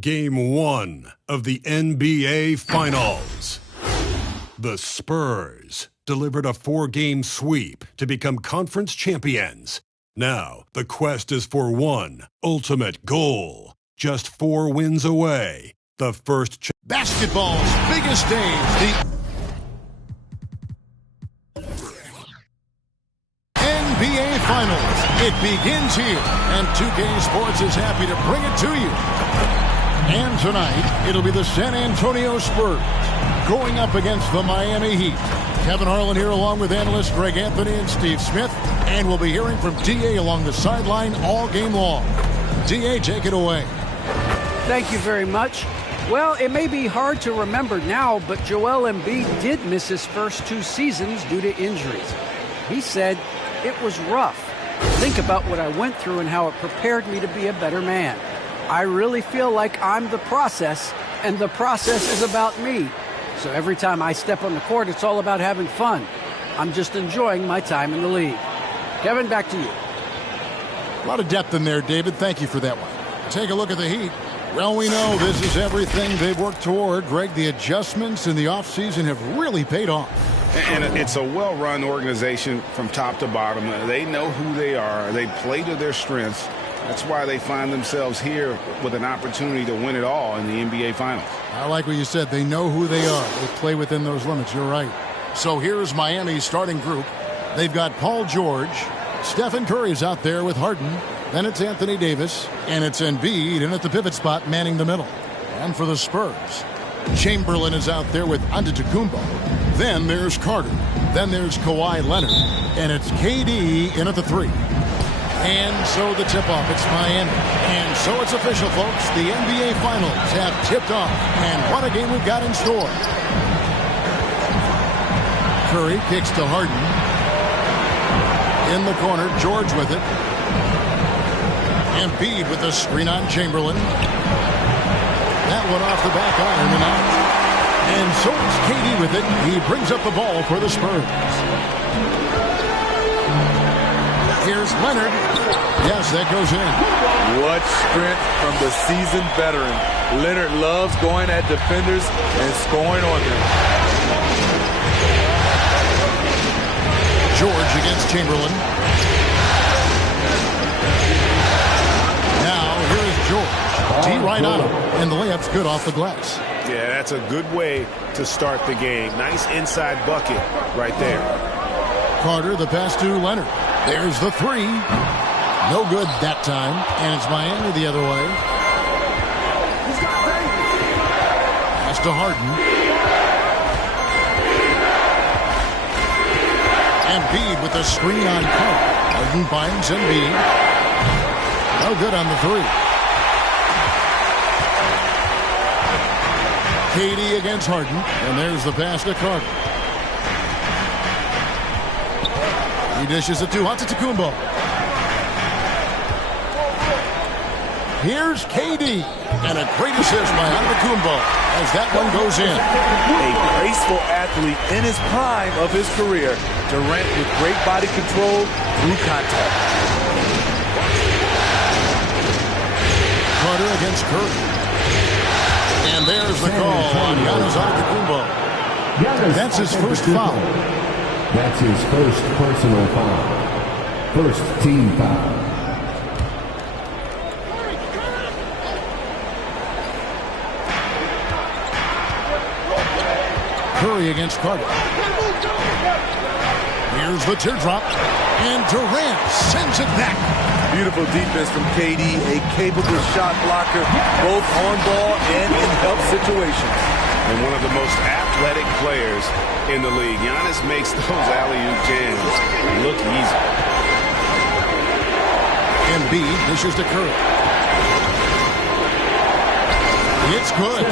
Game 1 of the NBA Finals. The Spurs delivered a 4-game sweep to become conference champions. Now, the quest is for one ultimate goal. Just 4 wins away. The first basketball's biggest days. The NBA Finals. It begins here, and 2K Sports is happy to bring it to you. And tonight, it'll be the San Antonio Spurs going up against the Miami Heat. Kevin Harlan here along with analysts Greg Anthony and Steve Smith. And we'll be hearing from D.A. along the sideline all game long. D.A., take it away. Thank you very much. Well, it may be hard to remember now, but Joel Embiid did miss his first 2 seasons due to injuries. He said, "It was rough. Think about what I went through and how it prepared me to be a better man. I really feel like I'm the process, and the process is about me. So every time I step on the court, it's all about having fun. I'm just enjoying my time in the league." Kevin, back to you. A lot of depth in there, David. Thank you for that one. Take a look at the Heat. Well, we know this is everything they've worked toward. Greg, the adjustments in the offseason have really paid off. And it's a well-run organization from top to bottom. They know who they are. They play to their strengths. That's why they find themselves here with an opportunity to win it all in the NBA Finals. I like what you said. They know who they are. They play within those limits. You're right. So here's Miami's starting group. They've got Paul George. Stephen Curry's out there with Harden. Then it's Anthony Davis. And it's Embiid in at the pivot spot manning the middle. And for the Spurs, Chamberlain is out there with Antetokounmpo. Then there's Carter. Then there's Kawhi Leonard. And it's KD in at the 3. And so the tip-off, it's Miami. And so it's official, folks. The NBA Finals have tipped off. And what a game we've got in store. Curry kicks to Harden. In the corner, George with it. Embiid with the screen on Chamberlain. That one off the back iron and out. And so it's KD with it. He brings up the ball for the Spurs. Here's Leonard. Yes, that goes in. What strength from the seasoned veteran. Leonard loves going at defenders and scoring on them. George against Chamberlain. Now, here's George. D right on him. And the layup's good off the glass. Yeah, that's a good way to start the game. Nice inside bucket right there. Carter, the pass to Leonard. There's the 3. No good that time. And it's Miami the other way. Pass to Harden. Embiid with the screen on Carter. Harden finds Embiid. No good on the 3. KD against Harden. And there's the pass to Carter. He dishes it to Antetokounmpo. Here's KD. And a great assist by Antetokounmpo as that one goes in. A graceful athlete in his prime of his career. Durant with great body control through contact. Carter against Curry. And there's the call on Giannis Antetokounmpo. That's his first foul. That's his first personal foul. First team foul. Curry against Carter. Here's the teardrop. And Durant sends it back. Beautiful defense from KD, a capable shot blocker, both on ball and in help situations. And one of the most athletic players in the league. Giannis makes those alley-oop jams look easy. Embiid dishes to Curry. It's good.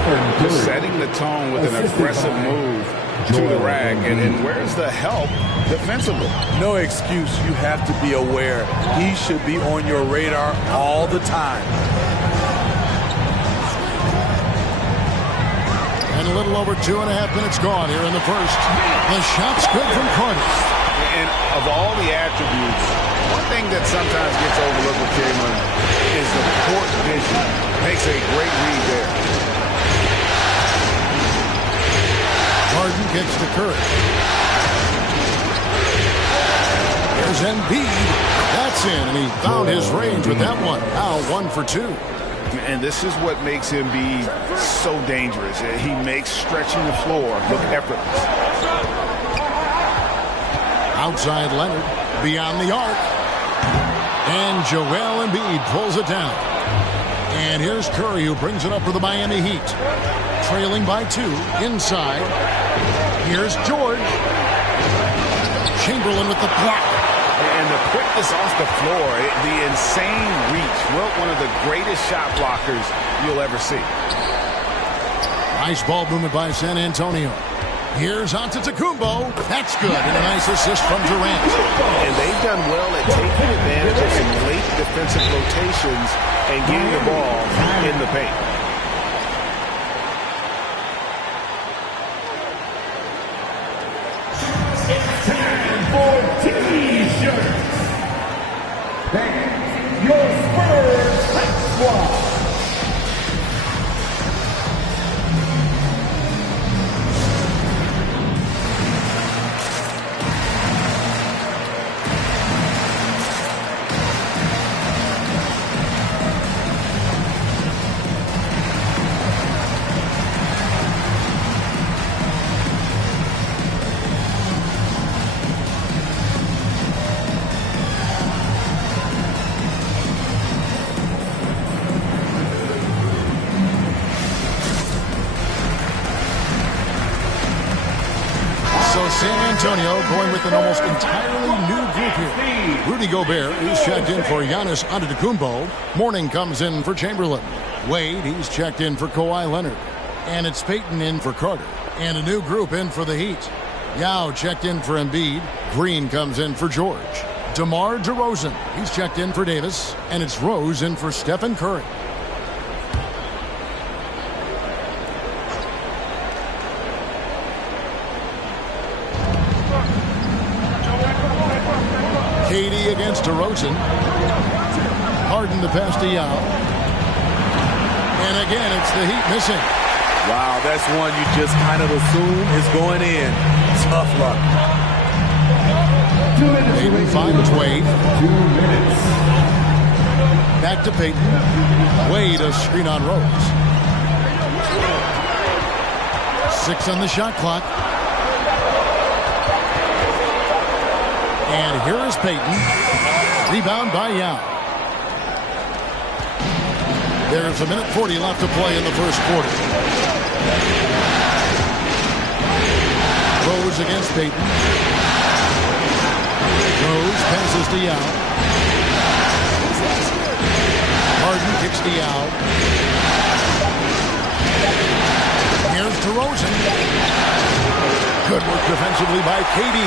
Setting the tone with an aggressive move to the rack. And where's the help defensively? No excuse. You have to be aware. He should be on your radar all the time. And a little over 2.5 minutes gone here in the first. The shot's good from Carter. And of all the attributes, one thing that sometimes gets overlooked with Chamberlain is the court vision. Makes a great read there. Harden gets to Curry. There's Embiid. That's in, and he found his range with that one. Now 1 for 2. And this is what makes Embiid so dangerous. He makes stretching the floor look effortless. Outside Leonard, beyond the arc. And Joel Embiid pulls it down. And here's Curry, who brings it up for the Miami Heat. Trailing by 2, inside. Here's George. Chamberlain with the block. And the quickness off the floor, the insane reach. One of the greatest shot blockers you'll ever see. Nice ball movement by San Antonio. Here's Antetokounmpo. That's good. And a nice assist from Durant. And they've done well at taking advantage of some late defensive rotations and getting the ball in the paint. It's time for T-shirts. Thank your Spurs Hype Squad. San Antonio going with an almost entirely new group here. Rudy Gobert is checked in for Giannis Antetokounmpo. Mourning comes in for Chamberlain. Wade, he's checked in for Kawhi Leonard. And it's Payton in for Carter. And a new group in for the Heat. Yao checked in for Embiid. Green comes in for George. DeMar DeRozan, he's checked in for Davis. And it's Rose in for Stephen Curry. KD against DeRozan. Harden the pass to Yao. And again, it's the Heat missing. Wow, that's one you just kind of assume is going in. Tough luck. Payton finds Wade. 2 minutes. Back to Payton. Wade a screen on Rose. 6 on the shot clock. And here is Payton. Rebound by Yao. There's 1:40 left to play in the first quarter. Rose against Payton. Rose passes to Yao. Harden kicks to Yao. Here's DeRozan. Good work defensively by KD.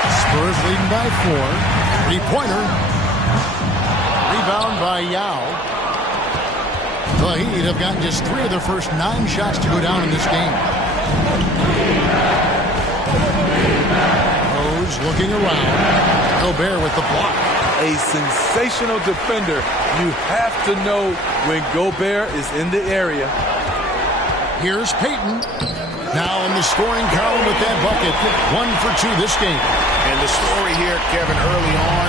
Spurs leading by 4. 3-pointer. Rebound by Yao. The Heat have gotten just 3 of their first 9 shots to go down in this game. Rose looking around. Gobert with the block. A sensational defender. You have to know when Gobert is in the area. Here's Payton. Now in the scoring column with that bucket. 1 for 2 this game. And the story here, Kevin, early on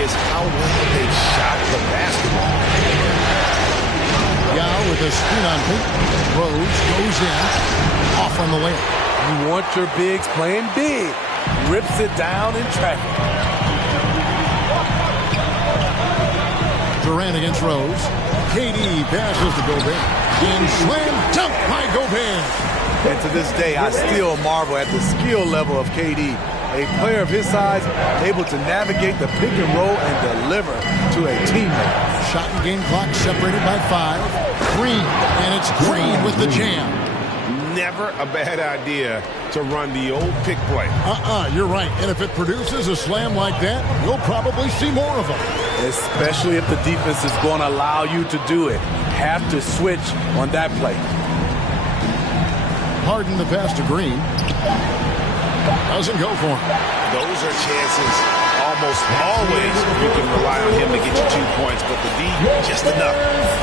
is how well they shot the basketball. Yao with a screen on Payton. Rose goes in. Off on the layup. You want your bigs playing big. Rips it down in traffic. Durant against Rose. KD passes to Gobert. And slam dunk by Gobert. And to this day, I still marvel at the skill level of KD. A player of his size, able to navigate the pick and roll and deliver to a teammate. Shot and game clock separated by 5. Green, and it's Green with the jam. Never a bad idea to run the old pick play. You're right. And if it produces a slam like that, you'll probably see more of them. Especially if the defense is going to allow you to do it. Have to switch on that play. Harden the pass to Green. Doesn't go for him. Those are chances almost always you can rely on him to get you 2 points, but the D just enough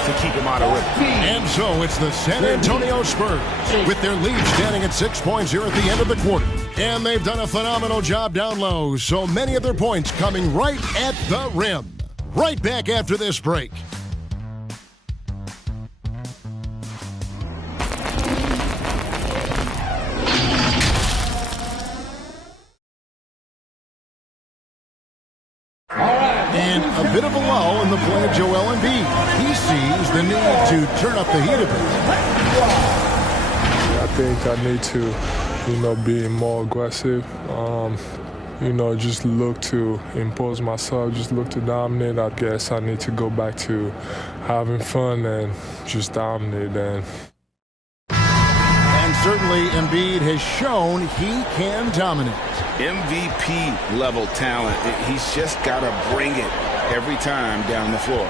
to keep him out of rhythm. And so it's the San Antonio Spurs with their lead standing at 6 points here at the end of the quarter. And they've done a phenomenal job down low, so many of their points coming right at the rim. Right back after this break. And a bit of a lull in the play of Joel Embiid. He sees the need to turn up the heat a bit. I think I need to, be more aggressive. Just look to impose myself, just look to dominate. I guess I need to go back to having fun and just dominate. And certainly Embiid has shown he can dominate. MVP level talent. He's just got to bring it every time down the floor.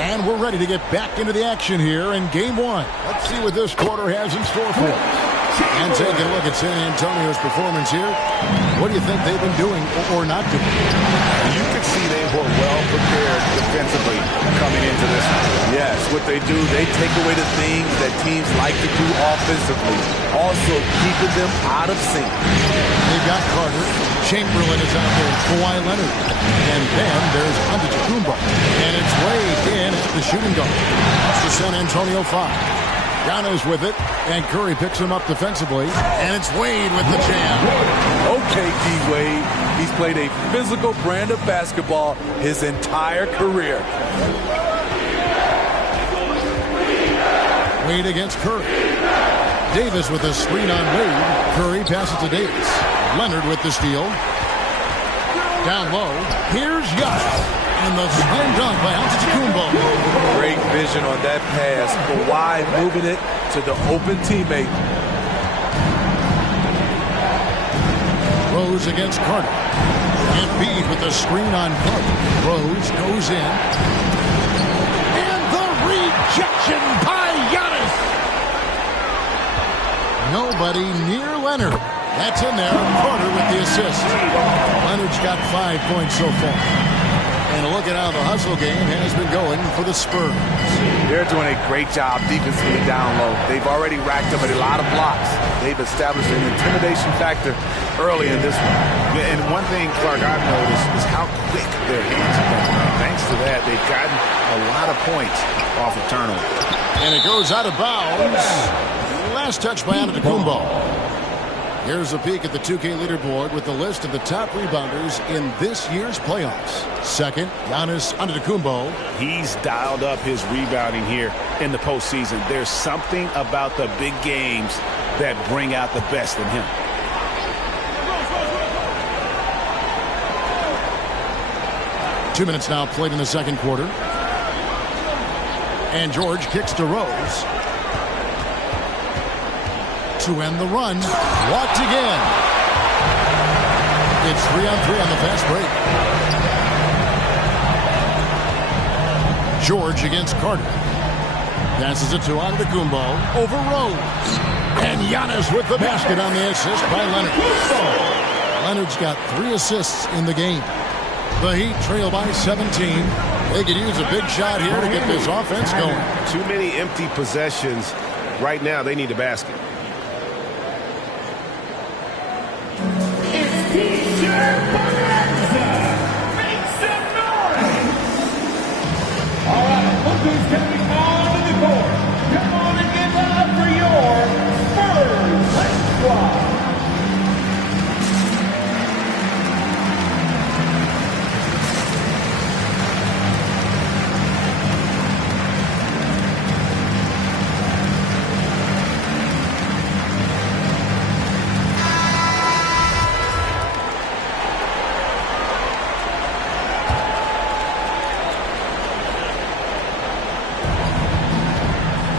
And we're ready to get back into the action here in game one. Let's see what this quarter has in store for us. And taking a look at San Antonio's performance here, what do you think they've been doing or not doing? You could see they were well prepared defensively coming into this one. Yes, what they do, they take away the things that teams like to do offensively, also keeping them out of sync. They've got Carter. Chamberlain is out there. Kawhi Leonard. And then there's Antetokounmpo. And it's Wade in at the shooting guard. That's the San Antonio 5. Giannis with it, and Curry picks him up defensively, and it's Wade with the jam. Okay, D-Wade. He's played a physical brand of basketball his entire career. Wade against Curry. Davis with a screen on Wade. Curry passes to Davis. Leonard with the steal. Down low. Here's Giannis. And the slam dunk by Antetokounmpo. Great vision on that pass. Kawhi moving it to the open teammate. Rose against Carter. Embiid with the screen on Carter. Rose goes in. And the rejection by Giannis. Nobody near Leonard. That's in there. Carter with the assist. Leonard's got 5 points so far. And look at how the hustle game has been going for the Spurs. They're doing a great job defensively down low. They've already racked up a lot of blocks. They've established an intimidation factor early in this one. And one thing, Clark, I've noticed is how quick their hands have been. Thanks to that, they've gotten a lot of points off of turnover. And it goes out of bounds. Last touch by Antetokounmpo. Here's a peek at the 2K leaderboard with the list of the top rebounders in this year's playoffs. Second, Giannis Antetokounmpo. He's dialed up his rebounding here in the postseason. There's something about the big games that bring out the best in him. Two minutes now played in the second quarter. And George kicks to Rose. To end the run. Walked again. It's 3-on-3 on the fast break. George against Carter. Passes it to Antetokounmpo over Rose. And Giannis with the basket on the assist by Leonard. Leonard's got 3 assists in the game. The Heat trail by 17. They could use a big shot here to get this offense going. Too many empty possessions. Right now, they need a basket. Who's coming on the court? Come on and give up for your Spurs squad.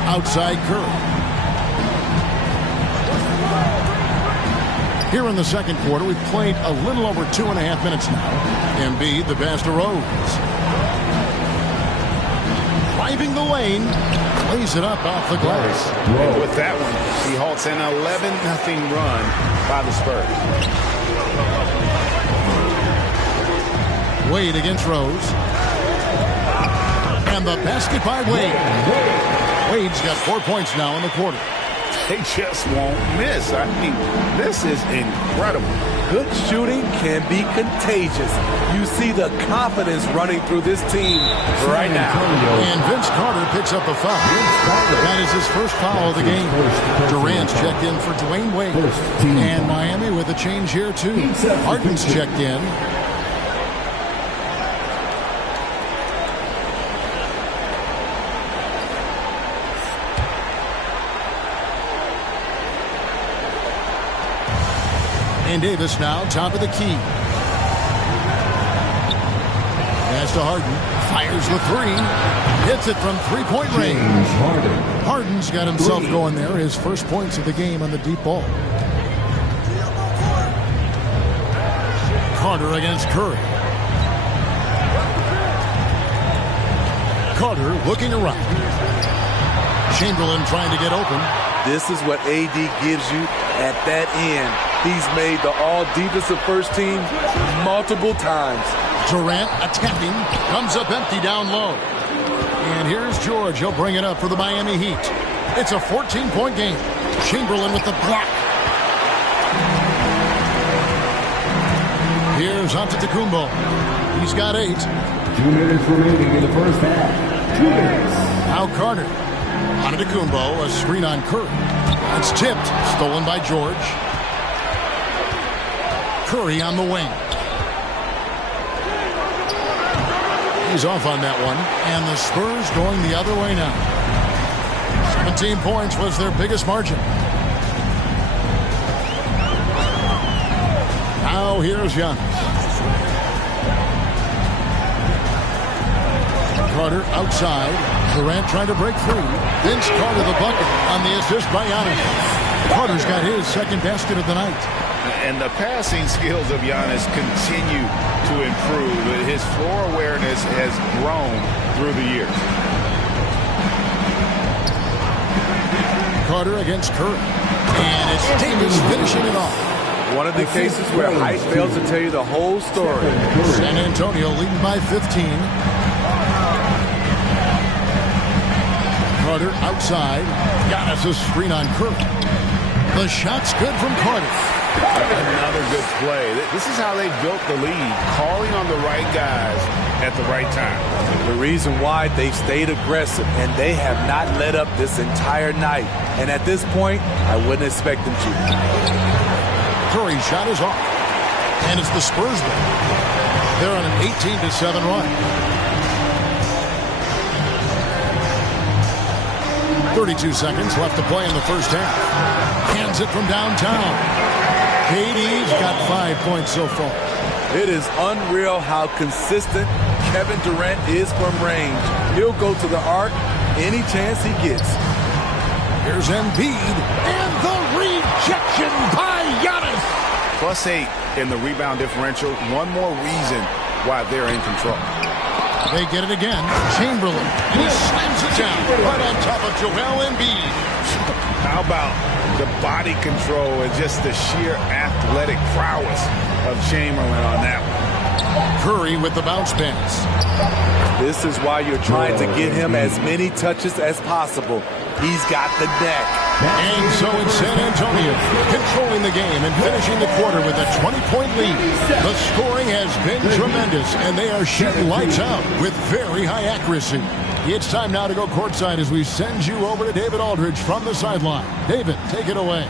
Outside Curry. Here in the second quarter, we've played a little over 2.5 minutes now. Embiid, the pass to Rose. Driving the lane. lays it up off the glass. And with that one, he halts an 11-0 run by the Spurs. Wade against Rose. And the basket by Wade. Wade's got 4 points now in the quarter. They just won't miss. I mean, this is incredible. Good shooting can be contagious. You see the confidence running through this team right now. And Vince Carter picks up a foul. That is his first foul of the game. Durant's checked in for Dwayne Wade. And Miami with a change here, too. Harden's checked in. And Davis now top of the key. Pass to Harden. Fires the three. Hits it from three-point range. Harden's got himself going there. His first points of the game on the deep ball. Carter against Curry. Carter looking around. Chamberlain trying to get open. This is what AD gives you at that end. He's made the all-defensive first team multiple times. Durant attacking. Comes up empty down low. And here's George. He'll bring it up for the Miami Heat. It's a 14-point game. Chamberlain with the block. Here's Antetokounmpo. He's got 8. 2 minutes remaining in the first half. 2 minutes. Now Carter. Antetokounmpo, a screen on Curry. It's tipped. Stolen by George. Curry on the wing. He's off on that one. And the Spurs going the other way now. 17 points was their biggest margin. Now here's Giannis. Carter outside. Durant trying to break free. Vince Carter the bucket on the assist by Giannis. Carter's got his second basket of the night. And the passing skills of Giannis continue to improve. His floor awareness has grown through the years. Carter against Curry. And it's Davis finishing it off. One of the cases where height fails to tell you the whole story. San Antonio leading by 15. Carter outside. Giannis a screen on Curry. The shot's good from Carter. Another good play. This is how they built the lead, calling on the right guys at the right time. The reason why they've stayed aggressive, and they have not let up this entire night. And at this point, I wouldn't expect them to. Curry's shot is off. And it's the Spurs ball. They're on an 18-7 run. 32 seconds left to play in the first half. Hands it from downtown. KD's got 5 points so far. It is unreal how consistent Kevin Durant is from range. He'll go to the arc any chance he gets. Here's Embiid. And the rejection by Giannis. +8 in the rebound differential. One more reason why they're in control. They get it again. Chamberlain. And he slams it down right on top of Joel Embiid. How about the body control and just the sheer athletic prowess of Chamberlain on that one. Curry with the bounce pass. This is why you're trying to get him as many touches as possible. He's got the neck. And so it's San Antonio controlling the game and finishing the quarter with a 20-point lead. The scoring has been tremendous, and they are shooting lights out with very high accuracy. It's time now to go courtside as we send you over to David Aldridge from the sideline. David, take it away.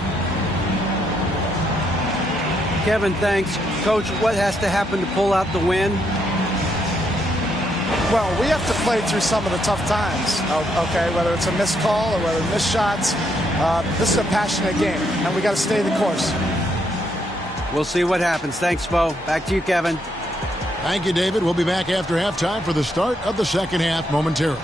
Kevin, thanks. Coach, what has to happen to pull out the win? Well, we have to play through some of the tough times, okay, whether it's a missed call or whether missed shots. This is a passionate game, and we got to stay the course. We'll see what happens. Thanks, Bo. Back to you, Kevin. Thank you, David. We'll be back after halftime for the start of the second half momentarily.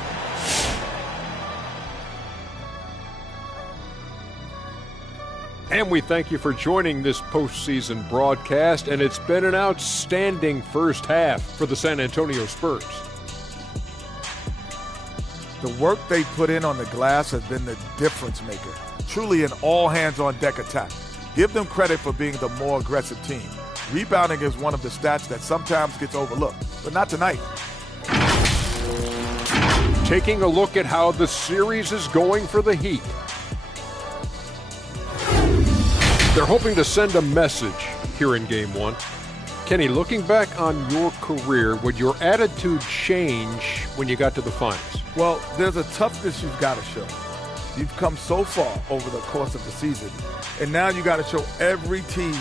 And we thank you for joining this postseason broadcast, and it's been an outstanding first half for the San Antonio Spurs. The work they put in on the glass has been the difference maker. Truly an all-hands-on-deck attack. Give them credit for being the more aggressive team. Rebounding is one of the stats that sometimes gets overlooked, but not tonight. Taking a look at how the series is going for the Heat. They're hoping to send a message here in Game 1. Kenny, looking back on your career, would your attitude change when you got to the finals? Well, there's a toughness you've got to show. You've come so far over the course of the season, and now you got to show every team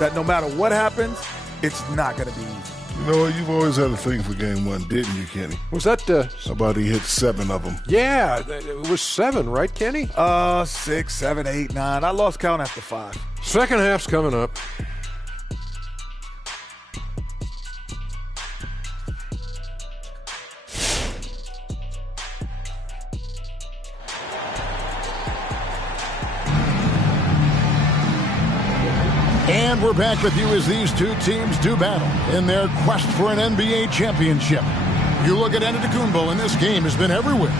that no matter what happens, it's not going to be easy. You know what? You've always had a thing for Game 1, didn't you, Kenny? Was that... How about he hit 7 of them? Yeah, it was 7, right, Kenny? 6, 7, 8, 9. I lost count after 5. Second half's coming up. And we're back with you as these two teams do battle in their quest for an NBA championship. You look at Antetokounmpo, and this game has been everywhere.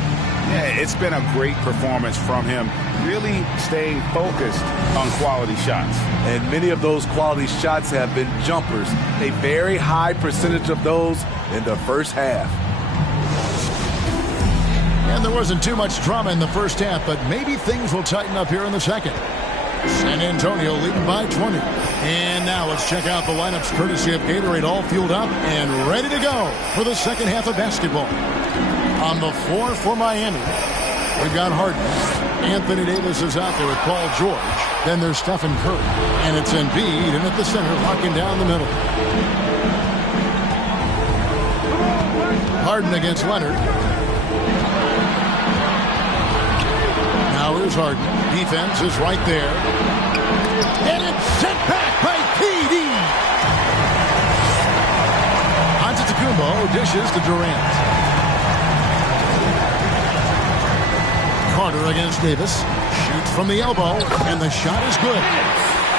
Yeah, it's been a great performance from him, really staying focused on quality shots. And many of those quality shots have been jumpers, a very high percentage of those in the first half. And there wasn't too much drama in the first half, but maybe things will tighten up here in the second. San Antonio leading by 20. And now let's check out the lineups courtesy of Gatorade, all fueled up and ready to go for the second half of basketball. On the floor for Miami, we've got Harden. Anthony Davis is out there with Paul George. Then there's Stephen Curry. And it's Embiid, and at the center, locking down the middle. Harden against Leonard. Now here's Harden. Defense is right there. And it's sent back by KD. Antetokounmpo dishes to Durant. Carter against Davis. Shoots from the elbow, and the shot is good.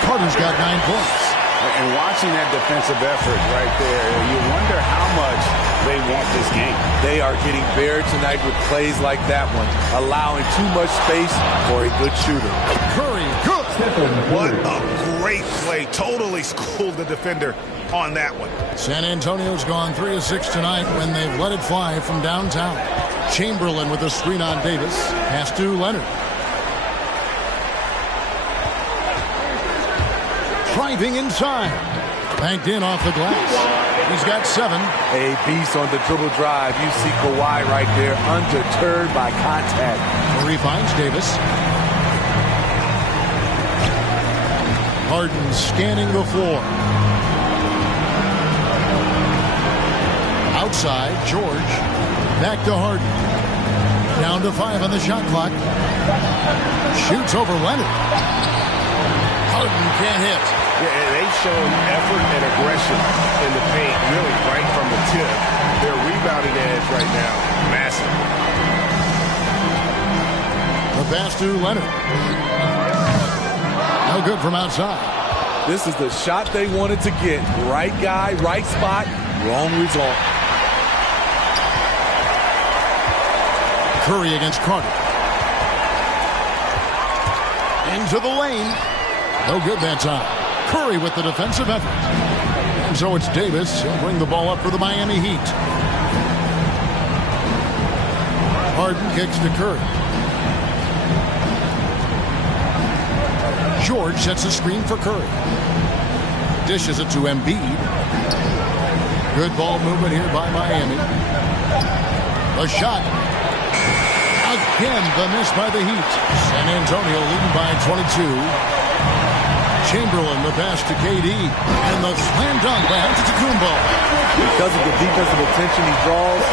Carter's got 9 points. And watching that defensive effort right there, you wonder how much they want this game. They are getting buried tonight with plays like that one, allowing too much space for a good shooter. Curry, good. What a great play. Totally schooled the defender on that one. San Antonio's gone 3 of 6 tonight when they've let it fly from downtown. Chamberlain with a screen on Davis. Pass to Leonard. Driving inside. Banked in off the glass. He's got 7. A beast on the dribble drive. You see Kawhi right there, undeterred by contact. Curry finds Davis. Harden scanning the floor. Outside, George. Back to Harden. Down to 5 on the shot clock. Shoots over Leonard. Harden can't hit. Yeah, they've shown effort and aggression in the paint, really right from the tip. Their rebounding edge right now, massive. The pass to Leonard. No good from outside. This is the shot they wanted to get. Right guy, right spot, wrong result. Curry against Carter. Into the lane. No good that time. Curry with the defensive effort. And so it's Davis. He'll bring the ball up for the Miami Heat. Harden kicks to Curry. George sets a screen for Curry. Dishes it to Embiid. Good ball movement here by Miami. The shot. Again, the miss by the Heat. San Antonio leading by 22. Chamberlain, the pass to KD. And the slam dunk by Antetokounmpo. Because of the defensive attention he draws,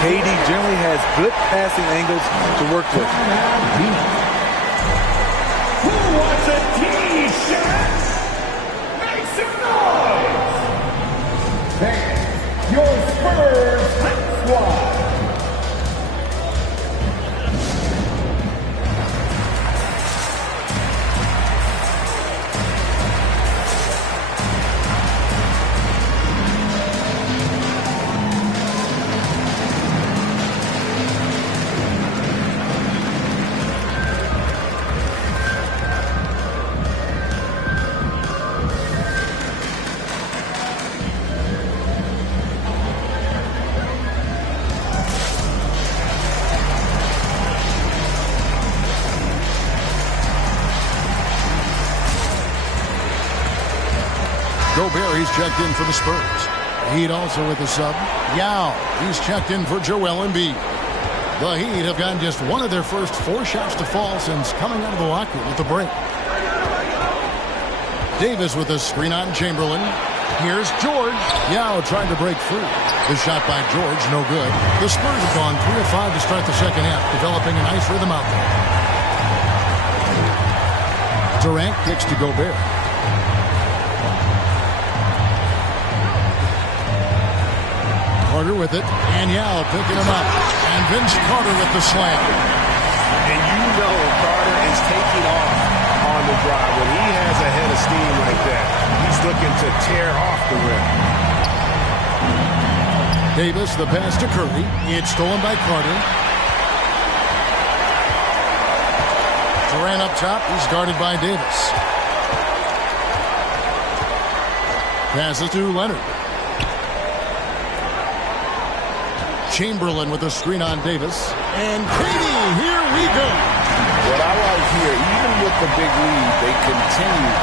KD generally has good passing angles to work with. Who wants a T-shirt? Make some noise! And your Spurs Hype Squad. Gobert, he's checked in for the Spurs. Heat also with the sub. Yao, he's checked in for Joel Embiid. The Heat have gotten just one of their first 4 shots to fall since coming out of the locker room with the break. Davis with a screen on Chamberlain. Here's George. Yao trying to break free. The shot by George, no good. The Spurs have gone 3 of 5 to start the second half, developing a nice rhythm out there. Durant kicks to Gobert. Carter with it, and Yao picking him up. And Vince Carter with the slam. And you know Carter is taking off on the drive. When he has a head of steam like that, he's looking to tear off the rim. Davis, the pass to Curry. It's stolen by Carter. Durant up top. He's guarded by Davis. Passes to Leonard. Chamberlain with a screen on Davis. And Katie, here we go. What I like here, even with the big lead, they continue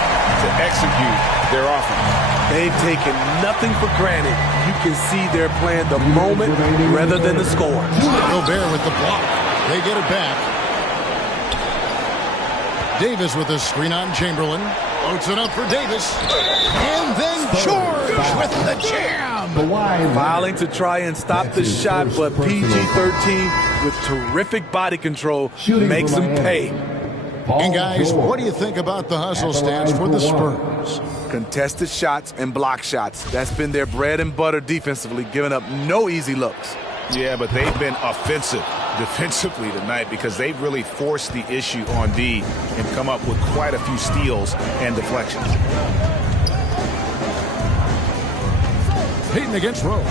to execute their offense. They've taken nothing for granted. You can see they're playing the moment rather than the score. Gobert with the block. They get it back. Davis with a screen on Chamberlain. Floats it up for Davis. And then George with the jam. Fouling to try and stop the shot, but PG-13 with terrific body control makes them pay. And guys, what do you think about the hustle stats for the Spurs? Contested shots and block shots. That's been their bread and butter defensively, giving up no easy looks. Yeah, but they've been offensive defensively tonight because they've really forced the issue on D and come up with quite a few steals and deflections. Payton against Rose.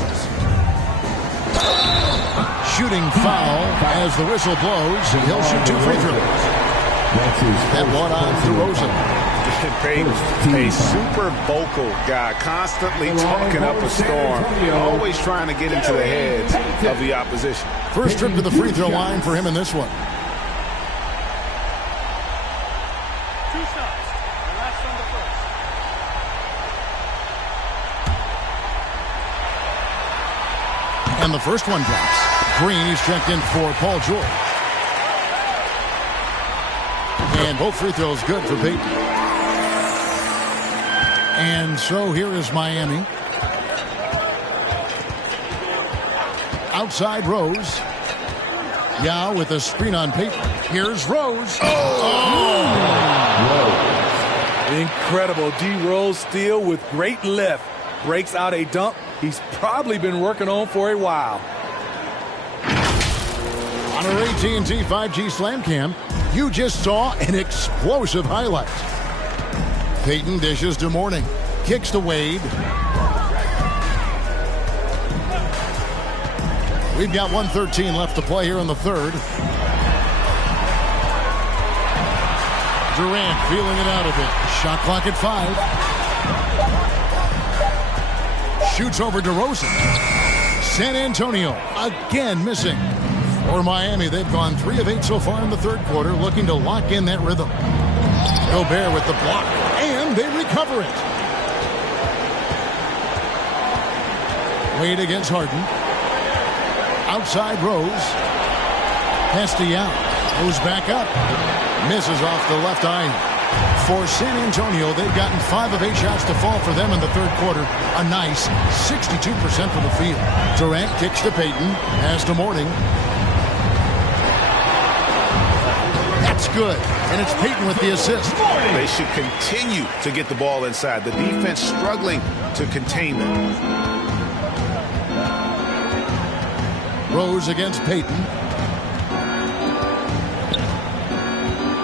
Shooting foul as the whistle blows. He'll shoot 2 free throws. That one on DeRozan. Payton, a super vocal guy, constantly talking up a storm, always trying to get into the heads of the opposition. First trip to the free throw line for him in this one. 2 shots. The last on the first. And the first one drops. Green, he's checked in for Paul George. And both free throws good for Payton. And so here is Miami. Outside Rose. Yao with a screen on Payton. Here's Rose. Incredible D. Rose steal with great lift. Breaks out a dunk he's probably been working on for a while. On our AT&T 5G Slam Cam, you just saw an explosive highlight. Payton dishes to Mourning. Kicks to Wade. We've got 1:13 left to play here in the third. Durant feeling it out a bit. Shot clock at 5. Shoots over DeRozan. San Antonio again missing. For Miami, they've gone 3 of 8 so far in the third quarter, looking to lock in that rhythm. Gobert with the block, and they recover it. Wade against Harden. Outside Rose. Pass to Yao. Goes back up. Misses off the left eye. For San Antonio, they've gotten 5 of 8 shots to fall for them in the third quarter. A nice 62% from the field. Durant kicks to Payton. Pass to Mourning. That's good. And it's Payton with the assist. They should continue to get the ball inside. The defense struggling to contain them. Rose against Payton.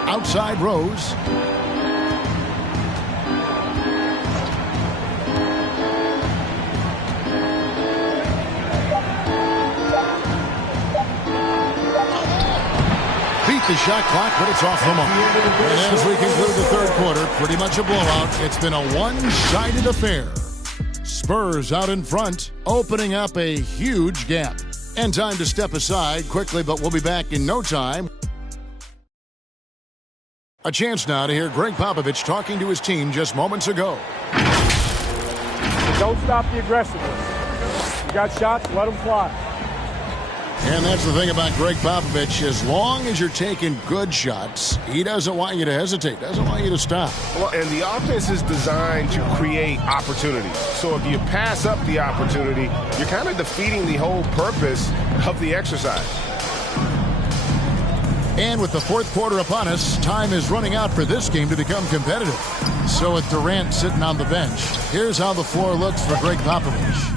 Outside Rose. Beat the shot clock, but it's off the mark. And as we conclude the third quarter, pretty much a blowout. It's been a one-sided affair. Spurs out in front, opening up a huge gap. And time to step aside quickly, but we'll be back in no time. A chance now to hear Greg Popovich talking to his team just moments ago. But don't stop the aggressiveness. You got shots, let them fly. And that's the thing about Greg Popovich. As long as you're taking good shots, he doesn't want you to hesitate, doesn't want you to stop. Well, and the offense is designed to create opportunities. So if you pass up the opportunity, you're kind of defeating the whole purpose of the exercise. And with the fourth quarter upon us, time is running out for this game to become competitive. So with Durant sitting on the bench, here's how the floor looks for Greg Popovich.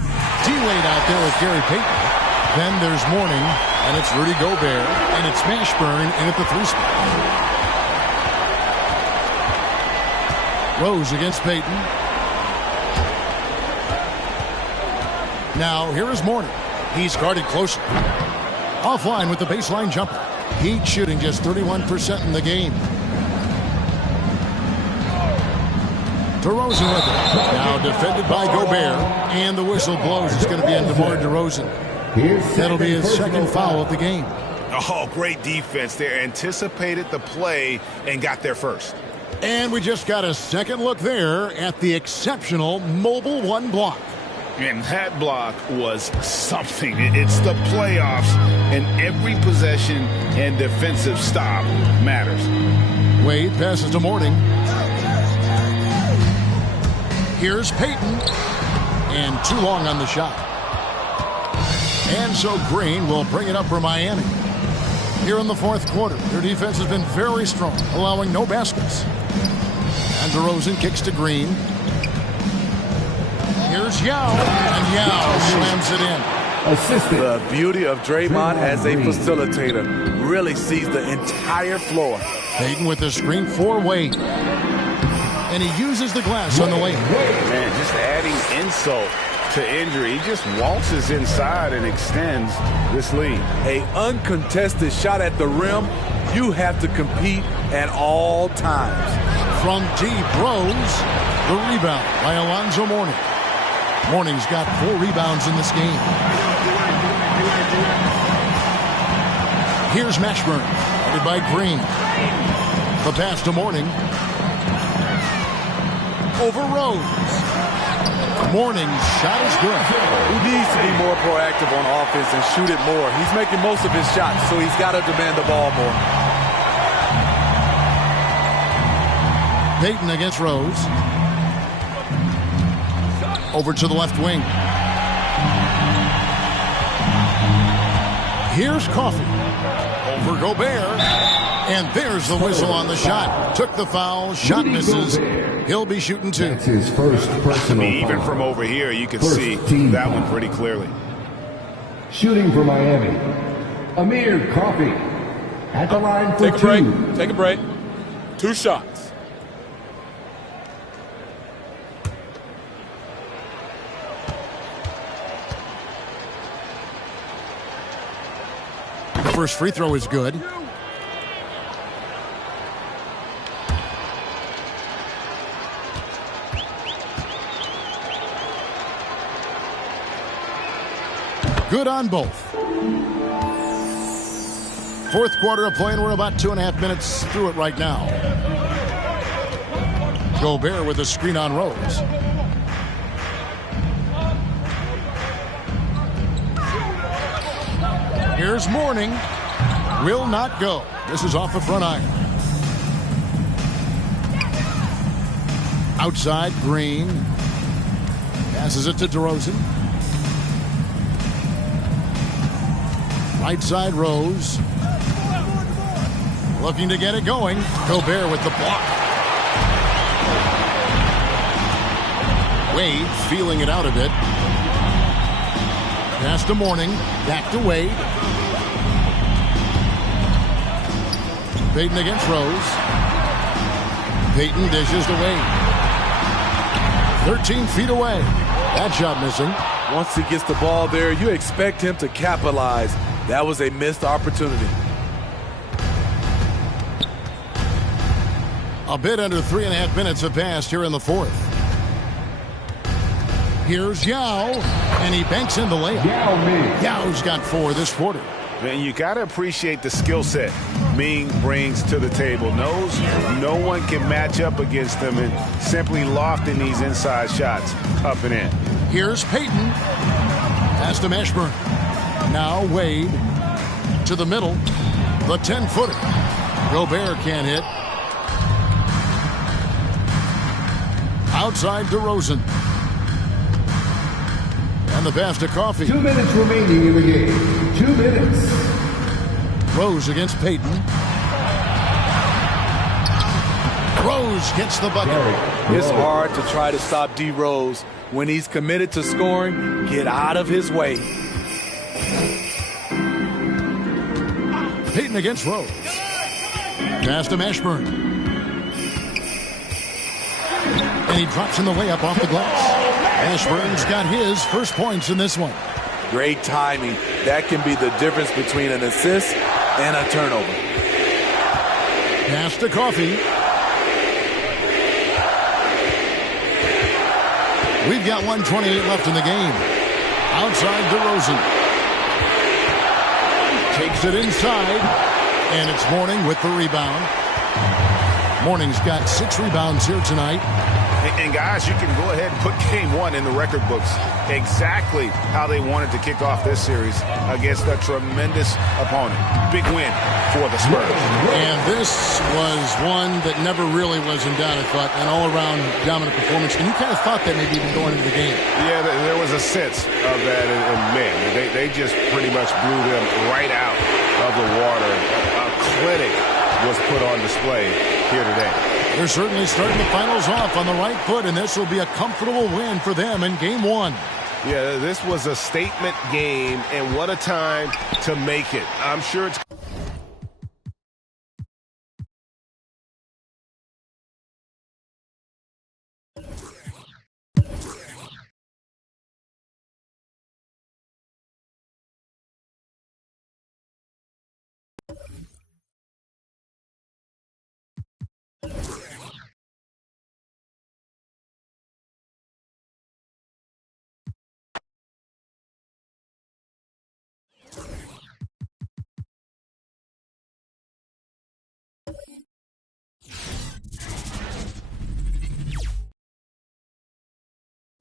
D-Wade out there with Gary Payton. Then there's Mourning, and it's Rudy Gobert, and it's Mashburn in at the 3 spot. Rose against Payton. Now, here is Mourning. He's guarded closely. Offline with the baseline jumper. Heat shooting just 31% in the game. DeRozan with it. Now defended by Gobert, and the whistle blows. It's going to be on DeMar DeRozan. That'll be his second foul of the game. Oh, great defense there. Anticipated the play and got there first. And we just got a second look there at the exceptional Mobile One block. And that block was something. It's the playoffs, and every possession and defensive stop matters. Wade passes to Mourning. Here's Payton. And too long on the shot. And so Green will bring it up for Miami. Here in the fourth quarter, their defense has been very strong, allowing no baskets. And DeRozan kicks to Green. Here's Yao, and Yao slams it in. Assistant. The beauty of Draymond as a facilitator really sees the entire floor. Payton with the screen for Wade. And he uses the glass on the lane. Man, just adding insult to injury. He just waltzes inside and extends this lead. A uncontested shot at the rim, you have to compete at all times. From deep, Rose, the rebound by Alonzo Mourning. Mourning's got 4 rebounds in this game. Here's Mashburn, headed by Green. The pass to Mourning. Over Rose. Mourning's shot is good. He needs to be more proactive on offense and shoot it more. He's making most of his shots, so he's got to demand the ball more. Payton against Rose. Over to the left wing. Here's Coffey. Over Gobert. And there's the whistle on the shot. Took the foul. Shot misses. He'll be shooting 2. That's his first personal Even foul. from over here, you can First see team that foul. one pretty clearly. Shooting for Miami, Amir Coffey. At the line for Take a 2. break. Take a break. 2 shots. The first free throw is good. Good on both. Fourth quarter of play, and we're about 2.5 minutes through it right now. Gobert with a screen on Rose. Here's Mourning. Will not go. This is off the front iron. Outside, Green. Passes it to DeRozan. Right side, Rose. Looking to get it going. Gobert with the block. Wade feeling it out a bit. Pass to Mourning. Back to Wade. Payton against Rose. Payton dishes to Wade. 13 feet away. That shot missing. Once he gets the ball there, you expect him to capitalize. That was a missed opportunity. A bit under 3.5 minutes have passed here in the fourth. Here's Yao, and he banks in the layup. Yao's got 4 this quarter. Man, you got to appreciate the skill set. Ming brings to the table. Knows no one can match up against him and simply lofting these inside shots up and in. Here's Payton. Pass to Mashburn. Now Wade to the middle. The 10-footer. Gobert can't hit. Outside DeRozan. And the pass to Coffey. 2 minutes remaining in the game. 2 minutes. Rose against Payton. Rose gets the bucket. It's hard to try to stop D. Rose. When he's committed to scoring, get out of his way. Payton against Rose. Pass to Mashburn. And he drops in the layup off the glass. Mashburn's got his first points in this one. Great timing. That can be the difference between an assist and a turnover. Pass to Coffey. We've got 1:28 left in the game. Outside DeRozan. Takes it inside. And it's Mourning with the rebound. Mourning's got 6 rebounds here tonight. And guys, you can go ahead and put game 1 in the record books. Exactly how they wanted to kick off this series against a tremendous opponent. Big win for the Spurs. And this was one that never really was in doubt, I thought. An all-around dominant performance. And you kind of thought that maybe even going into the game. Yeah, there was a sense of that. And man, they just pretty much blew them right out of the water. A clinic was put on display here today. They're certainly starting the finals off on the right foot, and this will be a comfortable win for them in game 1. Yeah, this was a statement game, and what a time to make it. I'm sure it's...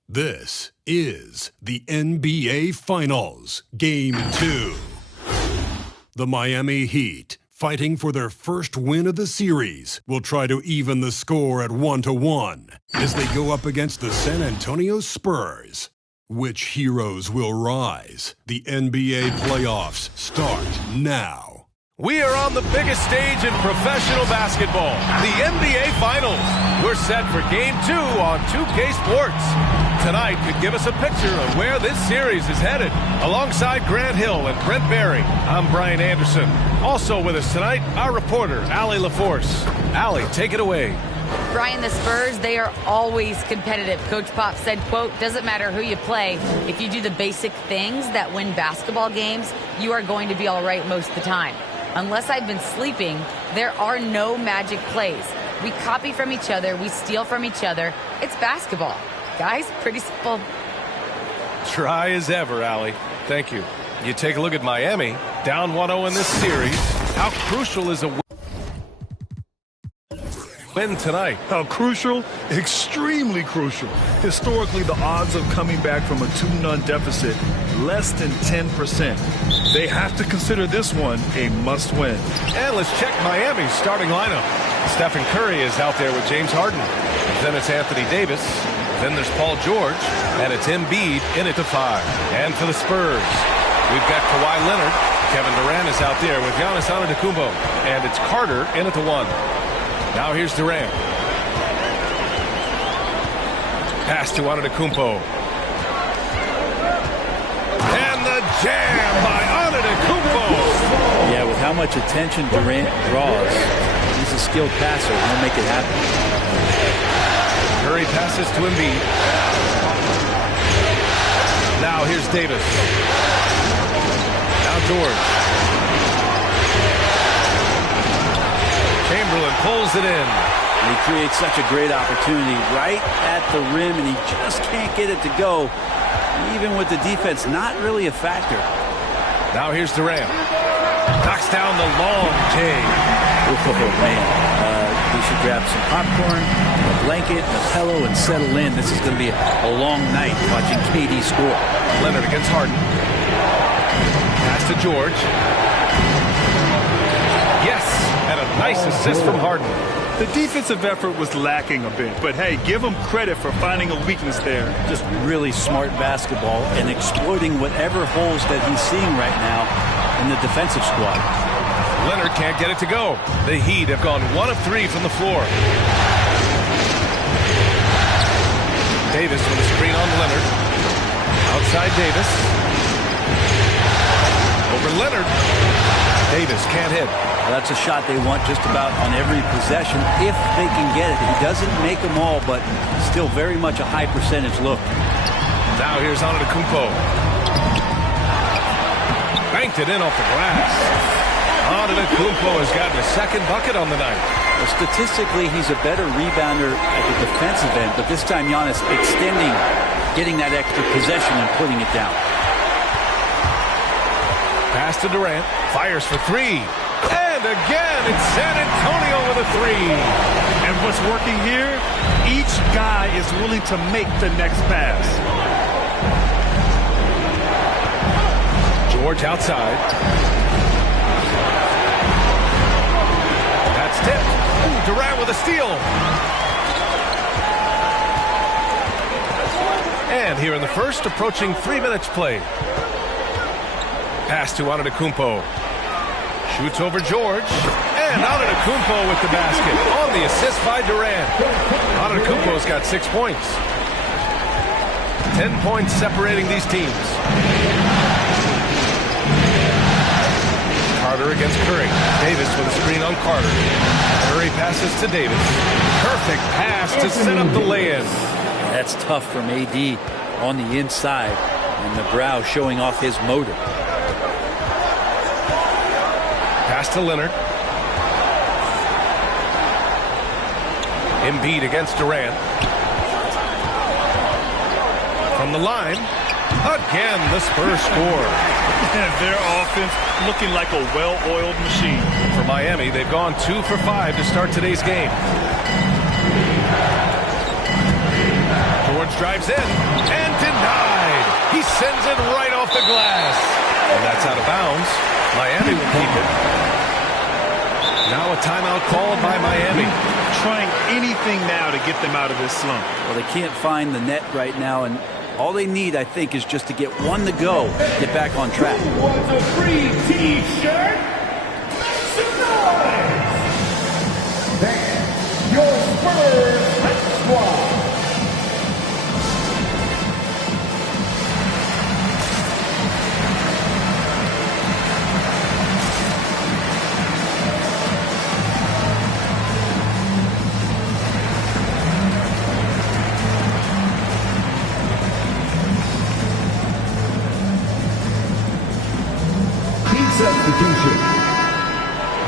This is the NBA Finals, Game 2. The Miami Heat, fighting for their first win of the series, will try to even the score at 1-1 as they go up against the San Antonio Spurs. Which heroes will rise? The NBA playoffs start now. We are on the biggest stage in professional basketball, the NBA Finals. We're set for Game 2 on 2K Sports. Tonight could give us a picture of where this series is headed. Alongside Grant Hill and Brent Barry, I'm Brian Anderson. Also with us tonight, our reporter, Allie LaForce. Allie, take it away. Brian, the Spurs, they are always competitive. Coach Pop said, quote, doesn't matter who you play. If you do the basic things that win basketball games, you are going to be all right most of the time. Unless I've been sleeping, there are no magic plays. We copy from each other. We steal from each other. It's basketball. Guys, pretty simple. Try as ever, Allie. Thank you. You take a look at Miami, down 1-0 in this series. How crucial is a win tonight? How crucial? Extremely crucial. Historically, the odds of coming back from a 2-0 deficit, less than 10%. They have to consider this one a must-win. And let's check Miami's starting lineup. Stephen Curry is out there with James Harden. Then it's Anthony Davis. Then there's Paul George. And it's Embiid in at the 5. And for the Spurs, we've got Kawhi Leonard. Kevin Durant is out there with Giannis Antetokounmpo. And it's Carter in at the 1. Now here's Durant. Pass to Antetokounmpo. And the jam by Antetokounmpo. Yeah, with how much attention Durant draws, he's a skilled passer. He'll make it happen. Curry passes to Embiid. Now here's Davis. Now George. Chamberlain pulls it in. And he creates such a great opportunity right at the rim, and he just can't get it to go. Even with the defense not really a factor. Now here's Durant. Knocks down the long J. Oh, man. We should grab some popcorn, a blanket, a pillow, and settle in. This is going to be a long night watching KD score. Leonard against Harden. Pass to George. Yes, and a nice assist from Harden. The defensive effort was lacking a bit, but hey, give him credit for finding a weakness there. Just really smart basketball and exploiting whatever holes that he's seeing right now in the defensive squad. Leonard can't get it to go. The Heat have gone 1 of 3 from the floor. Davis with a screen on Leonard. Outside Davis. Over Leonard. Davis can't hit. Well, that's a shot they want just about on every possession if they can get it. He doesn't make them all, but still very much a high percentage look. Now here's Antetokounmpo. Banked it in off the glass. Antetokounmpo has gotten a second bucket on the night. Well, statistically, he's a better rebounder at the defensive end, but this time Giannis extending, getting that extra possession and putting it down. Pass to Durant. Fires for 3. And again, it's San Antonio with a 3. And what's working here? Each guy is willing to make the next pass. George outside. That's tipped. Ooh, Durant with a steal. And here in the first, approaching 3 minutes played. Pass to Antetokounmpo. Shoots over George. And Antetokounmpo with the basket. On the assist by Durant. Antetokounmpo's got 6 points. 10 points separating these teams. Carter against Curry. Davis with a screen on Carter. Curry passes to Davis. Perfect pass to set up the lay-in. That's tough from AD on the inside. And the brow showing off his motor. Pass to Leonard. Embiid against Durant. From the line. Again, the Spurs score. And their offense looking like a well-oiled machine. For Miami, they've gone 2 for 5 to start today's game. George drives in and denied. He sends it right off the glass. And that's out of bounds. Miami will keep it. Now a timeout called by Miami. Trying anything now to get them out of this slump. Well, they can't find the net right now, and all they need, I think, is just to get one to go, get back on track. What's a free T-shirt? That's your Spurs Hype Squad. Substitution.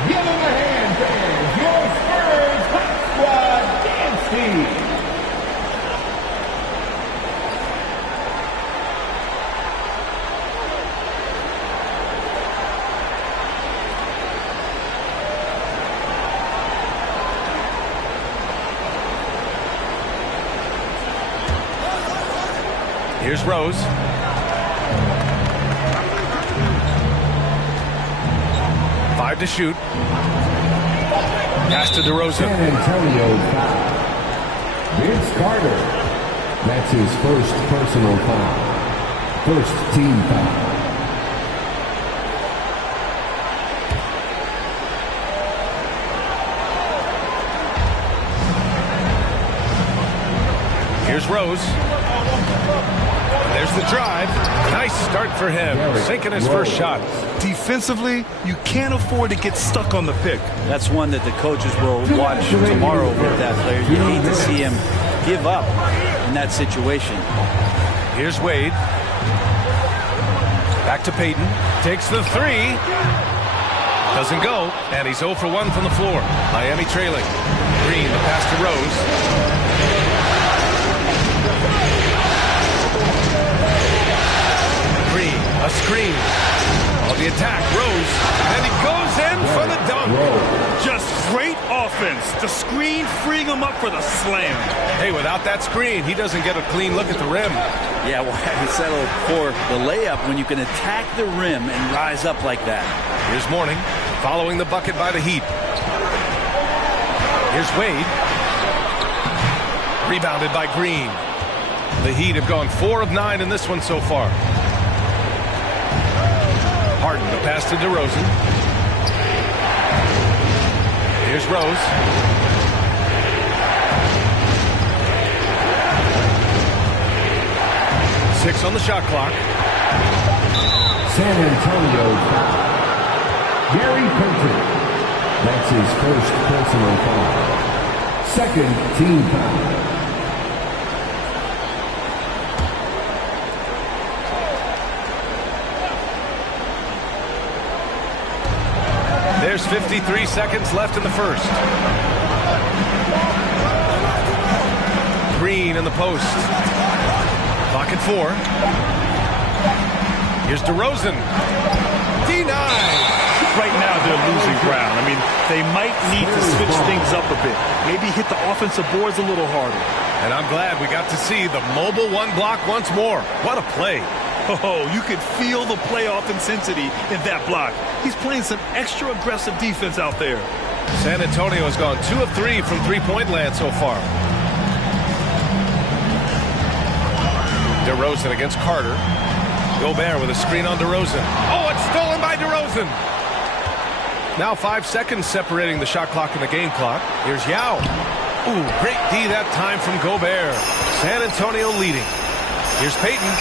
Give him a hand, fans. Your Spurs Hype Squad dance team. Here's Rose. To shoot. Pass to DeRozan. San Antonio foul. Vince Carter. That's his first personal foul. First team foul. Here's Rose. There's the drive. Nice start for him. Sinking his first shot. Defensively, you can't afford to get stuck on the pick. That's one that the coaches will watch tomorrow with that player. You hate to see him give up in that situation. Here's Wade. Back to Payton. Takes the 3. Doesn't go. And he's 0 for 1 from the floor. Miami trailing. Green, the pass to Rose. A screen. On the attack, Rose, and he goes in for the dunk. Just great offense. The screen freeing him up for the slam. Hey, without that screen, he doesn't get a clean look at the rim. Yeah, well, he settled for the layup when you can attack the rim and rise up like that. Here's Mourning, following the bucket by the Heat. Here's Wade. Rebounded by Green. The Heat have gone 4 of 9 in this one so far. Harden, the pass to DeRozan. Here's Rose. Six on the shot clock. San Antonio foul. Gary Payton. That's his first personal foul. Second team foul. There's 53 seconds left in the first. Green in the post. Clock at 4. Here's DeRozan. Denied. Right now they're losing ground. I mean, they might need to switch things up a bit. Maybe hit the offensive boards a little harder. And I'm glad we got to see the mobile one block once more. What a play. Oh, you could feel the playoff intensity in that block. He's playing some extra aggressive defense out there. San Antonio has gone 2 of 3 from three-point land so far. DeRozan against Carter. Gobert with a screen on DeRozan. Oh, it's stolen by DeRozan. Now 5 seconds separating the shot clock and the game clock. Here's Yao. Ooh, great D that time from Gobert. San Antonio leading. Here's Payton.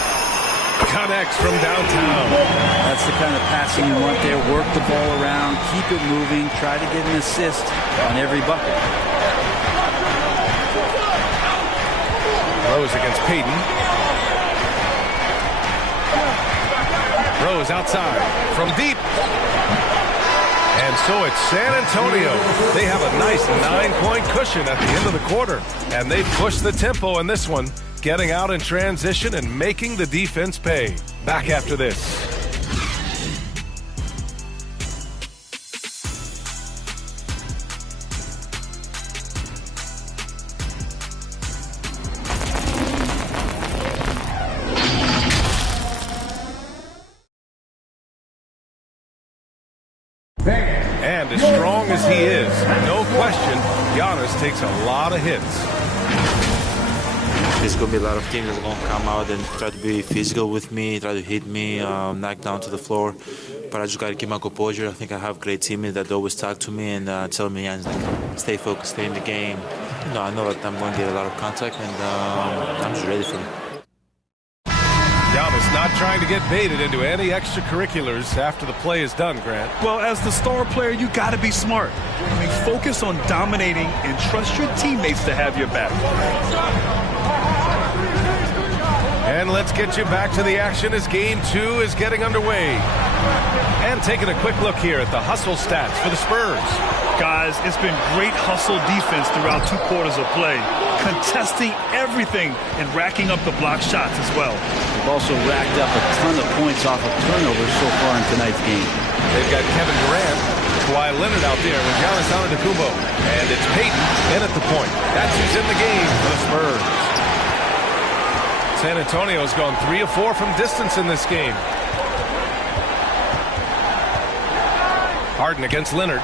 Connects from downtown. That's the kind of passing you want there. Work the ball around, keep it moving, try to get an assist on every bucket. Rose against Payton. Rose outside from deep. And so it's San Antonio. They have a nice 9-point cushion at the end of the quarter. And they push the tempo in this one, getting out in transition and making the defense pay. Back after this. And as strong as he is, no question, Giannis takes a lot of hits. There's going to be a lot of teams that are going to come out and try to be physical with me, try to hit me, knock down to the floor. But I just got to keep my composure. I think I have great teammates that always talk to me and tell me, stay focused, stay in the game. You know, I know that I'm going to get a lot of contact, and I'm just ready for it. Giannis not trying to get baited into any extracurriculars after the play is done, Grant. Well, as the star player, you got to be smart. I mean, focus on dominating and trust your teammates to have your back. And let's get you back to the action as Game 2 is getting underway. And taking a quick look here at the hustle stats for the Spurs. Guys, it's been great hustle defense throughout 2 quarters of play, contesting everything and racking up the block shots as well. They've also racked up a ton of points off of turnovers so far in tonight's game. They've got Kevin Durant, Kawhi Leonard out there with Giannis Antetokounmpo. And it's Payton in at the point. That's who's in the game for the Spurs. San Antonio's gone 3 of 4 from distance in this game. Harden against Leonard.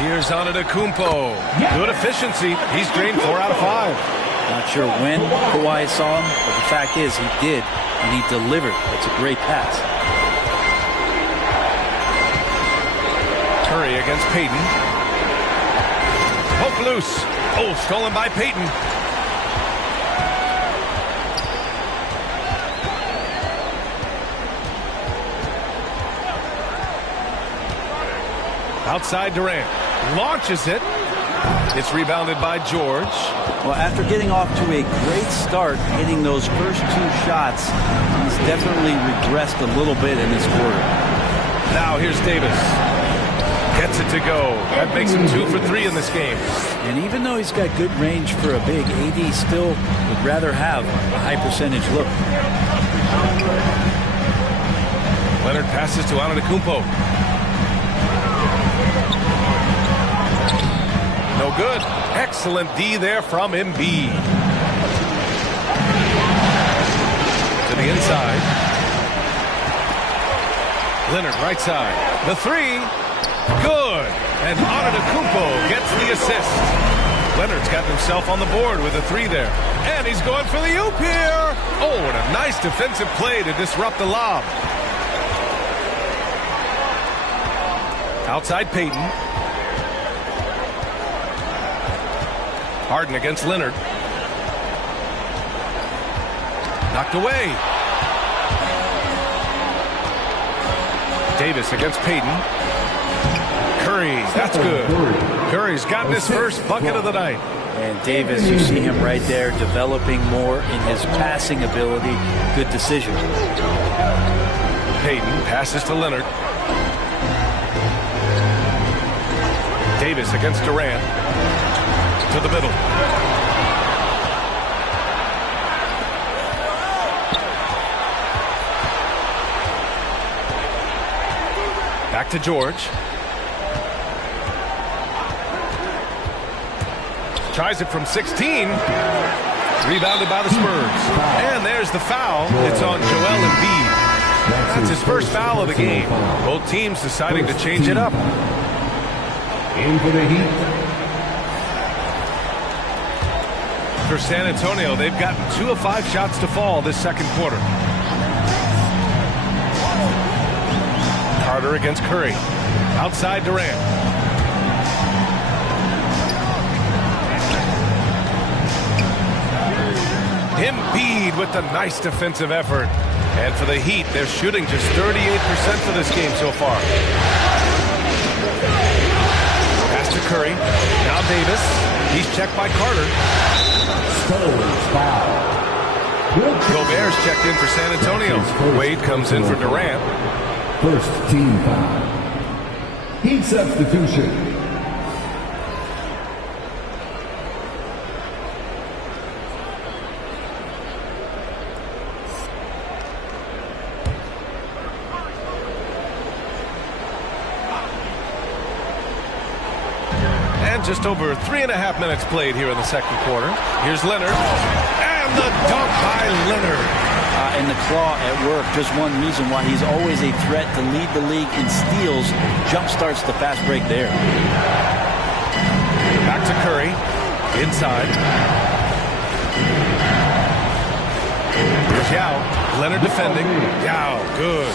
Here's Antetokounmpo. Good efficiency. He's drained 4 out of 5. Not sure when Kawhi saw him, but the fact is he did, and he delivered. It's a great pass. Curry against Payton. Poke loose. Oh, stolen by Payton. Outside Durant. Launches it. It's rebounded by George. Well, after getting off to a great start, hitting those first 2 shots, he's definitely regressed a little bit in this quarter. Now here's Davis. Gets it to go. That makes him 2 for 3 in this game. And even though he's got good range for a big, AD still would rather have a high percentage look. Leonard passes to Antetokounmpo. No good. Excellent D there from Embiid. To the inside. Leonard right side. The three. Good. And Antetokounmpo gets the assist. Leonard's got himself on the board with a three there. And he's going for the oop here. Oh, and a nice defensive play to disrupt the lob. Outside Payton. Harden against Leonard. Knocked away. Davis against Payton. Curry, that's good. Curry's gotten his first bucket of the night. And Davis, you see him right there developing more in his passing ability. Good decision. Payton passes to Leonard. Davis against Durant. To the middle. Back to George. Tries it from 16. Rebounded by the Spurs. And there's the foul. It's on Joel Embiid. That's his first foul of the game. Both teams deciding to change it up. In for the Heat. For San Antonio, they've gotten 2 of 5 shots to fall this second quarter. Carter against Curry. Outside Durant. Embiid with the nice defensive effort. And for the Heat, they're shooting just 38% for this game so far. Pass to Curry. Now Davis. He's checked by Carter. Gobert's checked in for San Antonio. Wade comes in for Durant. First team foul. Heat substitution. Just over 3.5 minutes played here in the second quarter. Here's Leonard. And the dunk by Leonard. And the claw at work. Just one reason why he's always a threat to lead the league in steals. Jump starts the fast break there. Back to Curry. Inside. Here's Yao. Leonard defending. Yao, good.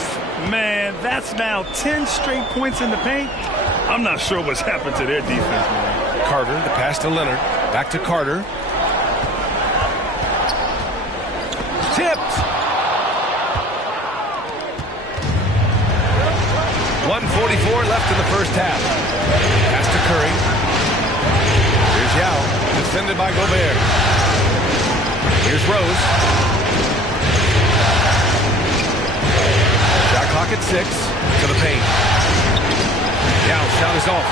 Man, that's now 10 straight points in the paint. I'm not sure what's happened to their defense, man. Carter, the pass to Leonard. Back to Carter. Tipped. 1:44 left in the first half. Pass to Curry. Here's Yao. Defended by Gobert. Here's Rose. Shot clock at 6. To the paint. Yao, shot is off.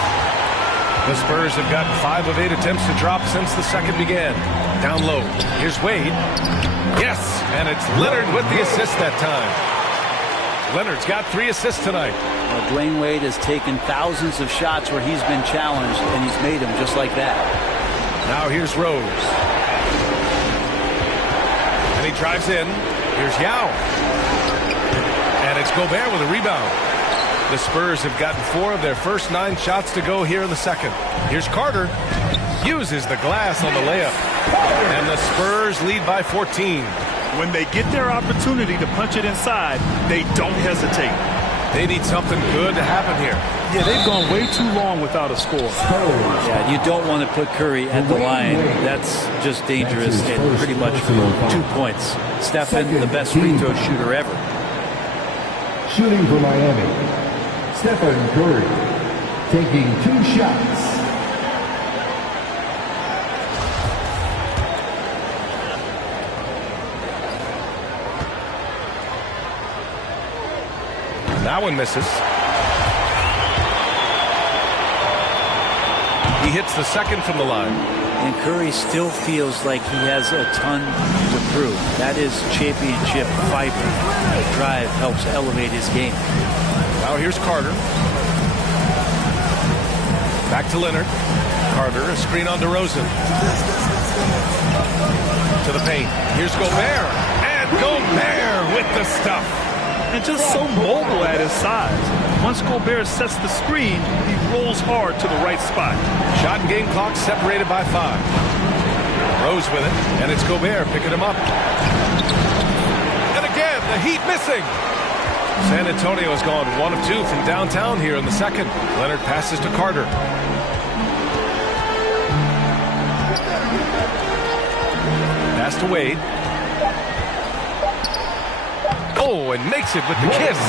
The Spurs have gotten 5 of 8 attempts to drop since the second began. Down low. Here's Wade. Yes, and it's Leonard with the assist that time. Leonard's got 3 assists tonight. Well, Dwayne Wade has taken thousands of shots where he's been challenged, and he's made them just like that. Now here's Rose. And he drives in. Here's Yao. And it's Gobert with a rebound. The Spurs have gotten 4 of their first 9 shots to go here in the second. Here's Carter. Uses the glass on the layup. And the Spurs lead by 14. When they get their opportunity to punch it inside, they don't hesitate. They need something good to happen here. Yeah, they've gone way too long without a score. Yeah, you don't want to put Curry at the line. That's just dangerous and pretty much 2 points. Stephen, the best free throw shooter ever. Shooting for Miami. Stephen Curry taking 2 shots. That one misses. He hits the second from the line. And Curry still feels like he has a ton to prove. That is championship fiber. The drive helps elevate his game. Now here's Carter. Back to Leonard. Carter, a screen on DeRozan. To the paint. Here's Gobert. And Gobert with the stuff. And just so mobile at his size. Once Gobert sets the screen, he rolls hard to the right spot. Shot and game clock separated by 5. Rose with it, and it's Gobert picking him up. And again, the Heat missing. San Antonio has gone 1 of 2 from downtown here in the second. Leonard passes to Carter. Pass to Wade. Oh, and makes it with the kiss.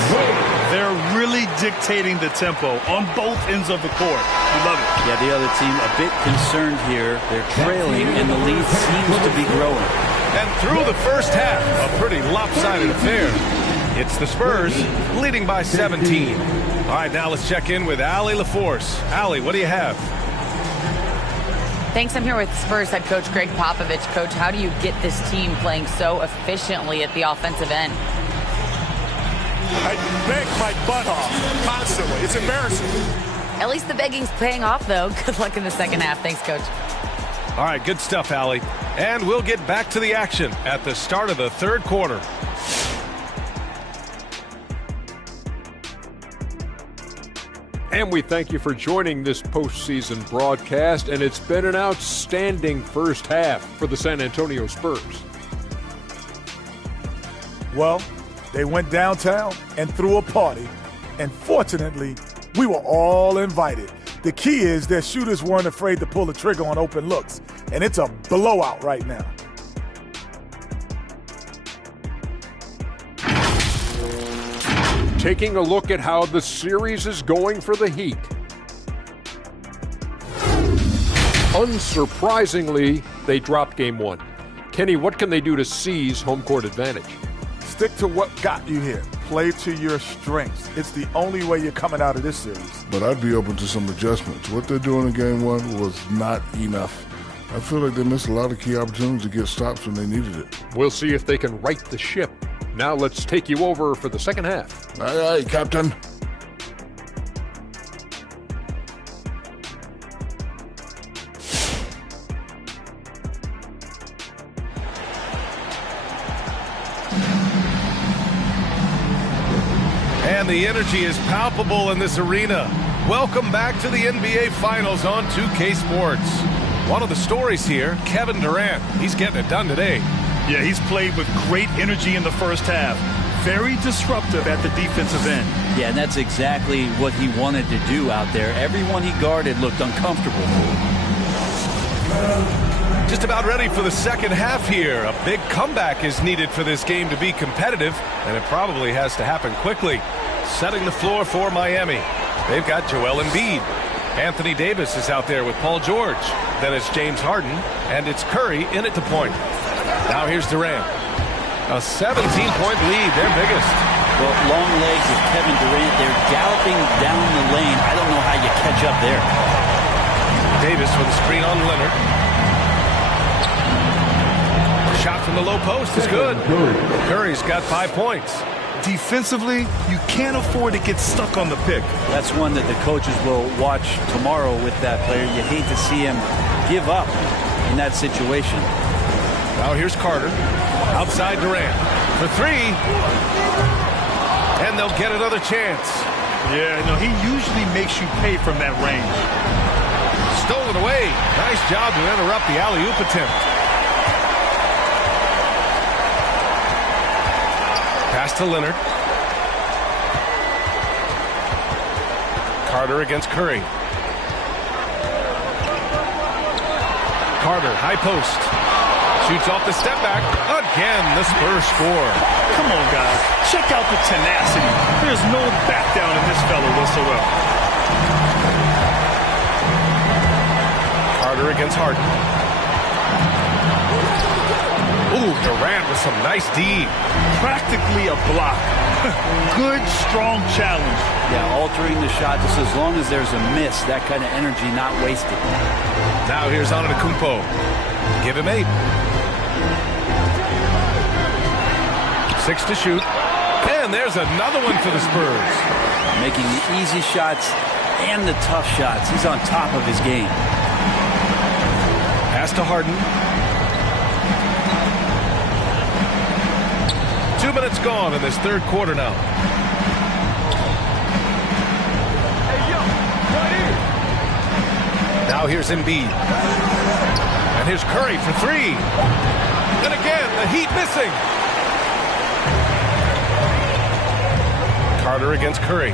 They're really dictating the tempo on both ends of the court. You love it. Yeah, the other team a bit concerned here. They're trailing, and the lead seems to be growing. And through the first half, a pretty lopsided affair. It's the Spurs leading by 17. All right, now let's check in with Allie LaForce. Allie, what do you have? Thanks. I'm here with Spurs head coach Greg Popovich. Coach, how do you get this team playing so efficiently at the offensive end? I beg my butt off constantly. It's embarrassing. At least the begging's paying off, though. Good luck in the second half. Thanks, Coach. All right, good stuff, Allie. And we'll get back to the action at the start of the third quarter. And we thank you for joining this postseason broadcast, and it's been an outstanding first half for the San Antonio Spurs. Well, they went downtown and threw a party, and fortunately, we were all invited. The key is their shooters weren't afraid to pull the trigger on open looks, and it's a blowout right now. Taking a look at how the series is going for the Heat. Unsurprisingly, they dropped game 1. Kenny, what can they do to seize home court advantage? Stick to what got you here. Play to your strengths. It's the only way you're coming out of this series. But I'd be open to some adjustments. What they're doing in game 1 was not enough. I feel like they missed a lot of key opportunities to get stops when they needed it. We'll see if they can right the ship. Now let's take you over for the second half. Aye, aye, Captain. And the energy is palpable in this arena. Welcome back to the NBA Finals on 2K Sports. One of the stories here, Kevin Durant. He's getting it done today. Yeah, he's played with great energy in the first half. Very disruptive at the defensive end. Yeah, and that's exactly what he wanted to do out there. Everyone he guarded looked uncomfortable. Just about ready for the second half here. A big comeback is needed for this game to be competitive, and it probably has to happen quickly. Setting the floor for Miami. They've got Joel Embiid. Anthony Davis is out there with Paul George. Then it's James Harden, and it's Curry in at the point. Now here's Durant. A 17-point lead, their biggest. Well, long legs of Kevin Durant. They're galloping down the lane. I don't know how you catch up there. Davis with a screen on Leonard. Shot from the low post is good. Curry's got 5 points. Defensively, you can't afford to get stuck on the pick. That's one that the coaches will watch tomorrow with that player. You hate to see him give up in that situation. Now here's Carter. Outside Durant for 3. And they'll get another chance. Yeah, no, he usually makes you pay from that range. Stolen away. Nice job to interrupt the alley-oop attempt. Pass to Leonard. Carter against Curry. Carter, high post. Shoots off the step back. Again, the Spurs score. Come on, guys. Check out the tenacity. There's no back down in this fella whatsoever. Carter against Harden. Ooh, Ooh, Durant with some nice D. Practically a block. Good, strong challenge. Yeah, altering the shot just as long as there's a miss. That kind of energy not wasted. Now here's Antetokounmpo. Give him 8. 6 to shoot. And there's another one for the Spurs. Making the easy shots and the tough shots. He's on top of his game. Pass to Harden. 2 minutes gone in this third quarter now. Now here's Embiid. And here's Curry for 3. And again, the Heat missing. Carter against Curry.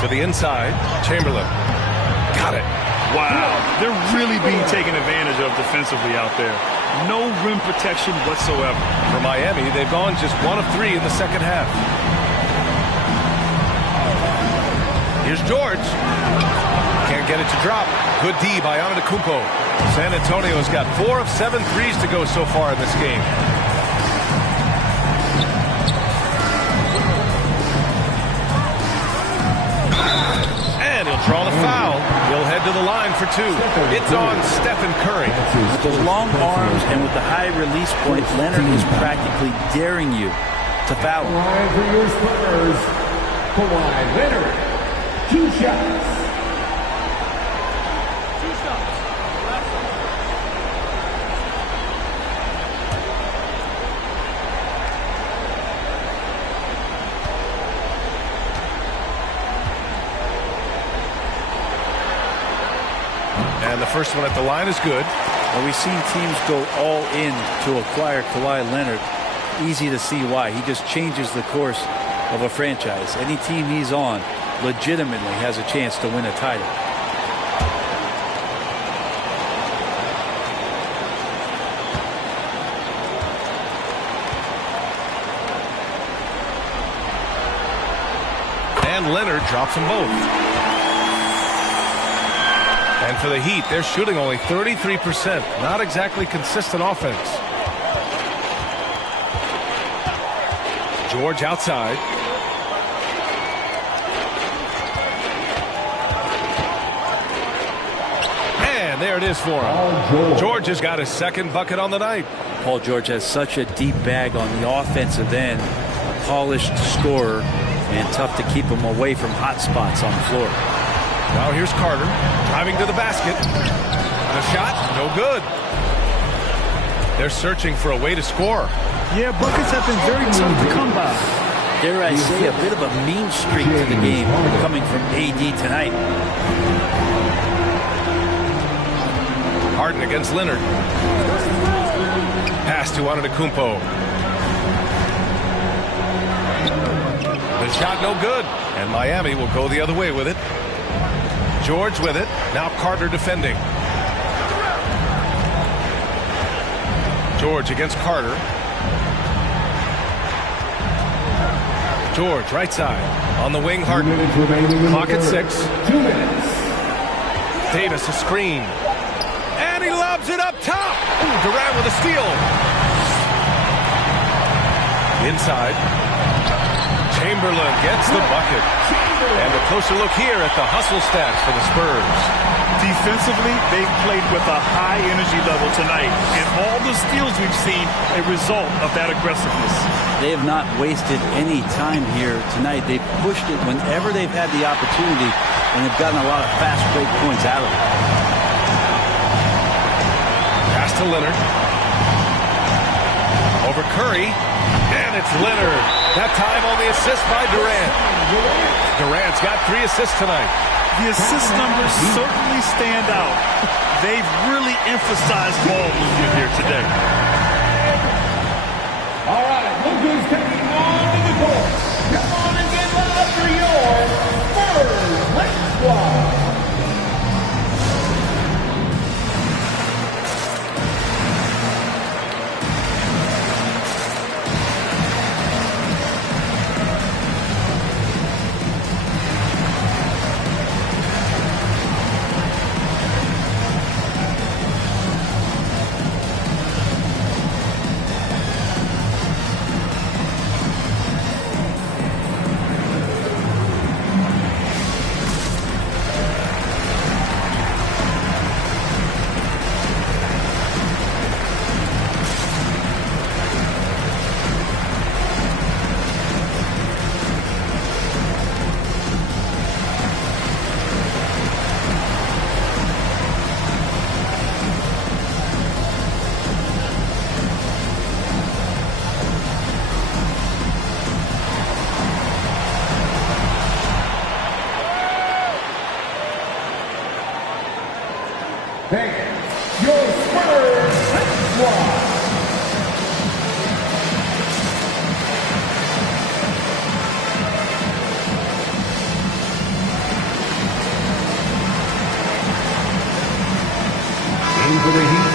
To the inside, Chamberlain. Got it. Wow, they're really being taken advantage of defensively out there. No rim protection whatsoever. For Miami, they've gone just 1 of 3 in the second half. Here's George. Can't get it to drop. Good D by Antetokounmpo. San Antonio's got 4 of 7 threes to go so far in this game. And he'll draw the foul. He'll head to the line for 2. It's on Stephen Curry. With those long arms and with the high release point, Leonard is practically daring you to foul. Line for your Spurs, Kawhi Leonard. 2 shots. And the first one at the line is good. Well, we've seen teams go all in to acquire Kawhi Leonard. Easy to see why. He just changes the course of a franchise. Any team he's on legitimately has a chance to win a title. And Leonard drops them both. And for the Heat, they're shooting only 33%. Not exactly consistent offense. George outside. And there it is for him. George has got his second bucket on the night. Paul George has such a deep bag on the offensive end. A polished scorer, and tough to keep him away from hot spots on the floor. Now here's Carter driving to the basket. The shot, no good. They're searching for a way to score. Yeah, buckets have been very tough to come by. Dare I say, a bit of a mean streak to the game coming from AD tonight. Harden against Leonard. Pass to Antetokounmpo. The shot no good. And Miami will go the other way with it. George with it. Now Carter defending. George against Carter. George right side. On the wing, Harden. Clock at 6. 2 minutes. Davis a screen. And he lobs it up top. Ooh, Durant with a steal. Inside. Chamberlain gets the bucket. And a closer look here at the hustle stats for the Spurs. Defensively, they've played with a high energy level tonight. And all the steals we've seen, a result of that aggressiveness. They have not wasted any time here tonight. They've pushed it whenever they've had the opportunity, and they've gotten a lot of fast break points out of it. Pass to Leonard. Over Curry. And it's Leonard. That time on the assist by Durant. Durant's got 3 assists tonight. The assist numbers certainly stand out. They've really emphasized ball movement here today. All right, look who's coming on to the court. Come on and get loud for your Spurs High Squad. and your Spurs squad. In for the Heat,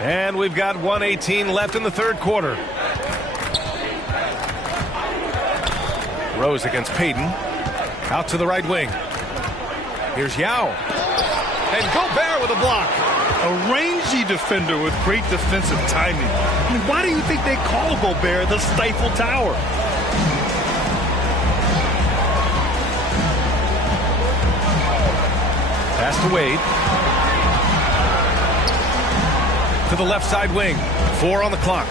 And we've got 1:18 left in the third quarter. Rose against Payton. Out to the right wing. Here's Yao. And Gobert with a block. A rangy defender with great defensive timing. I mean, why do you think they call Gobert the Stifle Tower? Pass to Wade. To the left side wing. 4 on the clock.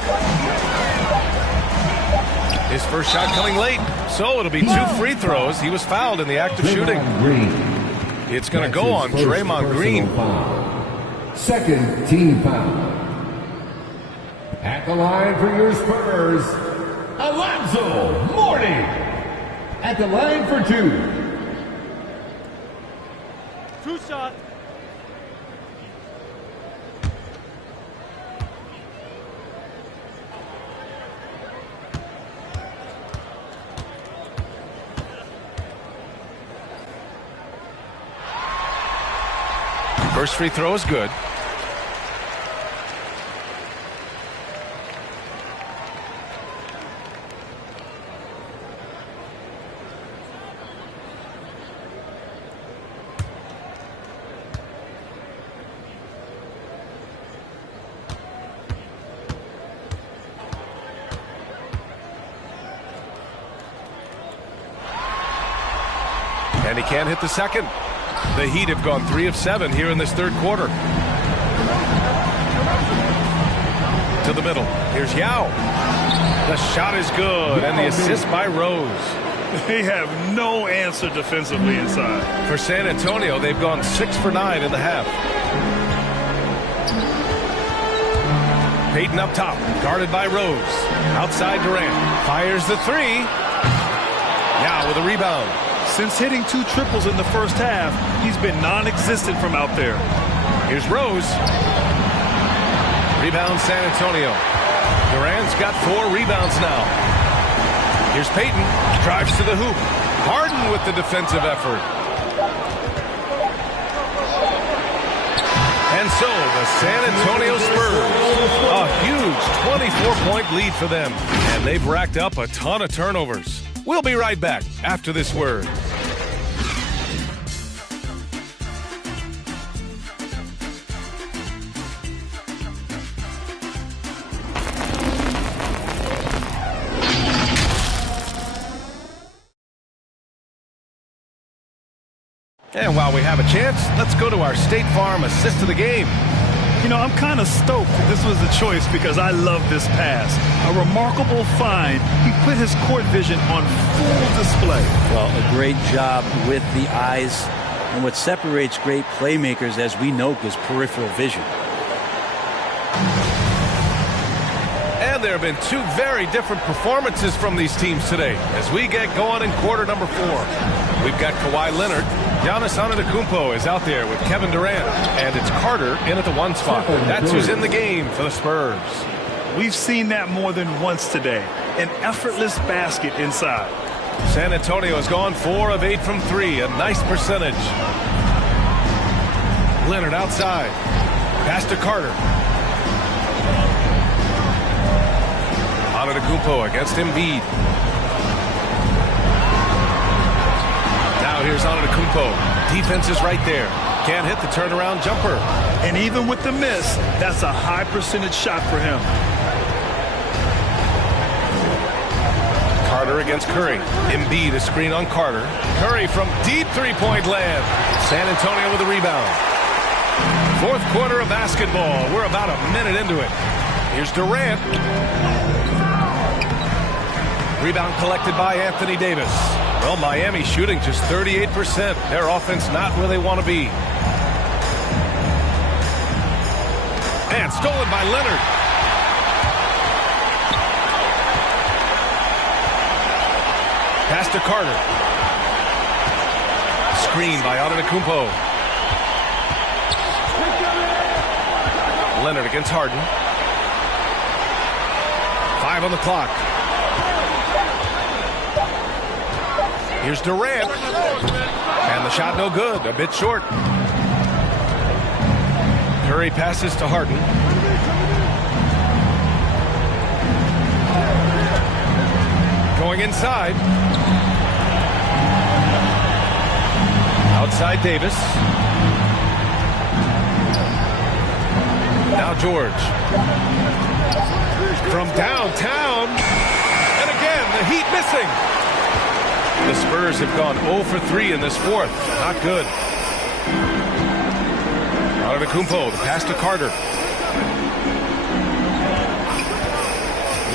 His first shot coming late. So it'll be 2 free throws. He was fouled in the act of shooting. It's going to go on Draymond Green. Second team foul. At the line for your Spurs, Alonzo Mourning. At the line for 2. 2 shot. First free throw is good. And he can't hit the second. The Heat have gone 3 of 7 here in this third quarter. To the middle. Here's Yao. The shot is good, and the assist by Rose. They have no answer defensively inside. For San Antonio, they've gone 6 for 9 in the half. Payton up top, guarded by Rose. Outside Durant. Fires the 3. Yao with a rebound. Since hitting 2 triples in the first half, he's been non-existent from out there. Here's Rose. Rebound San Antonio. Durant's got 4 rebounds now. Here's Payton. Drives to the hoop. Harden with the defensive effort. And so the San Antonio Spurs, a huge 24-point lead for them. And they've racked up a ton of turnovers. We'll be right back after this word. And while we have a chance, let's go to our State Farm assist of the game. You know, I'm kind of stoked that this was the choice because I love this pass. A remarkable find. He put his court vision on full display. Well, a great job with the eyes. And what separates great playmakers, as we know, is peripheral vision. And there have been 2 very different performances from these teams today as we get going in quarter number 4. We've got Kawhi Leonard. Giannis Antetokounmpo is out there with Kevin Durant. And it's Carter in at the 1 spot. That's who's in the game for the Spurs. We've seen that more than once today. An effortless basket inside. San Antonio has gone 4 of 8 from 3. A nice percentage. Leonard outside. Pass to Carter. Antetokounmpo against Embiid. Now here's Antetokounmpo. Defense is right there. Can't hit the turnaround jumper. And even with the miss, that's a high percentage shot for him. Carter against Curry. Embiid a screen on Carter. Curry from deep 3-point land. San Antonio with a rebound. Fourth quarter of basketball. We're about a minute into it. Here's Durant. Rebound collected by Anthony Davis. Well, Miami shooting just 38%. Their offense not where they want to be. And stolen by Leonard. Pass to Carter. Screen by Antetokounmpo. Leonard against Harden. 5 on the clock. Here's Durant. And the shot no good. A bit short. Curry passes to Harden. Going inside. Outside Davis. Now George. From downtown. And again, the Heat missing. The Spurs have gone 0 for 3 in this fourth. Not good. Antetokounmpo, the pass to Carter.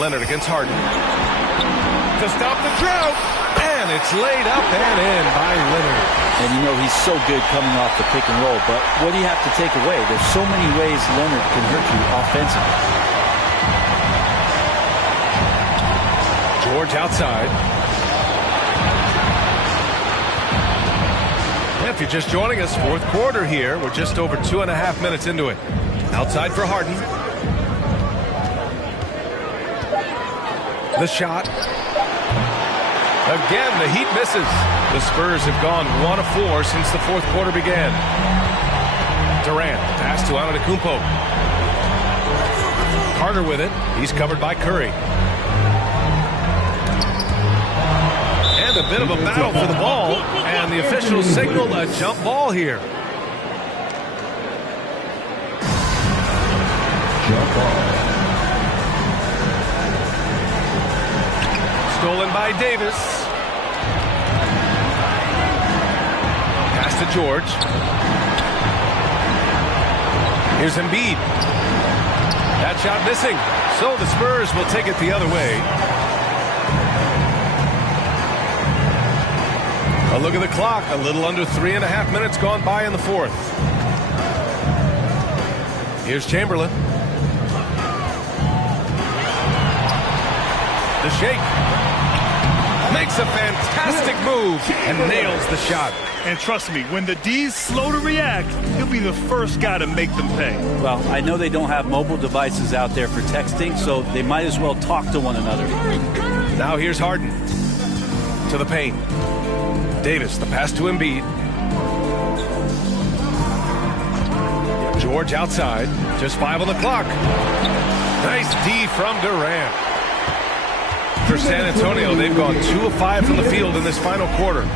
Leonard against Harden. To stop the drought. And it's laid up and in by Leonard. And you know he's so good coming off the pick and roll. But what do you have to take away? There's so many ways Leonard can hurt you offensively. George outside. If you're just joining us, fourth quarter here. We're just over 2.5 minutes into it. Outside for Harden. The shot. Again, the Heat misses. The Spurs have gone 1 of 4 since the fourth quarter began. Durant, pass to Antetokounmpo. Carter with it. He's covered by Curry. And a bit of a battle for the ball. And the officials signaled a jump ball here. Jump ball. Stolen by Davis. Pass to George. Here's Embiid. That shot missing. So the Spurs will take it the other way. A look at the clock. A little under 3.5 minutes gone by in the fourth. Here's Chamberlain. The shake. Makes a fantastic move and nails the shot. And trust me, when the D's slow to react, he'll be the first guy to make them pay. Well, I know they don't have mobile devices out there for texting, so they might as well talk to one another. Now here's Harden. To the paint. Davis, the pass to Embiid. George outside. Just 5 on the clock. Nice D from Durant. For San Antonio, they've gone 2 of 5 from the field in this final quarter.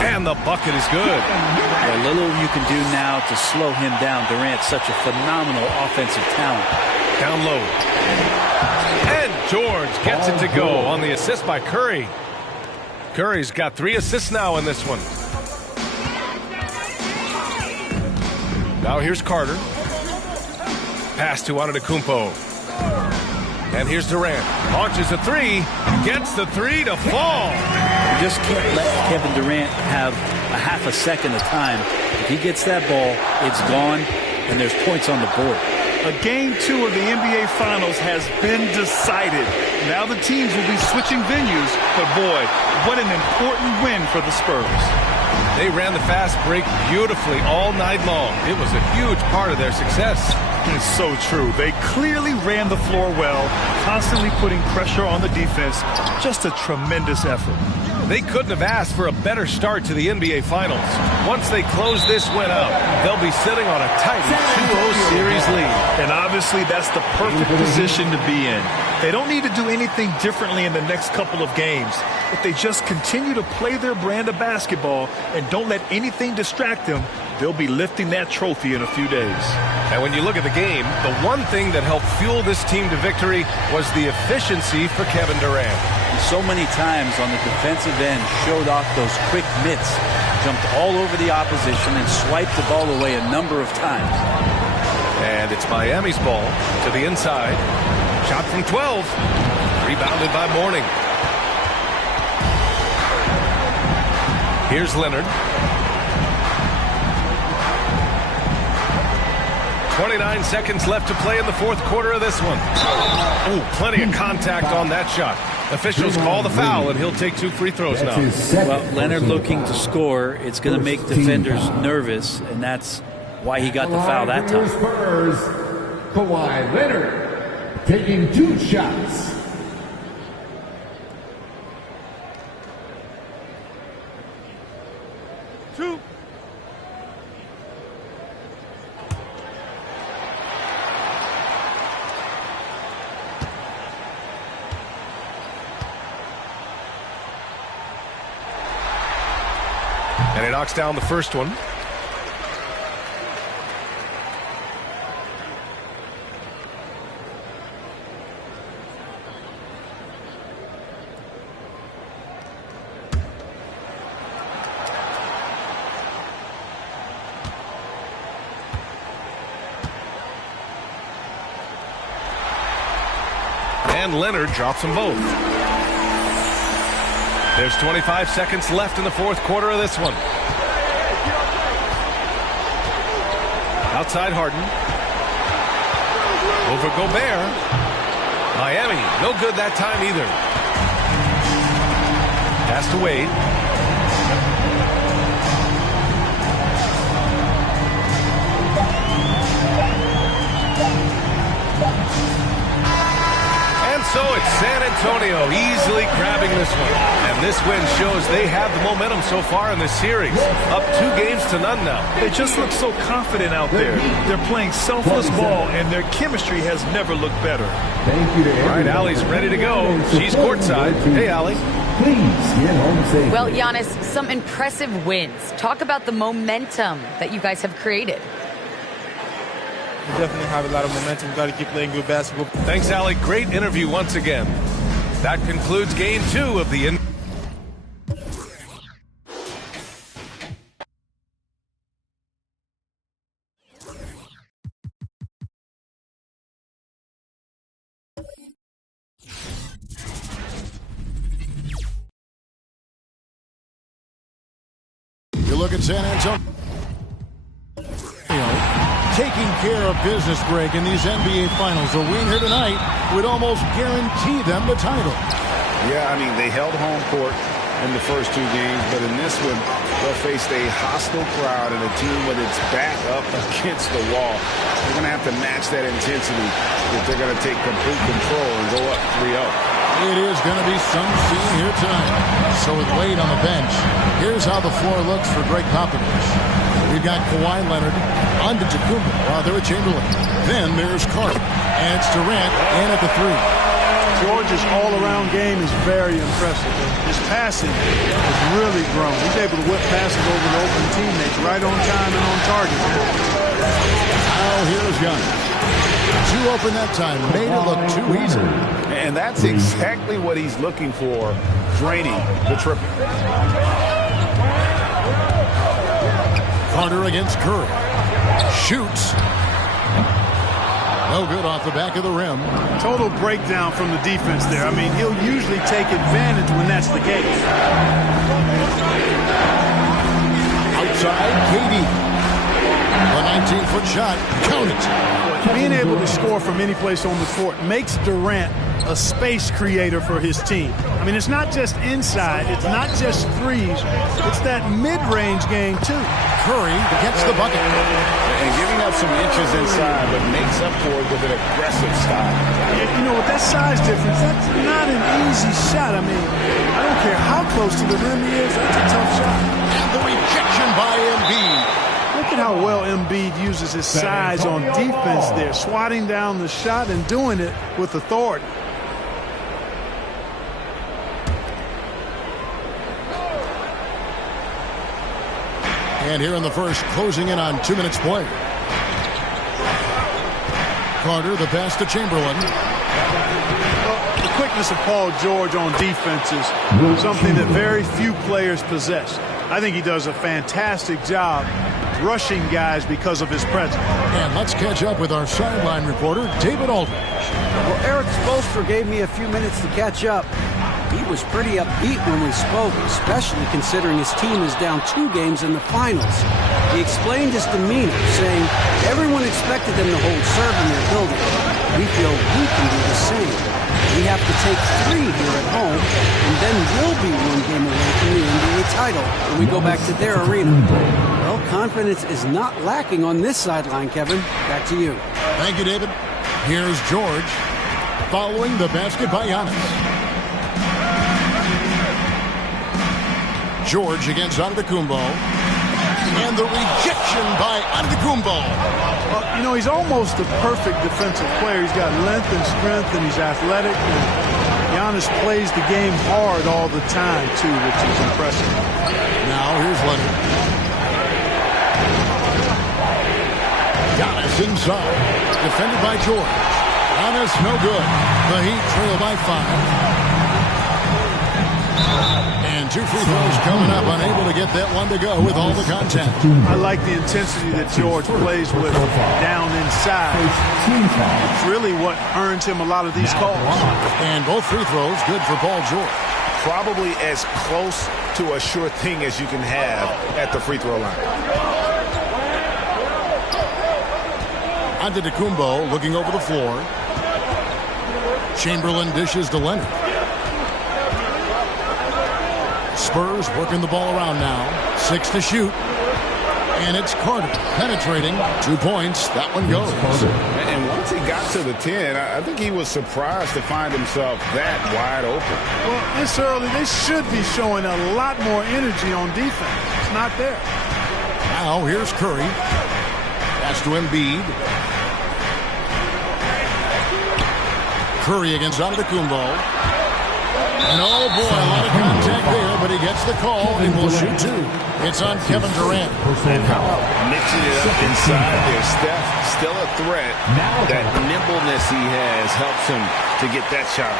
And the bucket is good. A little you can do now to slow him down. Durant's such a phenomenal offensive talent. Down low. And George gets it to go on the assist by Curry. Curry's got 3 assists now in this one. Now here's Carter. Pass to Antetokounmpo. And here's Durant. Launches a 3. Gets the 3 to fall. You just can't let Kevin Durant have a half a second of time. If he gets that ball, it's gone, and there's points on the board. A Game 2 of the NBA Finals has been decided. Now the teams will be switching venues, but boy, what an important win for the Spurs. They ran the fast break beautifully all night long. It was a huge part of their success. It's so true. They clearly ran the floor well, constantly putting pressure on the defense. Just a tremendous effort. They couldn't have asked for a better start to the NBA Finals. Once they close this win out, they'll be sitting on a tight 2-0 series lead. And obviously that's the perfect position to be in. They don't need to do anything differently in the next couple of games. If they just continue to play their brand of basketball and don't let anything distract them, they'll be lifting that trophy in a few days. And when you look at the game, the one thing that helped fuel this team to victory was the efficiency for Kevin Durant. So many times on the defensive end, showed off those quick mitts, jumped all over the opposition and swiped the ball away a number of times. And it's Miami's ball to the inside. Shot from 12. Rebounded by Mourning. Here's Leonard. 29 seconds left to play in the fourth quarter of this one. Oh, plenty of contact on that shot. Officials call the foul, and he'll take 2 free throws now. Well, Leonard looking to score. It's going to make defenders nervous, and that's why he got the foul that time. Spurs, Kawhi Leonard taking 2 shots. And he knocks down the first one. And Leonard drops them both. There's 25 seconds left in the fourth quarter of this one. Outside Harden. Over Gobert. Miami, no good that time either. Pass to Wade. So it's San Antonio easily grabbing this one. And this win shows they have the momentum so far in this series. Up 2-0 now. They just look so confident out there. They're playing selfless ball, and their chemistry has never looked better. Thank you to everyone. All right, Allie's ready to go. She's courtside. Hey, Allie. Please get home safe. Well, Giannis, some impressive wins. Talk about the momentum that you guys have created. We definitely have a lot of momentum. We've got to keep playing good basketball. Thanks, Allie. Great interview once again. That concludes game 2 of the You look at San Antonio. Taking care of business, Greg, in these NBA Finals. A win here tonight would almost guarantee them the title. Yeah, I mean, they held home court in the first 2 games, but in this one, they'll face a hostile crowd and a team with its back up against the wall. They're going to have to match that intensity if they're going to take complete control and go up 3-0. It is going to be some scene here tonight. So with Wade on the bench, here's how the floor looks for Greg Popovich. We've got Kawhi Leonard, Antetokounmpo while they're at Chamberlain. Then there's Carter, and it's Durant in at the 3. George's all-around game is very impressive. His passing has really grown. He's able to whip passes over the open teammates right on time and on target. Now here's Giannis. 2 open that time. Made it look too easy. And that's exactly what he's looking for, draining the triple. Carter against Curry. Shoots. No good off the back of the rim. Total breakdown from the defense there. I mean, he'll usually take advantage when that's the case. Outside, KD. A 19-foot shot. Count it. Being able to score from any place on the court makes Durant a space creator for his team. I mean, it's not just inside. It's not just threes. It's that mid-range game, too. Curry gets the bucket. And giving up some inches inside, but makes up for it with an aggressive style. You know, with that size difference, that's not an easy shot. I mean, I don't care how close to the rim he is. That's a tough shot. And the rejection by Embiid. Look at how well Embiid uses his size on defense there, swatting down the shot and doing it with authority. And here in the first, closing in on 2 minutes play. Carter, the pass to Chamberlain. The quickness of Paul George on defense is something that very few players possess. I think he does a fantastic job rushing guys because of his presence. And let's catch up with our sideline reporter, David Aldridge. Well, Eric Spoelstra gave me a few minutes to catch up. He was pretty upbeat when we spoke, especially considering his team is down 2 games in the finals. He explained his demeanor, saying everyone expected them to hold serve in their building. We feel we can do the same. We have to take 3 here at home, and then we'll be 1 game away from the NBA title when we go back to their arena. Well, confidence is not lacking on this sideline, Kevin. Back to you. Thank you, David. Here's George following the basket by Giannis. George against Antetokounmpo. And the rejection by Antetokounmpo. Well, you know, he's almost the perfect defensive player. He's got length and strength, and he's athletic. And Giannis plays the game hard all the time, too, which is impressive. Now, here's Leonard. Giannis inside. Defended by George. Giannis no good. The Heat trail by 5. And 2 free throws coming up, unable to get that one to go with all the contact. I like the intensity that George plays with down inside. It's really what earns him a lot of these calls. And both free throws good for Paul George. Probably as close to a sure thing as you can have at the free throw line. Antetokounmpo looking over the floor. Chamberlain dishes to Leonard. Spurs working the ball around now. 6 to shoot. And it's Carter penetrating. 2 points. That one goes. And once he got to the 10, I think he was surprised to find himself that wide open. Well, this early, they should be showing a lot more energy on defense. It's not there. Now here's Curry. Pass to Embiid. Curry against Antetokounmpo. And oh boy, a lot of contact there, but he gets the call and will shoot 2. It's on Kevin Durant. And how about mixing it up inside there? Steph still a threat. That nimbleness he has helps him to get that shot.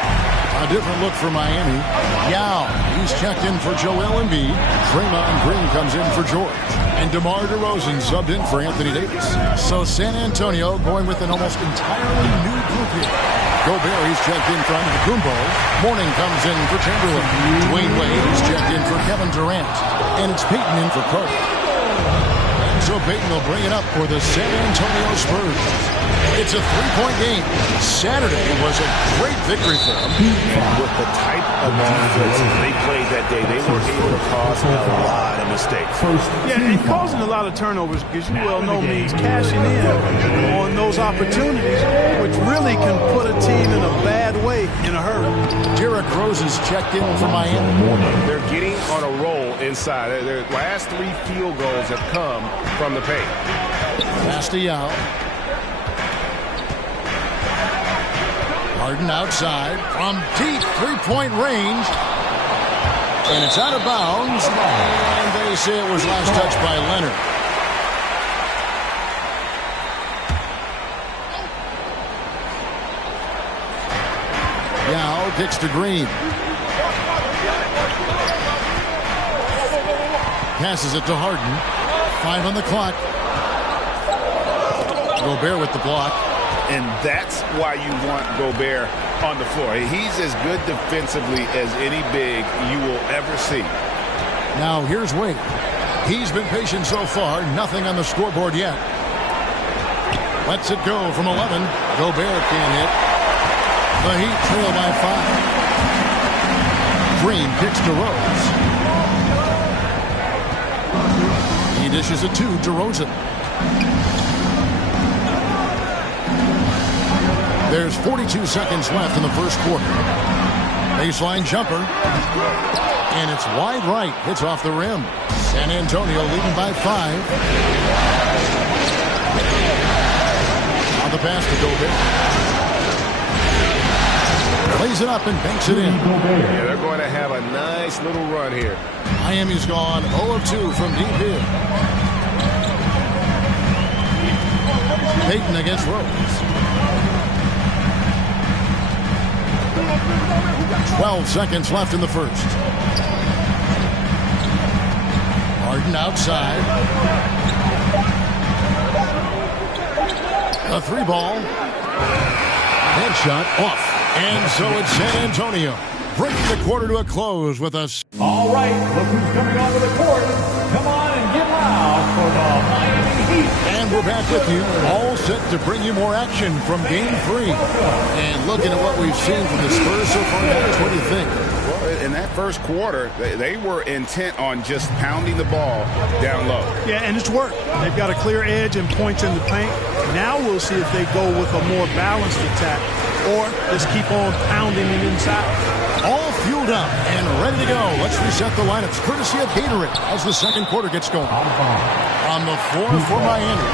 A different look for Miami. Yao, he's checked in for Joel Embiid. Draymond Green comes in for George. And DeMar DeRozan subbed in for Anthony Davis. So San Antonio going with an almost entirely new group here. Gobert, he's checked in for Antetokounmpo. Mourning comes in for Chamberlain. Dwayne Wade is checked in for Kevin Durant. And it's Peyton in for Carter. And so Peyton will bring it up for the San Antonio Spurs. It's a 3-point game. Saturday was a great victory for them. With the type of defense they played that day, they were able to cause a lot of mistakes. Yeah, and causing a lot of turnovers, because you well know means cashing in on those opportunities, which really can put a team in a bad way in a hurry. Derrick Rose is checked in for Miami. They're getting on a roll inside. Their last 3 field goals have come from the paint. Pass to Yao. Harden outside from deep 3-point range. And it's out of bounds. And they say it was last touched by Leonard. Yao kicks to Green. Passes it to Harden. 5 on the clock. Gobert with the block. And that's why you want Gobert on the floor. He's as good defensively as any big you will ever see. Now here's Wade. He's been patient so far. Nothing on the scoreboard yet. Lets it go from 11. Gobert can't hit. The Heat trail by 5. Green kicks to Rose. He dishes it to DeRozan. There's 42 seconds left in the first quarter. Baseline jumper. And it's wide right. Hits off the rim. San Antonio leading by 5. On the pass to Gobert. Plays it up and banks it in. Yeah, they're going to have a nice little run here. Miami's gone 0 of 2 from deep here. Peyton against Rose. 12 seconds left in the first. Harden outside. A 3-ball. Headshot off. And so it's San Antonio, bringing the quarter to a close with us. All right, look who's coming onto the court. Come on and get loud for the Miami Heat. And we're back with you, all set to bring you more action from Game 3. And looking at what we've seen from the Spurs so far, guys, what do you think? Well, in that first quarter, they were intent on just pounding the ball down low. Yeah, and it's worked. They've got a clear edge and points in the paint. Now we'll see if they go with a more balanced attack or just keep on pounding it inside. All fueled up and ready to go. Let's reset the lineups courtesy of Gatorade as the second quarter gets going. On the floor for Miami,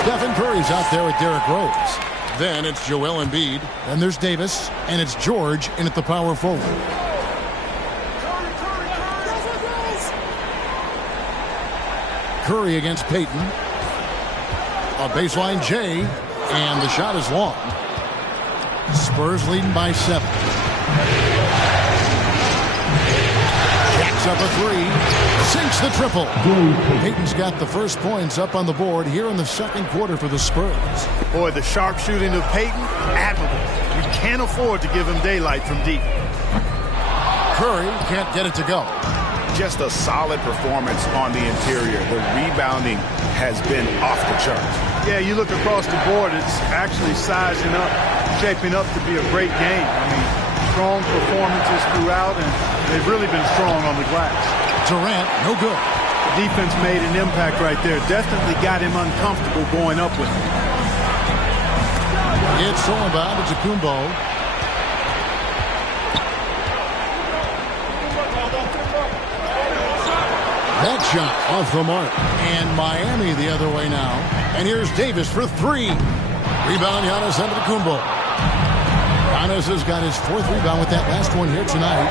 Stephen Curry's out there with Derrick Rose. Then it's Joel Embiid. Then there's Davis. And it's George in at the power forward. Curry against Payton. A baseline J. And the shot is long. Spurs leading by 7. Jacks up a 3. Sinks the triple. Payton's got the first points up on the board here in the second quarter for the Spurs. Boy, the sharpshooting of Payton, admirable. You can't afford to give him daylight from deep. Curry can't get it to go. Just a solid performance on the interior. The rebounding has been off the charts. Yeah, you look across the board, it's actually sizing up, shaping up to be a great game. I mean, strong performances throughout, and they've really been strong on the glass. Durant, no good. The defense made an impact right there. Definitely got him uncomfortable going up with it. It's Solomon to Kumbo. That shot off the mark. And Miami the other way now. And here's Davis for 3. Rebound, Giannis Antetokounmpo. Giannis has got his 4th rebound with that last one here tonight.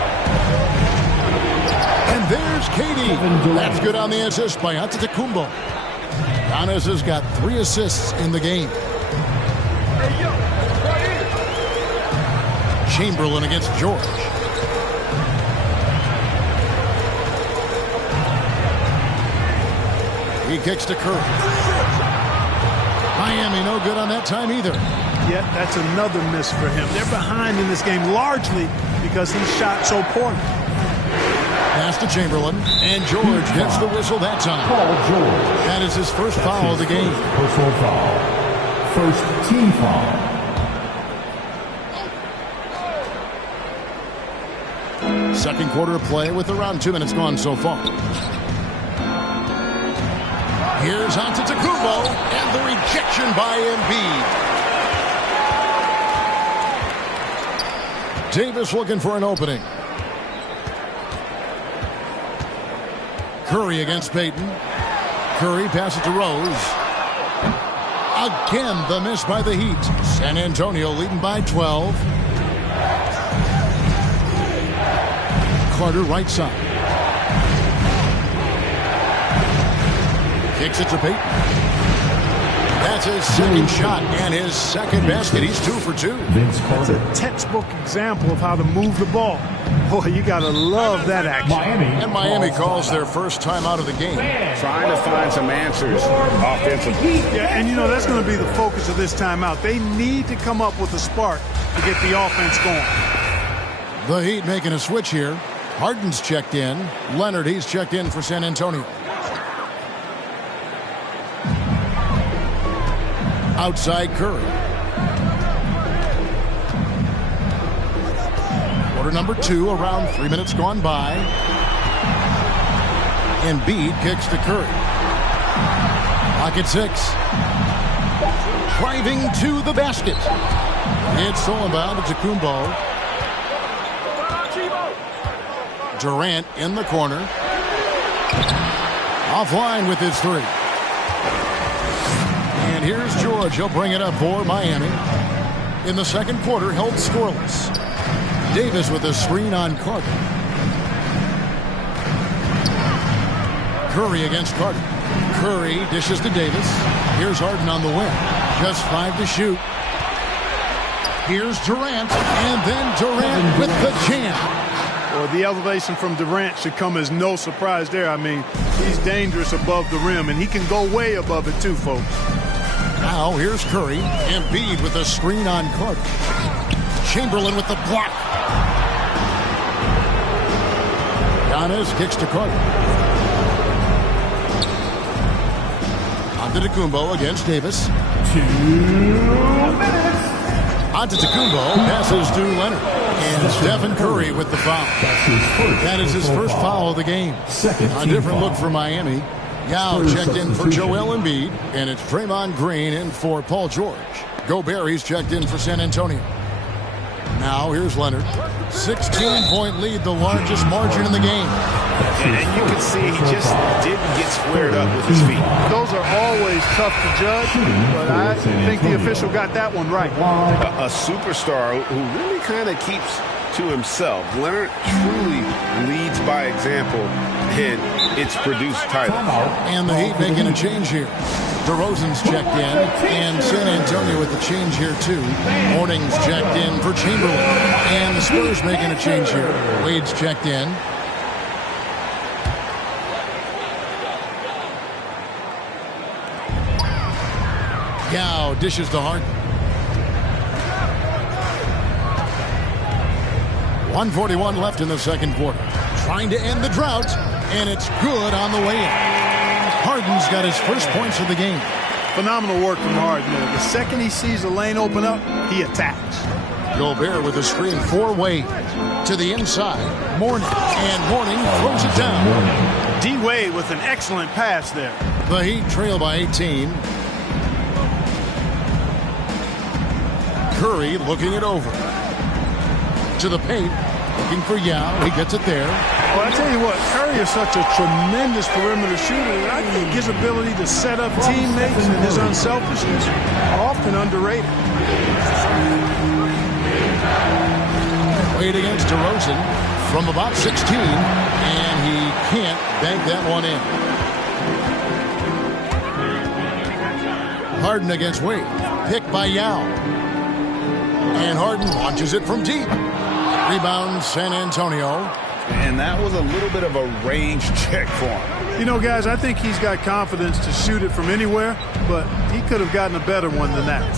And there's KD. That's good on the assist by Antetokounmpo. Giannis has got 3 assists in the game. Chamberlain against George. He kicks to Curry. Miami no good on that time either. Yet that's another miss for him. They're behind in this game largely because he shot so poorly. Pass to Chamberlain, and George gets the whistle that time. That is his first foul of the game. Personal foul. First team foul. Second quarter of play with around 2 minutes gone so far. Here's Antetokounmpo, and the rejection by Embiid. Davis looking for an opening. Curry against Payton. Curry passes to Rose. Again, the miss by the Heat. San Antonio leading by 12. Carter right side. Kicks it to Payton. That's his second shot and his second basket. He's 2 for 2. That's a textbook example of how to move the ball. Boy, you got to love that action. And Miami calls their first time out of the game. Trying to find some answers offensively. Yeah, and you know that's going to be the focus of this timeout. They need to come up with a spark to get the offense going. The Heat making a switch here. Harden's checked in. Leonard, he's checked in for San Antonio. Outside Curry. Quarter number 2, around 3 minutes gone by. Embiid kicks to Curry. Pocket 6. Driving to the basket. It's Solomon to Kumbo. Durant in the corner. Offline with his 3. And here's George. He'll bring it up for Miami. In the second quarter, held scoreless. Davis with a screen on Carter. Curry against Carter. Curry dishes to Davis. Here's Harden on the wing. Just 5 to shoot. Here's Durant. And then Durant with the jam. or the elevation from Durant should come as no surprise there. I mean, he's dangerous above the rim, and he can go way above it too, folks. Now here's Curry. Embiid with a screen on Carter. Chamberlain with the block. Giannis kicks to Carter. Antetokounmpo against Davis. 2 minutes. Antetokounmpo passes to Leonard. And Stephen Curry with the foul. That is his first foul of the game. A different look for Miami. Yao checked in for Joel Embiid. And it's Draymond Green in for Paul George. Gobert, he's checked in for San Antonio. Now here's Leonard. 16-point lead, the largest margin in the game. And you can see he just didn't get squared up with his feet. Those are always tough to judge, but I think the official got that one right. A superstar who really kind of keeps to himself. Leonard truly leads by example, and it's produced titles. And the Heat making a change here. DeRozan's checked in, and San Antonio with the change here too. Morning's checked in for Chamberlain, and the Spurs making a change here. Wade's checked in. Yao dishes to Harden. 1:41 left in the second quarter. Trying to end the drought, and it's good on the way in. Harden's got his first points of the game. Phenomenal work from Harden. The second he sees a lane open up, he attacks. Gobert with a screen for Wade. To the inside. Mourning. And Mourning throws it down. D. Wade with an excellent pass there. The Heat trail by 18. Curry looking it over. To the paint. Looking for Yao. He gets it there. Well, I tell you what, Curry is such a tremendous perimeter shooter, and I think his ability to set up teammates and his unselfishness are often underrated. Wade against DeRozan from about 16, and he can't bank that one in. Harden against Wade. Picked by Yao. And Harden launches it from deep. Rebound San Antonio. And that was a little bit of a range check for him. You know, guys, I think he's got confidence to shoot it from anywhere, but he could have gotten a better one than that.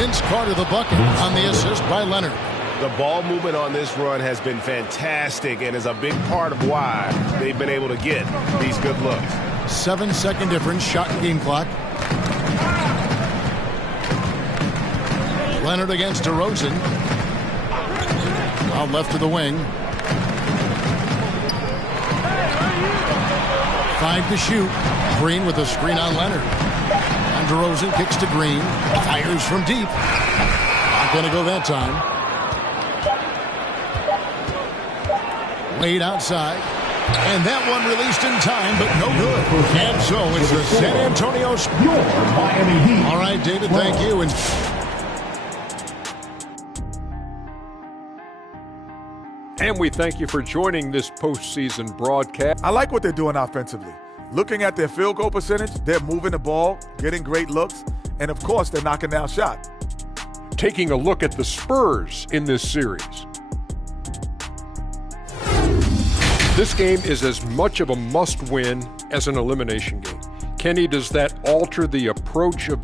Vince Carter the bucket on the assist by Leonard. The ball movement on this run has been fantastic and is a big part of why they've been able to get these good looks. 7-second difference, shot and game clock. Leonard against DeRozan. Out left to the wing. 5 to shoot. Green with a screen on Leonard. And DeRozan kicks to Green. Fires from deep. Not going to go that time. Wade outside. And that one released in time, but no good. And so it's the San Antonio Spurs. Miami Heat. All right, David, thank you. And we thank you for joining this postseason broadcast. I like what they're doing offensively. Looking at their field goal percentage, they're moving the ball, getting great looks, and of course, they're knocking down shots. Taking a look at the Spurs in this series. This game is as much of a must-win as an elimination game. Kenny, does that alter the approach of...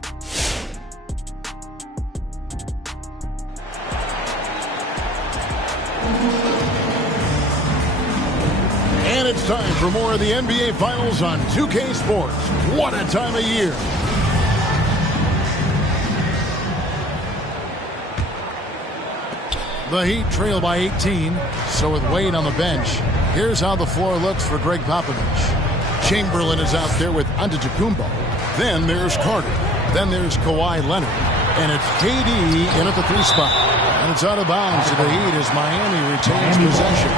And it's time for more of the NBA Finals on 2K Sports. What a time of year. The Heat trail by 18. So with Wade on the bench, here's how the floor looks for Greg Popovich. Chamberlain is out there with Antetokounmpo. Then there's Carter. Then there's Kawhi Leonard. And it's KD in at the 3 spot. And it's out of bounds to the Heat as Miami retains possession.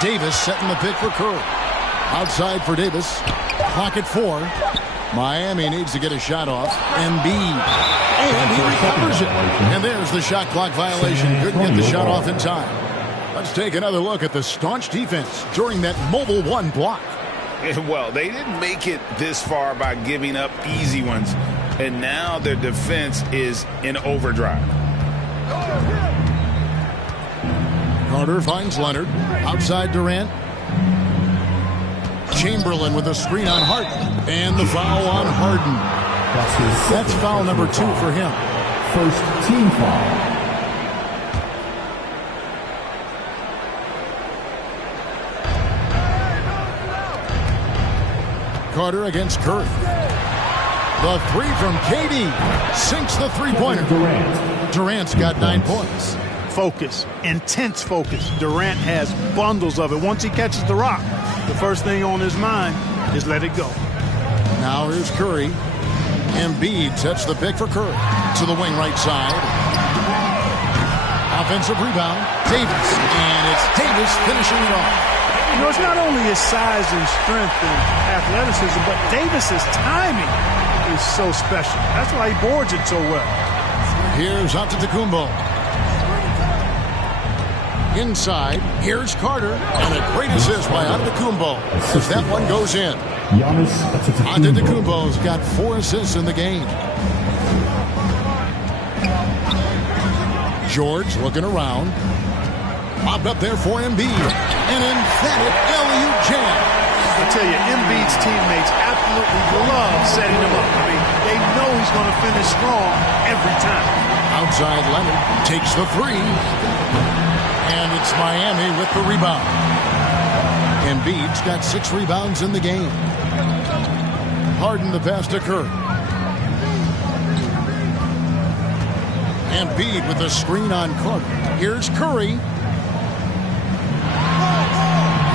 Davis setting the pick for Curry. Outside for Davis. Clock at 4. Miami needs to get a shot off. Embiid. And he recovers it. And there's the shot clock violation. Couldn't get the shot off in time. Let's take another look at the staunch defense during that Mobile 1 block. Well, they didn't make it this far by giving up easy ones, and now their defense is in overdrive. Carter finds Leonard. Outside Durant. Chamberlain with a screen on Harden. And the foul on Harden. That's foul number 2 for him. First team foul. Carter against Curry. The 3 from KD sinks the three-pointer. Durant's got 9 points. Focus, intense focus. Durant has bundles of it. Once he catches the rock, the first thing on his mind is let it go. Now here's Curry. Embiid sets the pick for Curry to the wing right side. Offensive rebound, Davis, and it's Davis finishing it off. You know, it's not only his size and strength and athleticism, but Davis's timing is so special. That's why he boards it so well. Here's Antetokounmpo. Inside, here's Carter, and a great assist by Antetokounmpo as that one goes in. Antetokounmpo's got 4 assists in the game. George looking around. Popped up there for Embiid. An emphatic alley-oop jam. I tell you, Embiid's teammates absolutely love setting him up. I mean, they know he's going to finish strong every time. Outside Leonard takes the 3. And it's Miami with the rebound. Embiid's got 6 rebounds in the game. Harden the pass to Curry. Embiid with a screen on Carter. Here's Curry.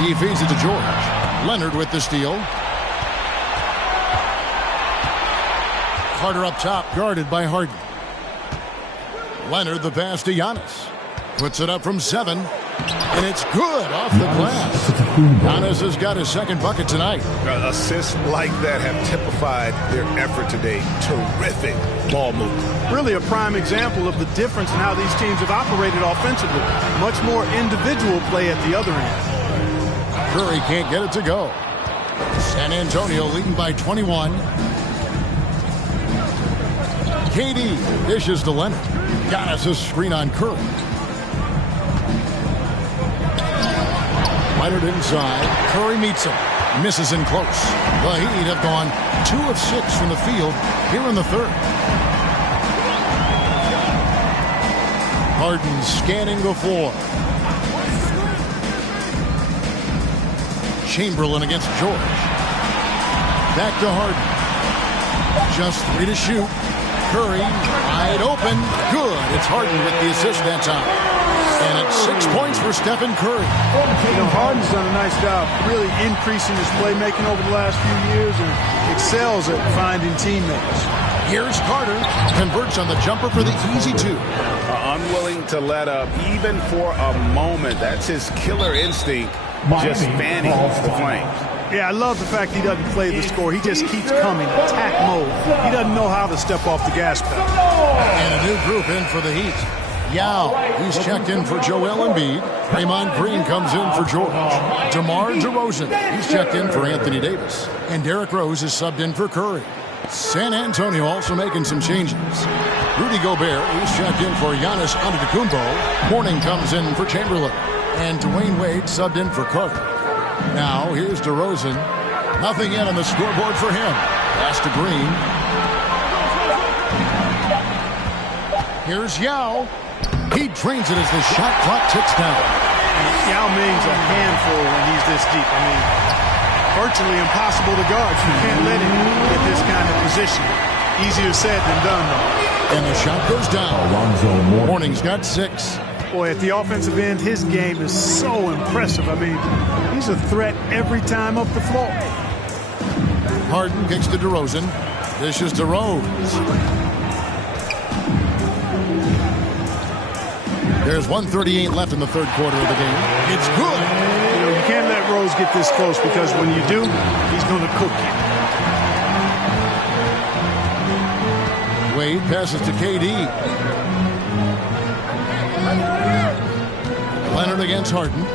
He feeds it to George. Leonard with the steal. Carter up top, guarded by Harden. Leonard the pass to Giannis. Puts it up from 7. And it's good off the glass. Giannis has got his 2nd bucket tonight. Assists like that have typified their effort today. Terrific ball movement. Really a prime example of the difference in how these teams have operated offensively. Much more individual play at the other end. Curry can't get it to go. San Antonio leading by 21. KD dishes to Leonard. Giannis' screen on Curry. Leonard inside. Curry meets him. Misses in close. The Heat have gone 2 of 6 from the field here in the 3rd. Harden scanning the floor. Chamberlain against George. Back to Harden. Just 3 to shoot. Curry wide open. Good. It's Harden with the assist that time. And it's 6 points for Stephen Curry. You know, Harden's done a nice job really increasing his playmaking over the last few years and excels at finding teammates. Here's Carter. Converts on the jumper for the easy 2. Unwilling to let up even for a moment. That's his killer instinct. Just fanning the flames. Yeah, I love the fact he doesn't play the score. He just keeps coming, attack mode. He doesn't know how to step off the gas pedal. And a new group in for the Heat. Yao, he's checked in for Joel Embiid. Draymond Green comes in for George. DeMar DeRozan, he's checked in for Anthony Davis. And Derrick Rose is subbed in for Curry. San Antonio also making some changes. Rudy Gobert, he's checked in for Giannis Antetokounmpo. Mourning comes in for Chamberlain. And Dwayne Wade subbed in for Carter. Now, here's DeRozan. Nothing yet on the scoreboard for him. Pass to Green. Here's Yao. He drains it as the shot clock ticks down. Yao Ming's a handful when he's this deep. I mean, virtually impossible to guard. You can't let him get this kind of position. Easier said than done, though. And the shot goes down. Mourning's got 6. Boy, at the offensive end, his game is so impressive. I mean, he's a threat every time up the floor. Harden kicks to DeRozan. Dishes to Rose. There's 1:38 left in the 3rd quarter of the game. It's good. You know, you can't let Rose get this close because when you do, he's going to cook you. Wade passes to KD. Leonard against Harden.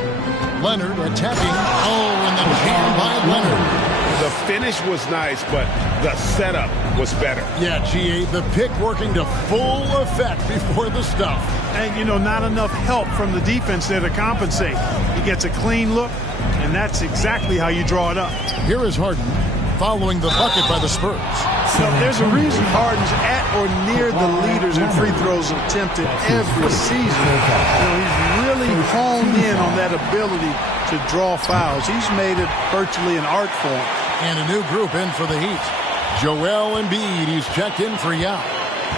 Leonard attacking. Oh, and the jam by Leonard. The finish was nice, but the setup was better. Yeah, G.A., the pick working to full effect before the stuff. And, you know, not enough help from the defense there to compensate. He gets a clean look, and that's exactly how you draw it up. Here is Harden following the bucket by the Spurs. So there's a reason Harden's at or near the leaders in free throws attempted every season. You know, he's really honed in on that ability to draw fouls. He's made it virtually an art form. And a new group in for the Heat. Joel Embiid, he's checked in for Yao.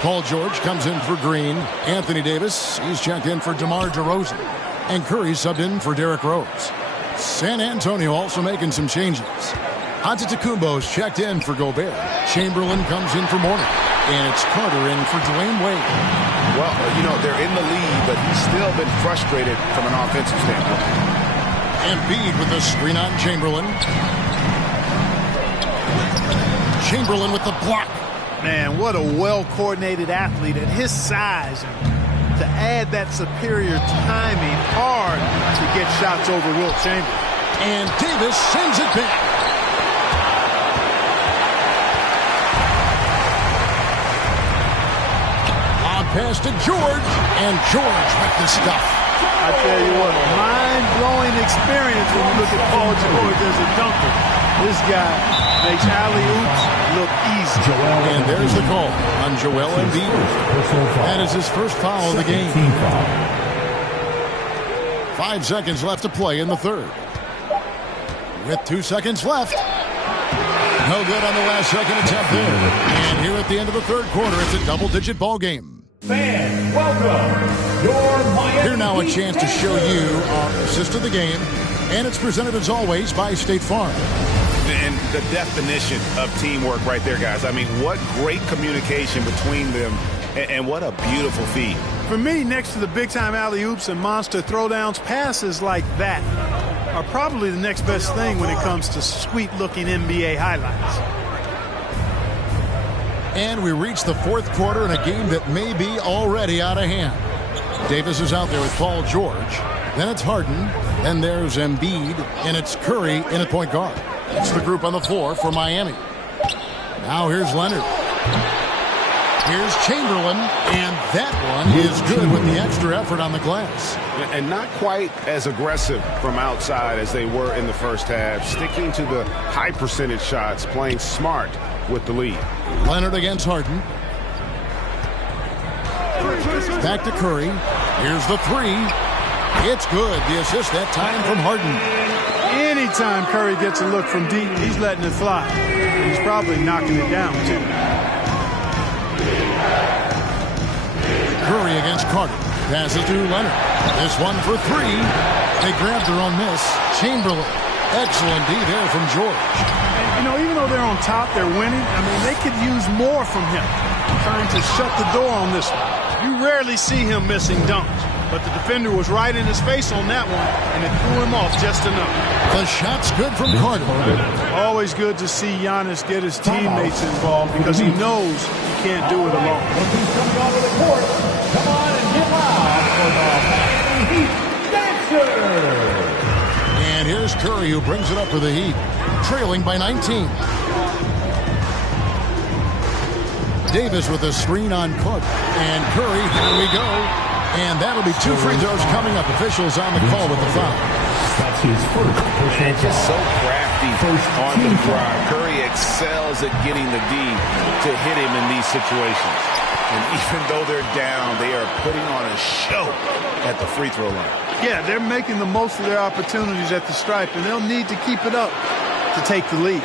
Paul George comes in for Green. Anthony Davis, he's checked in for DeMar DeRozan. And Curry subbed in for Derrick Rose. San Antonio also making some changes. Antetokounmpo's checked in for Gobert. Chamberlain comes in for Mourning. And it's Carter in for Dwayne Wade. Well, you know, they're in the lead, but he's still been frustrated from an offensive standpoint. Embiid with the screen on Chamberlain. Chamberlain with the block. Man, what a well-coordinated athlete at his size. And to add that superior timing, hard to get shots over Wilt Chamberlain. And Davis sends it back. Lob pass to George, and George with the stuff. I tell you what, mind-blowing experience when you look at Paul George as a dunker. This guy makes alley-oops look easy. And there's the call on Joel Embiid. That is his first foul of the game. 5 seconds left to play in the third. With 2 seconds left. No good on the last second attempt there. And here at the end of the third quarter, it's a double-digit ball game. Fans, welcome your Miami. Here now a chance to show you our assist of the game. And it's presented as always by State Farm. And the definition of teamwork right there, guys. I mean, what great communication between them, and what a beautiful feed. For me, next to the big-time alley-oops and monster throwdowns, passes like that are probably the next best thing when it comes to sweet-looking NBA highlights. And we reach the fourth quarter in a game that may be already out of hand. Davis is out there with Paul George. Then it's Harden. Then there's Embiid. And it's Curry in at point guard. It's the group on the floor for Miami. Now here's Leonard. Here's Chamberlain. And that one is good with the extra effort on the glass. And not quite as aggressive from outside as they were in the first half. Sticking to the high percentage shots, playing smart with the lead. Leonard against Harden. Back to Curry. Here's the three. It's good. The assist that time from Harden. Anytime Curry gets a look from deep, he's letting it fly. He's probably knocking it down, too. Curry against Carter. Passes to Leonard. This one for three. They grabbed their own miss. Chamberlain. Excellent D there from George. And, you know, even though they're on top, they're winning. I mean, they could use more from him. Trying to shut the door on this one. You rarely see him missing dunks. But the defender was right in his face on that one, and it threw him off just enough. The shot's good from Carter. Always good to see Giannis get his teammates involved because he knows he can't do it alone. Coming onto the court, come on and get loud for the Miami Heat Dancers. And here's Curry who brings it up for the Heat, trailing by 19. Davis with a screen on Carter. And Curry, here we go. And that'll be 2 free throws coming up. Officials on the call with the foul. That's his first personal And just so crafty on the drive. Curry excels at getting the D to hit him in these situations. And even though they're down, they are putting on a show at the free throw line. Yeah, they're making the most of their opportunities at the stripe, and they'll need to keep it up to take the lead.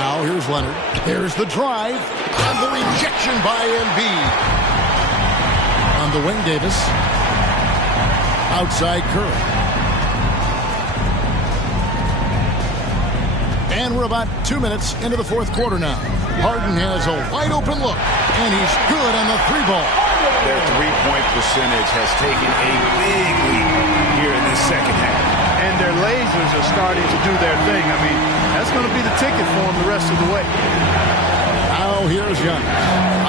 Now here's Leonard. There's the drive. And the rejection by Embiid. On the wing, Davis. Outside Curry. And we're about 2 minutes into the fourth quarter now. Harden has a wide open look. And he's good on the three ball. Their three-point percentage has taken a big lead here in this second half. And their lasers are starting to do their thing. I mean, that's going to be the ticket for them the rest of the way. Now here's Giannis.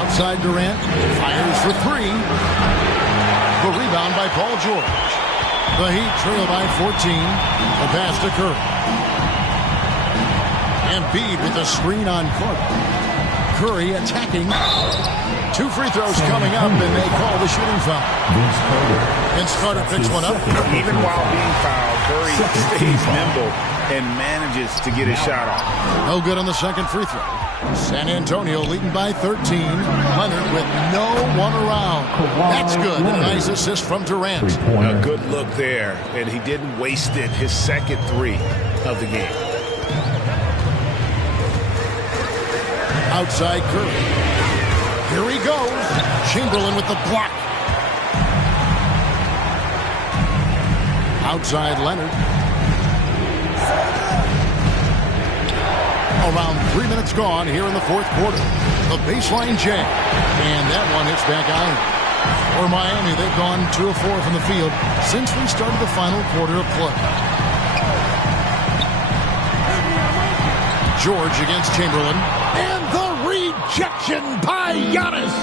Outside Durant. Fires for three. The rebound by Paul George. The Heat trail by 14. The pass to Curry. Embiid with a screen on Carter. Curry attacking. 2 free throws coming up, and they call the shooting foul. Vince Carter picks one up. Even while being fouled, Curry stays nimble and manages to get his shot off. No good on the second free throw. San Antonio leading by 13. Leonard with no one around. That's good. A nice assist from Durant. A good look there, and he didn't waste it. His second 3 of the game. Outside Curry. Here he goes. Chamberlain with the block. Outside Leonard. Around 3 minutes gone here in the fourth quarter. The baseline jam. And that one hits back iron. For Miami, they've gone 2 of 4 from the field since we started the final quarter of play. George against Chamberlain. And the rejection by Giannis.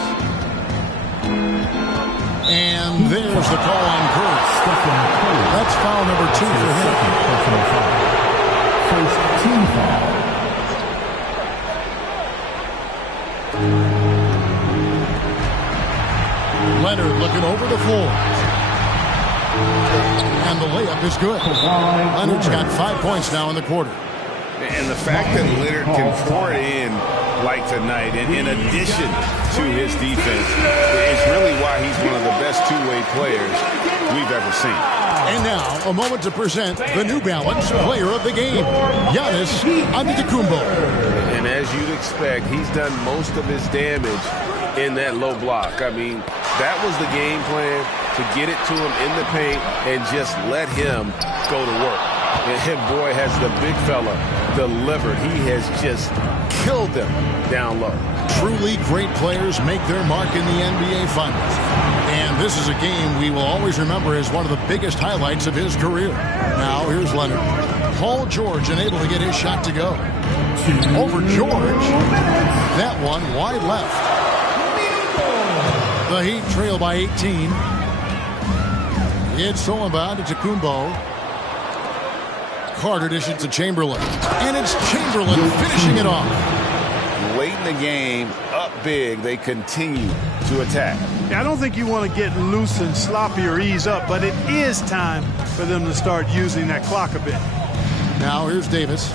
And there's the call on Curry. That's foul number 2 for him. First team foul. Leonard looking over the floor. And the layup is good. Leonard's got 5 points now in the quarter. And the fact that Leonard can pour it in like tonight, and in addition to his defense, is really why he's one of the best two-way players we've ever seen. And now, a moment to present the New Balance Player of the Game, Giannis Antetokounmpo. And as you'd expect, he's done most of his damage in that low block. I mean, that was the game plan, to get it to him in the paint and just let him go to work. And boy, has the big fella delivered. He has just killed them down low. Truly great players make their mark in the NBA Finals. And this is a game we will always remember as one of the biggest highlights of his career. Now, here's Leonard. Paul George unable to get his shot to go. Over George. That one wide left. The Heat trail by 18. It's stolen by Antetokounmpo. Carter dishes to Chamberlain. And it's Chamberlain finishing it off. Late in the game, up big, they continue to attack. I don't think you want to get loose and sloppy or ease up, but it is time for them to start using that clock a bit. Now here's Davis.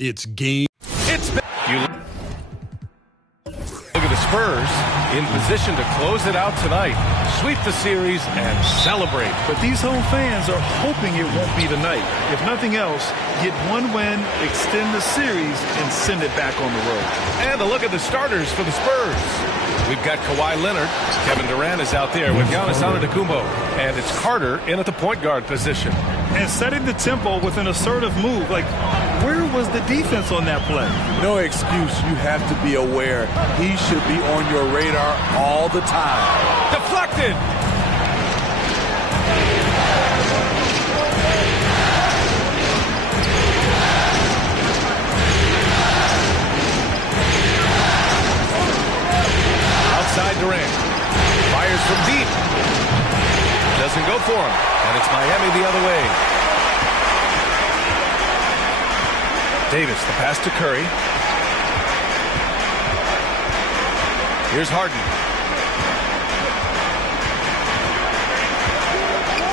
It's game. You look at the Spurs in position to close it out tonight, sweep the series, and celebrate. But these home fans are hoping it won't be tonight. If nothing else, get one win, extend the series, and send it back on the road. And a look at the starters for the Spurs. We've got Kawhi Leonard. Kevin Durant is out there with Giannis Antetokounmpo. And it's Carter in at the point guard position. And setting the tempo with an assertive move. Like, where was the defense on that play? No excuse. You have to be aware. He should be on your radar all the time. Deflected. Outside Durant. Fires from deep. Doesn't go for him. And it's Miami the other way. Davis, the pass to Curry. Here's Harden.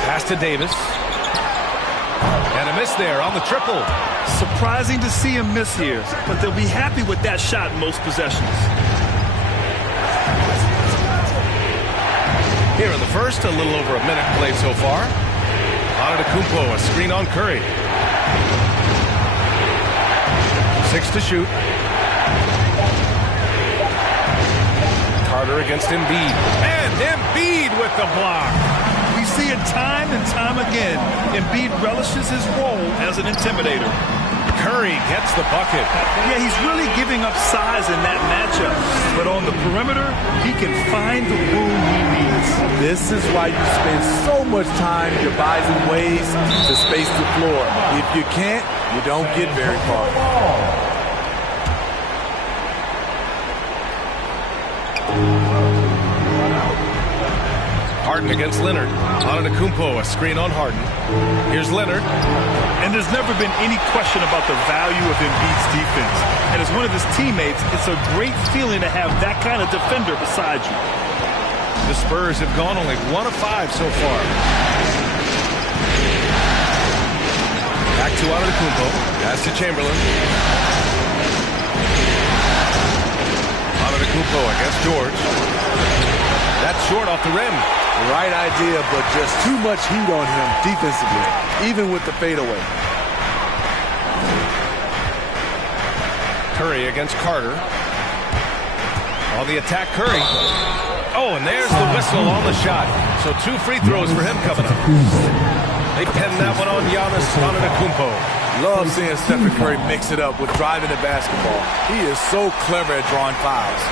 Pass to Davis. And a miss there on the triple. Surprising to see him miss here, but they'll be happy with that shot in most possessions. Here in the first, a little over a minute played so far. Antetokounmpo, a screen on Curry. 6 to shoot. Carter against Embiid. And Embiid with the block. We see it time and time again. Embiid relishes his role as an intimidator. Curry gets the bucket. Yeah, he's really giving up size in that matchup. But on the perimeter, he can find the room he needs. This is why you spend so much time devising ways to space the floor. If you can't, you don't get very far. Harden against Leonard. Antetokounmpo, a screen on Harden. Here's Leonard. And there's never been any question about the value of Embiid's defense. And as one of his teammates, it's a great feeling to have that kind of defender beside you. The Spurs have gone only 1 of 5 so far. Back to Antetokounmpo. Pass to Chamberlain. Antetokounmpo against George. That's short off the rim. Right idea, but just too much heat on him defensively, even with the fadeaway. Curry against Carter. On the attack, Curry. Oh, and there's the whistle on the shot. So 2 free throws for him coming up. They pinned that one on Giannis Antetokounmpo. Love seeing Stephen Curry mix it up with driving the basketball. He is so clever at drawing fouls.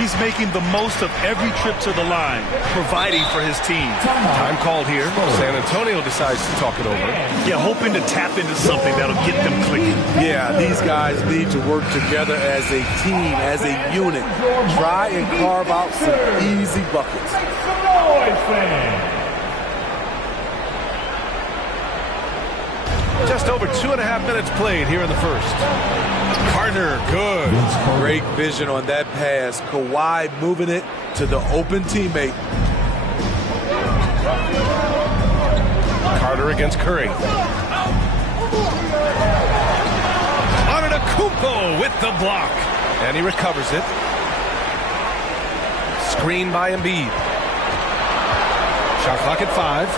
He's making the most of every trip to the line, providing for his team. Time called here. San Antonio decides to talk it over. Yeah, hoping to tap into something that'll get them clicking. Yeah, these guys need to work together as a team, as a unit. Try and carve out some easy buckets. Just over 2.5 minutes played here in the first. Carter, good. Great vision on that pass. Kawhi moving it to the open teammate. Carter against Curry. Antetokounmpo with the block. And he recovers it. Screen by Embiid. Shot clock at 5.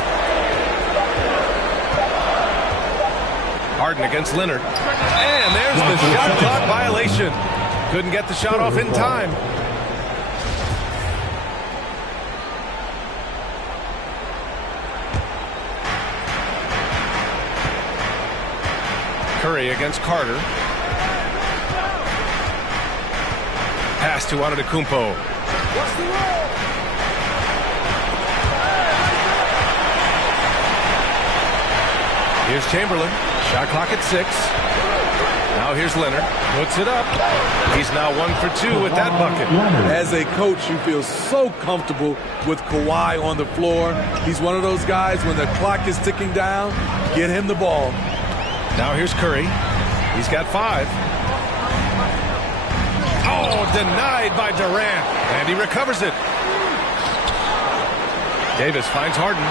Harden against Leonard. And there's the shot clock violation. Couldn't get the shot off in time. Curry against Carter. Pass to Antetokounmpo. Here's Chamberlain. Shot clock at 6. Now here's Leonard. Puts it up. He's now 1 for 2 with that bucket. As a coach, you feel so comfortable with Kawhi on the floor. He's one of those guys, when the clock is ticking down, get him the ball. Now here's Curry. He's got 5. Oh, denied by Durant. And he recovers it. Davis finds Harden.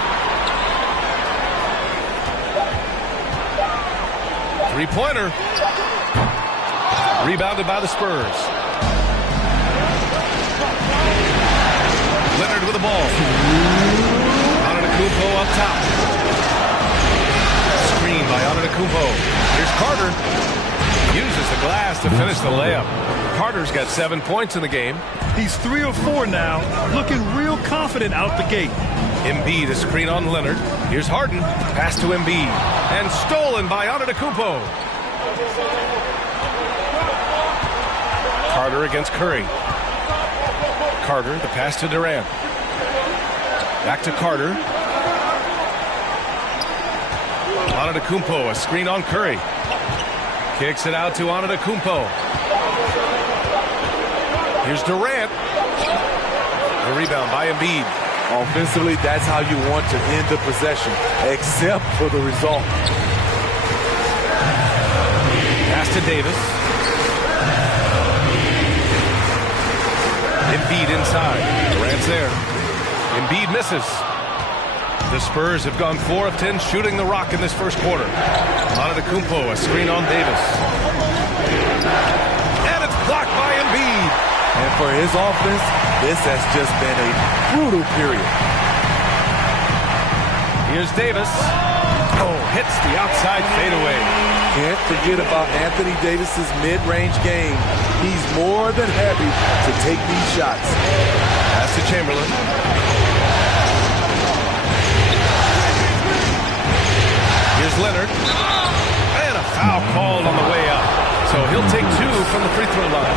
3-pointer. Rebounded by the Spurs. Leonard with the ball. Antetokounmpo up top. Screen by Antetokounmpo. Here's Carter. Uses the glass to finish the layup. Carter's got 7 points in the game. He's 3 or 4 now, looking real confident out the gate. Embiid, a screen on Leonard. Here's Harden. Pass to Embiid. And stolen by Antetokounmpo. Carter against Curry. Carter, the pass to Durant. Back to Carter. Antetokounmpo, a screen on Curry. Kicks it out to Antetokounmpo. Here's Durant. The rebound by Embiid. Offensively, that's how you want to end the possession, except for the result. Pass to Davis. Embiid inside. Durant's there. Embiid misses. The Spurs have gone 4 of 10 shooting the rock in this first quarter. Antetokounmpo, a screen on Davis. And it's blocked by Embiid. And for his offense, this has just been a brutal period. Here's Davis. Oh, hits the outside fadeaway. Can't forget about Anthony Davis's mid-range game. He's more than happy to take these shots. Pass to Chamberlain. Here's Leonard. And a foul called on the way up. So he'll take 2 from the free throw line.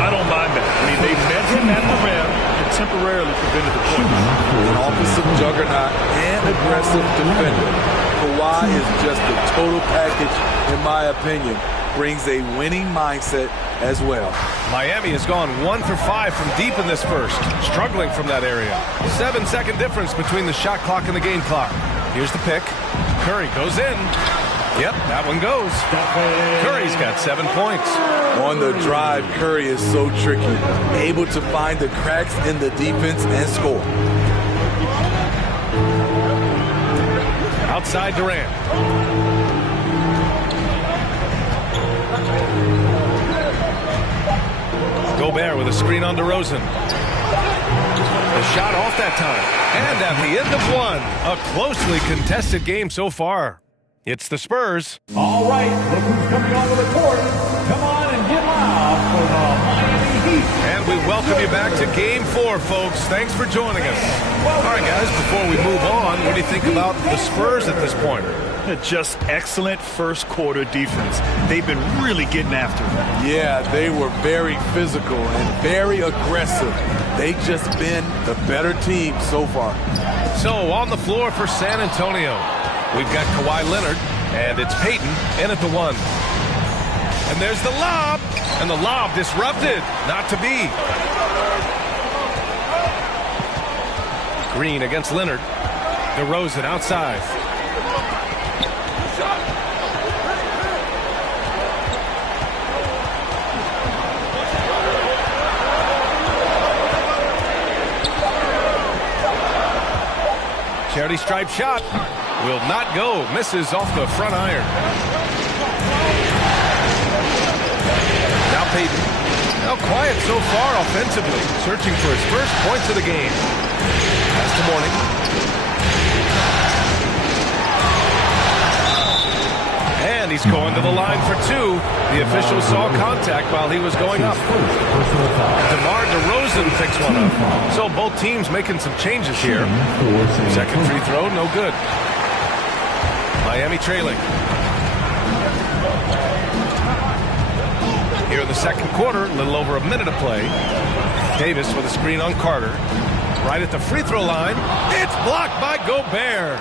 I don't mind that. I mean, they met him at the rim and temporarily prevented the point. An offensive juggernaut and aggressive defender. Kawhi is just the total package, in my opinion. Brings a winning mindset as well. Miami has gone 1 for 5 from deep in this first. Struggling from that area. 7-second difference between the shot clock and the game clock. Here's the pick. Curry goes in. Yep, that one goes. Curry's got 7 points. On the drive, Curry is so tricky. Able to find the cracks in the defense and score. Outside Durant. Gobert with a screen on DeRozan. The shot off that time. And at the end of 1, a closely contested game so far. It's the Spurs. All right, look who's coming onto the court. Come on and get loud for the Miami Heat. And we welcome you back to Game 4, folks. Thanks for joining us. All right, guys, before we move on, what do you think about the Spurs at this point? Just excellent first quarter defense. They've been really getting after it. Yeah, they were very physical and very aggressive. They've just been the better team so far. So on the floor for San Antonio, we've got Kawhi Leonard, and it's Payton in at the 1. And there's the lob, and the lob disrupted. Not to be. Green against Leonard. DeRozan outside. Charity stripe shot. Will not go. Misses off the front iron. Now Payton. Now quiet so far offensively. Searching for his first points of the game. Pass to Mourning. And he's going to the line for 2. The official saw contact while he was going up. DeMar DeRozan picks one up. So both teams making some changes here. Second free throw, no good. Miami trailing. Here in the second quarter, a little over a minute of play. Davis with a screen on Carter. Right at the free throw line. It's blocked by Gobert.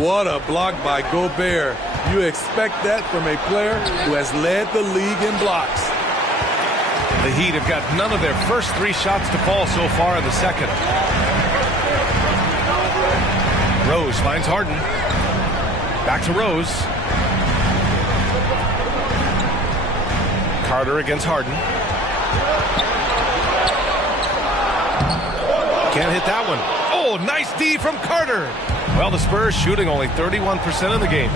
What a block by Gobert. You expect that from a player who has led the league in blocks. The Heat have got none of their first 3 shots to fall so far in the second. Rose finds Harden. Back to Rose. Carter against Harden. Can't hit that one. Oh, nice D from Carter. Well, the Spurs shooting only 31% in the game.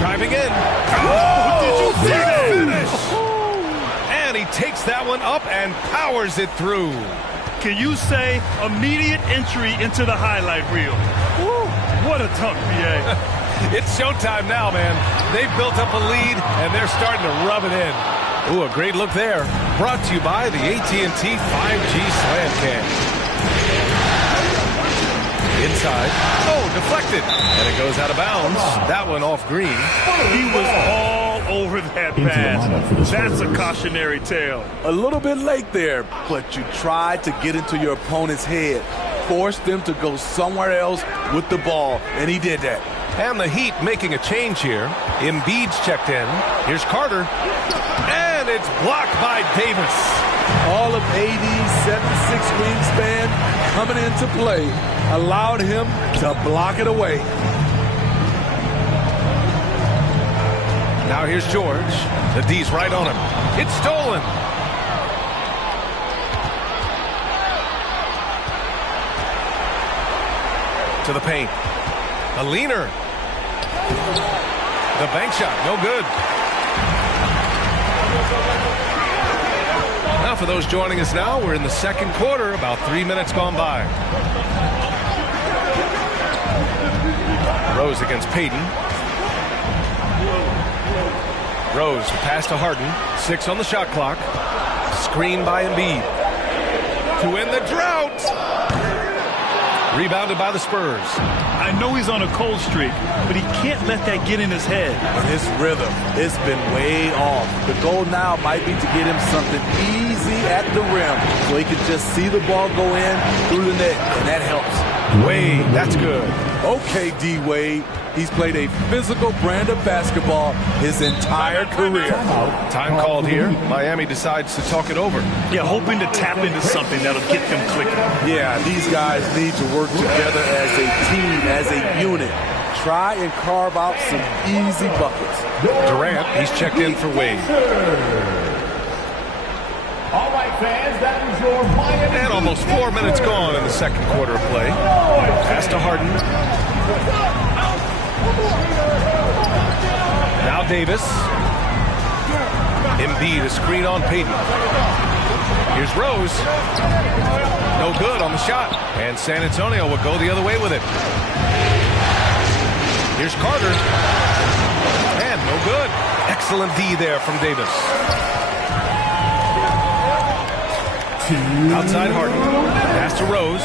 Driving in. Oh, did you see that finish? And he takes that one up and powers it through. Can you say immediate entry into the highlight reel? Woo, what a dunk, BA. It's showtime now, man. They've built up a lead, and they're starting to rub it in. Ooh, a great look there. Brought to you by the AT&T 5G Slam Cam. Inside. Oh, deflected. And it goes out of bounds. That one off Green. He was all over that pass. That's a cautionary tale. A little bit late there, but you tried to get into your opponent's head. Forced them to go somewhere else with the ball, and he did that. And the Heat making a change here. Embiid's checked in. Here's Carter. And it's blocked by Davis. All of AD's 7'6" wingspan coming into play allowed him to block it away. Now here's George. The D's right on him. It's stolen. to the paint. A leaner. The bank shot, no good. Now for those joining us now, we're in the second quarter, about 3 minutes gone by. Rose against Payton. Rose, pass to Harden. 6 on the shot clock. Screen by Embiid. To win the drought. Rebounded by the Spurs. I know he's on a cold streak, but he can't let that get in his head. And his rhythm, it's been way off. The goal now might be to get him something easy at the rim so he can just see the ball go in through the net, and that helps. Wade, that's good. Okay, D. Wade. He's played a physical brand of basketball his entire career. Time called here. Miami decides to talk it over. Yeah, hoping to tap into something that'll get them clicking. Yeah, these guys need to work together as a team, as a unit. Try and carve out some easy buckets. Durant, he's checked in for Wade. All right, fans, that was your Miami. And almost 4 minutes gone in the second quarter of play. Pass to Harden. Now Davis. Embiid, a screen on Payton. Here's Rose. No good on the shot. And San Antonio will go the other way with it. Here's Carter. And no good. Excellent D there from Davis. Outside Harden. Pass to Rose.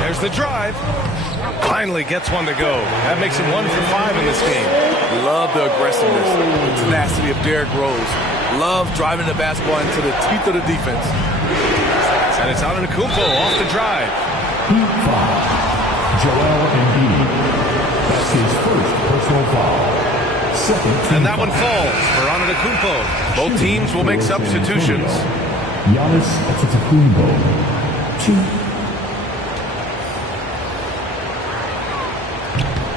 There's the drive. Finally gets one to go. That makes him 1 for 5 in this game. Love the aggressiveness, the tenacity of Derrick Rose. Love driving the basketball into the teeth of the defense. And it's Antetokounmpo off the drive. Joel Embiid. That's his first personal foul. And that one falls for Antetokounmpo. Both teams will make substitutions. Giannis Antetokounmpo. 2.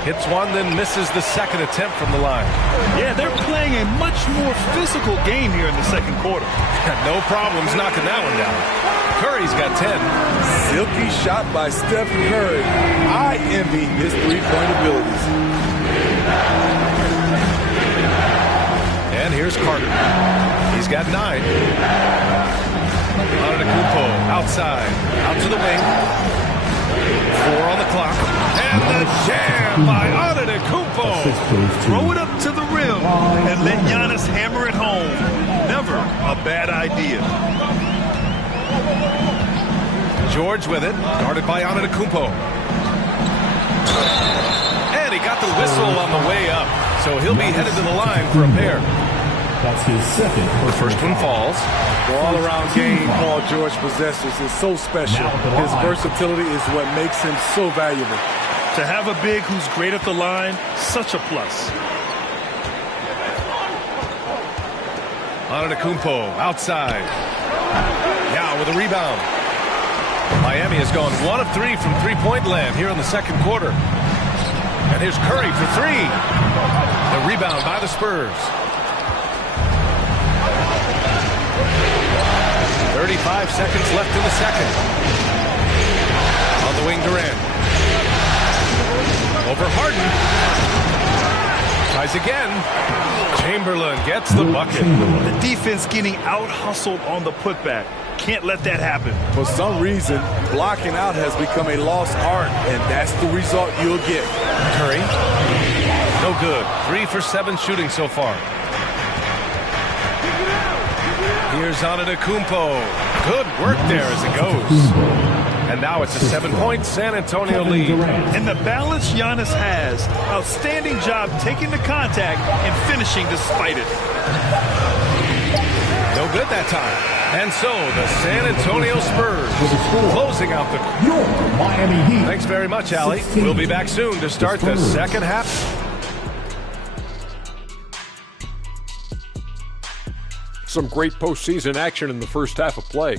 Hits one, then misses the second attempt from the line. Yeah, they're playing a much more physical game here in the second quarter. No problems knocking that one down. Curry's got 10. Silky shot by Steph Curry. I envy his three-point abilities. And here's Carter. He's got 9. Antetokounmpo outside, out to the wing. 4 on the clock. And the jam by Antetokounmpo. Throw it up to the rim and let Giannis hammer it home. Never a bad idea. George with it, guarded by Antetokounmpo. And he got the whistle on the way up, so he'll be headed to the line for a pair. That's his second. The first one falls. The all-around game Paul George possesses is so special. His versatility is what makes him so valuable. To have a big who's great at the line, such a plus. Antetokounmpo outside. Now with a rebound. Miami has gone 1 of 3 from three-point land here in the second quarter. And here's Curry for 3. The rebound by the Spurs. 35 seconds left in the second. On the wing, Durant. Over Harden. Tries again. Chamberlain gets the bucket. The defense getting out-hustled on the putback. Can't let that happen. For some reason, blocking out has become a lost art, and that's the result you'll get. Curry. No good. 3 for 7 shooting so far. Here's Antetokounmpo. Good work there as it goes. And now it's a 7-point San Antonio lead. And the balance Giannis has. Outstanding job taking the contact and finishing despite it. No good that time. And so the San Antonio Spurs closing out the Miami Heat. Thanks very much, Allie. We'll be back soon to start the second half. Some great postseason action in the first half of play.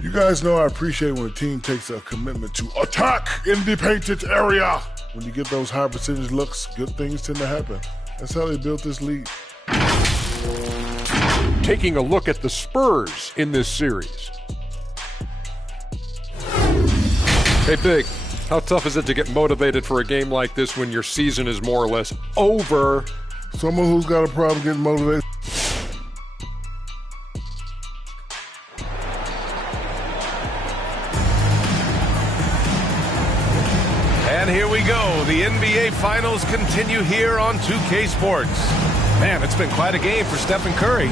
You guys know I appreciate when a team takes a commitment to attack in the painted area. When you get those high percentage looks, good things tend to happen. That's how they built this league. Taking a look at the Spurs in this series. Hey, Big, how tough is it to get motivated for a game like this when your season is more or less over? Someone who's got a problem getting motivated. And here we go. The NBA Finals continue here on 2K Sports. Man, it's been quite a game for Stephen Curry.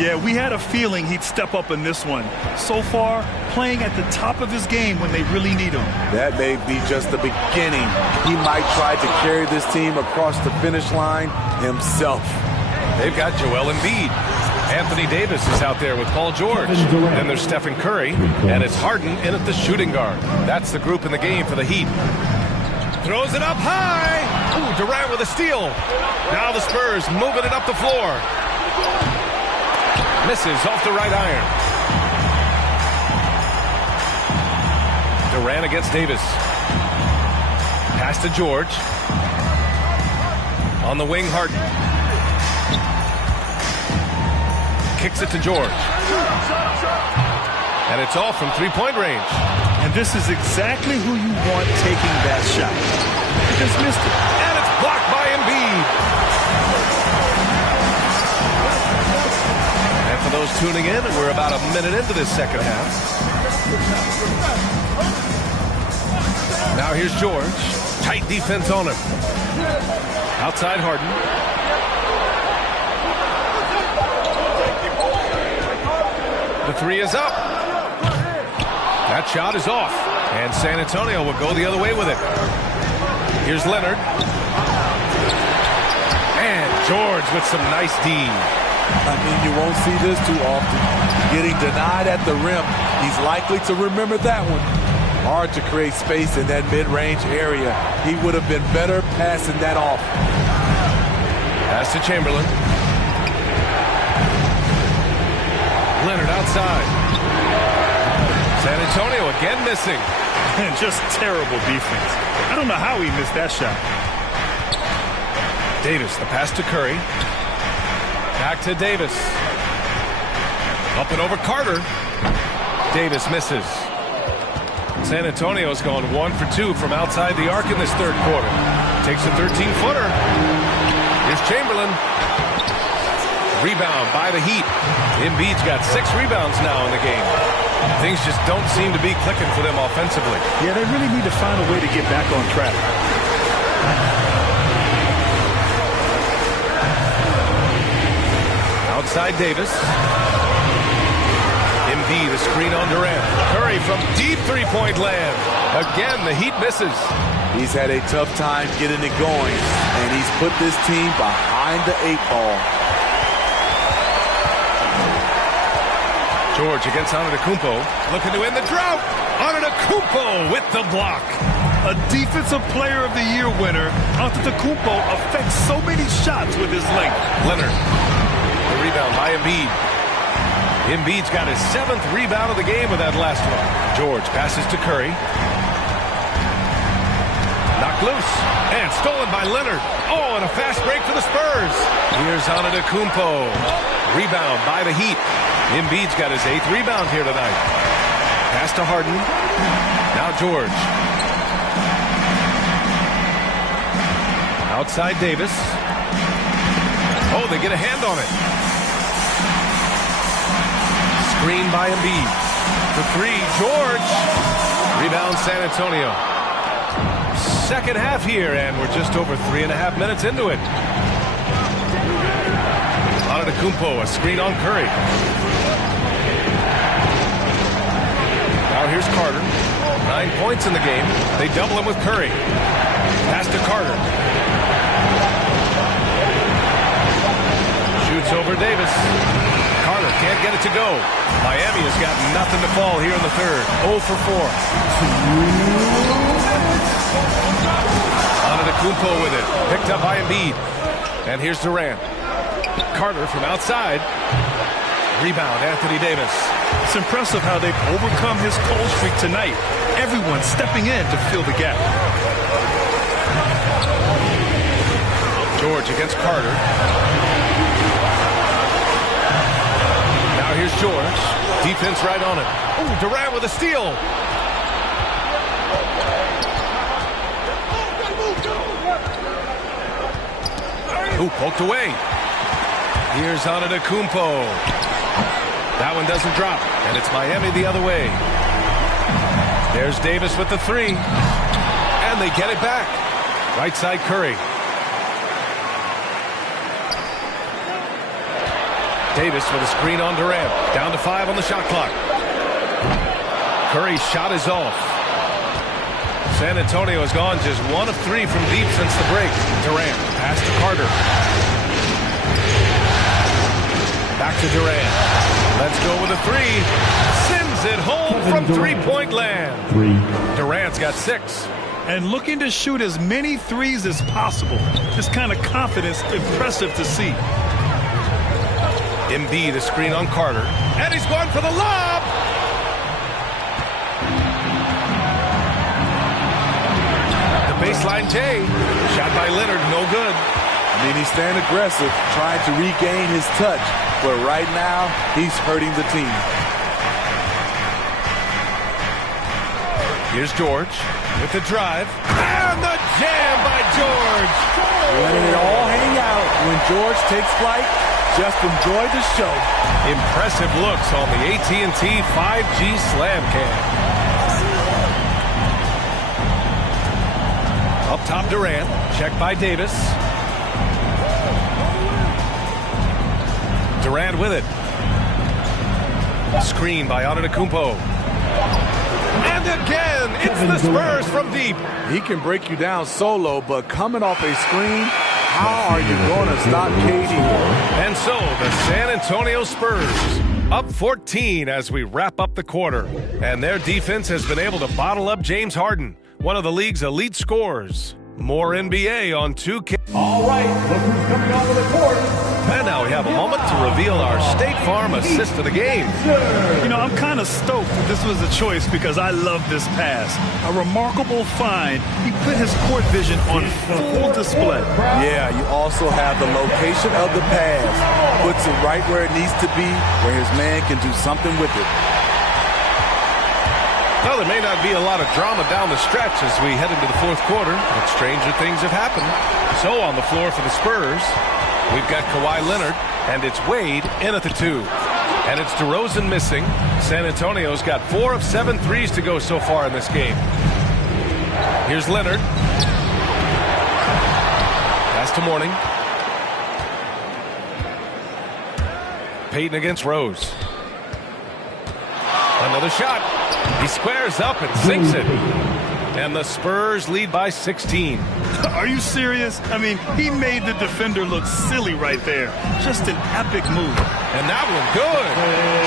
Yeah, we had a feeling he'd step up in this one. So far, playing at the top of his game when they really need him. That may be just the beginning. He might try to carry this team across the finish line himself. They've got Joel Embiid. Anthony Davis is out there with Paul George. And there's Stephen Curry. And it's Harden in at the shooting guard. That's the group in the game for the Heat. Throws it up high. Ooh, Durant with a steal. Now the Spurs moving it up the floor. Misses off the right iron. Durant against Davis. Pass to George. On the wing, Harden. Kicks it to George. And it's all from three-point range. And this is exactly who you want taking that shot. He just missed it. And it's blocked by Embiid. And for those tuning in, we're about a minute into this second half. Now here's George. Tight defense on him. Outside Harden. The three is up. That shot is off. And San Antonio will go the other way with it. Here's Leonard. And George with some nice D. I mean, you won't see this too often. Getting denied at the rim. He's likely to remember that one. Hard to create space in that mid-range area. He would have been better passing that off. Pass to Chamberlain. Leonard outside. San Antonio again missing. And just terrible defense. I don't know how he missed that shot. Davis, the pass to Curry. Back to Davis. Up and over Carter. Davis misses. San Antonio's gone 1 for 2 from outside the arc in this third quarter. Takes a 13-footer. Here's Chamberlain. Rebound by the Heat. Embiid's got 6 rebounds now in the game. Things just don't seem to be clicking for them offensively. Yeah, they really need to find a way to get back on track. Outside Davis. Embiid, a screen on Durant. Curry from deep three-point land. Again, the Heat misses. He's had a tough time getting it going, and he's put this team behind the 8 ball. George against Antetokounmpo, looking to end the drought. Antetokounmpo with the block. A Defensive Player of the Year winner, Antetokounmpo affects so many shots with his length. Leonard, the rebound by Embiid. Embiid's got his 7th rebound of the game with that last one. George passes to Curry. Knocked loose and stolen by Leonard. Oh, and a fast break for the Spurs. Here's Antetokounmpo. Rebound by the Heat. Embiid's got his 8th rebound here tonight. Pass to Harden. Now George. Outside Davis. Oh, they get a hand on it. Screen by Embiid. For 3, George. Rebound San Antonio. Second half here, and we're just over 3.5 minutes into it. Antetokounmpo, a screen on Curry. Now here's Carter. 9 points in the game. They double him with Curry. Pass to Carter. Shoots over Davis. Carter can't get it to go. Miami has got nothing to fall here in the third. 0 for 4. Antetokounmpo with it. Picked up by Embiid. And here's Durant. Carter from outside. Rebound, Anthony Davis. It's impressive how they've overcome his cold streak tonight. Everyone stepping in to fill the gap. George against Carter. Now here's George. Defense right on it. Oh, Durant with a steal. Ooh, poked away. Here's Antetokounmpo. That one doesn't drop, and it's Miami the other way. There's Davis with the three, and they get it back. Right side Curry. Davis with a screen on Durant. Down to 5 on the shot clock. Curry's shot is off. San Antonio has gone just 1 of 3 from deep since the break. Durant, pass to Carter. Back to Durant. Let's go with a 3. Sends it home from three-point land. Durant's got 6. And looking to shoot as many threes as possible. This kind of confidence, impressive to see. Embiid, the screen on Carter. And he's going for the lob. The baseline J. Shot by Leonard, no good. I mean, he's staying aggressive, trying to regain his touch. But right now, he's hurting the team. Here's George with the drive. And the jam by George. Letting it all hang out when George takes flight. Just enjoy the show. Impressive looks on the AT&T 5G Slam Cam. Up top Durant. Checked by Davis. Durant with it. Screen by Antetokounmpo. And again, it's the Spurs from deep. He can break you down solo, but coming off a screen, how are you going to stop KD? And so the San Antonio Spurs up 14 as we wrap up the quarter. And their defense has been able to bottle up James Harden, one of the league's elite scorers. More NBA on 2K. All right, look who's coming onto the court. And now we have a moment to reveal our State Farm assist of the game. You know, I'm kind of stoked that this was a choice because I love this pass. A remarkable find. He put his court vision on full display. Yeah, you also have the location of the pass. Puts it right where it needs to be, where his man can do something with it. Well, there may not be a lot of drama down the stretch as we head into the fourth quarter, but stranger things have happened. So on the floor for the Spurs, we've got Kawhi Leonard, and it's Wade in at the 2. And it's DeRozan missing. San Antonio's got 4 of 7 threes to go so far in this game. Here's Leonard. Pass to Mourning. Payton against Rose. Another shot. He squares up and sinks it. And the Spurs lead by 16. Are you serious? I mean, he made the defender look silly right there. Just an epic move. And that one good.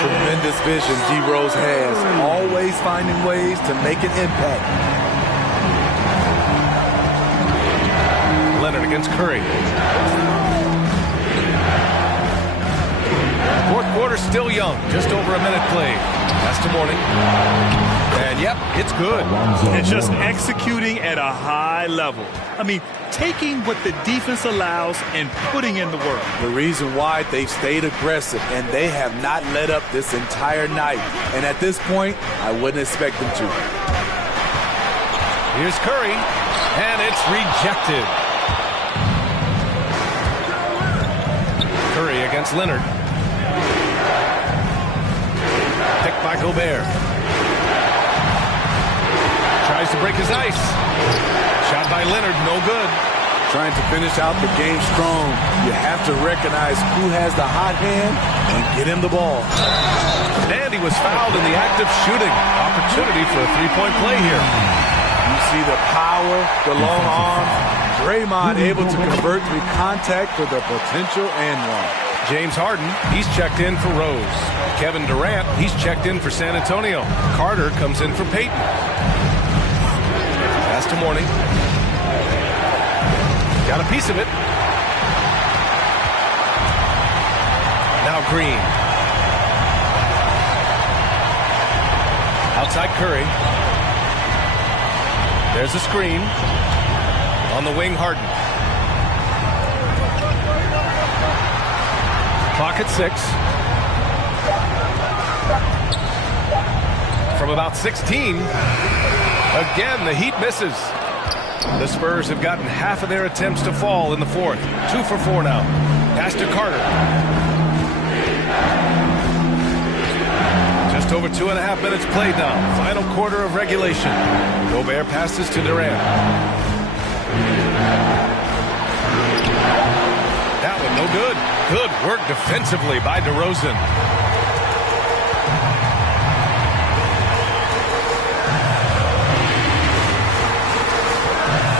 Tremendous vision D-Rose has. Always finding ways to make an impact. Leonard against Curry. Fourth quarter still young. Just over a minute played. That's to Mourning. And yep, it's good. And just executing at a high level. I mean, taking what the defense allows and putting in the work. The reason why they've stayed aggressive and they have not let up this entire night. And at this point, I wouldn't expect them to. Here's Curry, and it's rejected. Curry against Leonard. Picked by Gobert. Tries to break his ice. Shot by Leonard, no good. Trying to finish out the game strong. You have to recognize who has the hot hand and get him the ball. And he was fouled in the act of shooting. Opportunity for a three-point play here. You see the power, the long arm. Draymond able to convert through contact for the potential and one. James Harden, he's checked in for Rose. Kevin Durant, he's checked in for San Antonio. Carter comes in for Payton. Pass to Mourning. Got a piece of it. Now Green. Outside Curry. There's a screen. On the wing, Harden. Clock at 6. From about 16. Again, the Heat misses. The Spurs have gotten half of their attempts to fall in the fourth. 2 for 4 now. Pass to Carter. Just over 2.5 minutes played now. Final quarter of regulation. Gobert passes to Durant. That one no good. Good work defensively by DeRozan.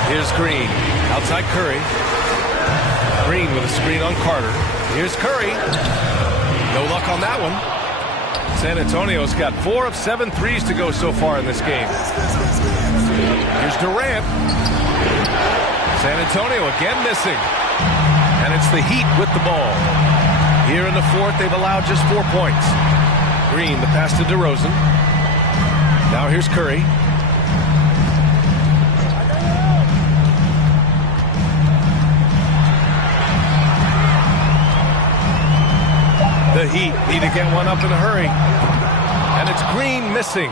Here's Green. Outside Curry. Green with a screen on Carter. Here's Curry. No luck on that one. San Antonio's got 4 of 7 threes to go so far in this game. Here's Durant. San Antonio again missing. And it's the Heat with the ball. Here in the fourth, they've allowed just 4 points. Green, the pass to DeRozan. Now here's Curry. The Heat need to get one up in a hurry. And it's Green missing.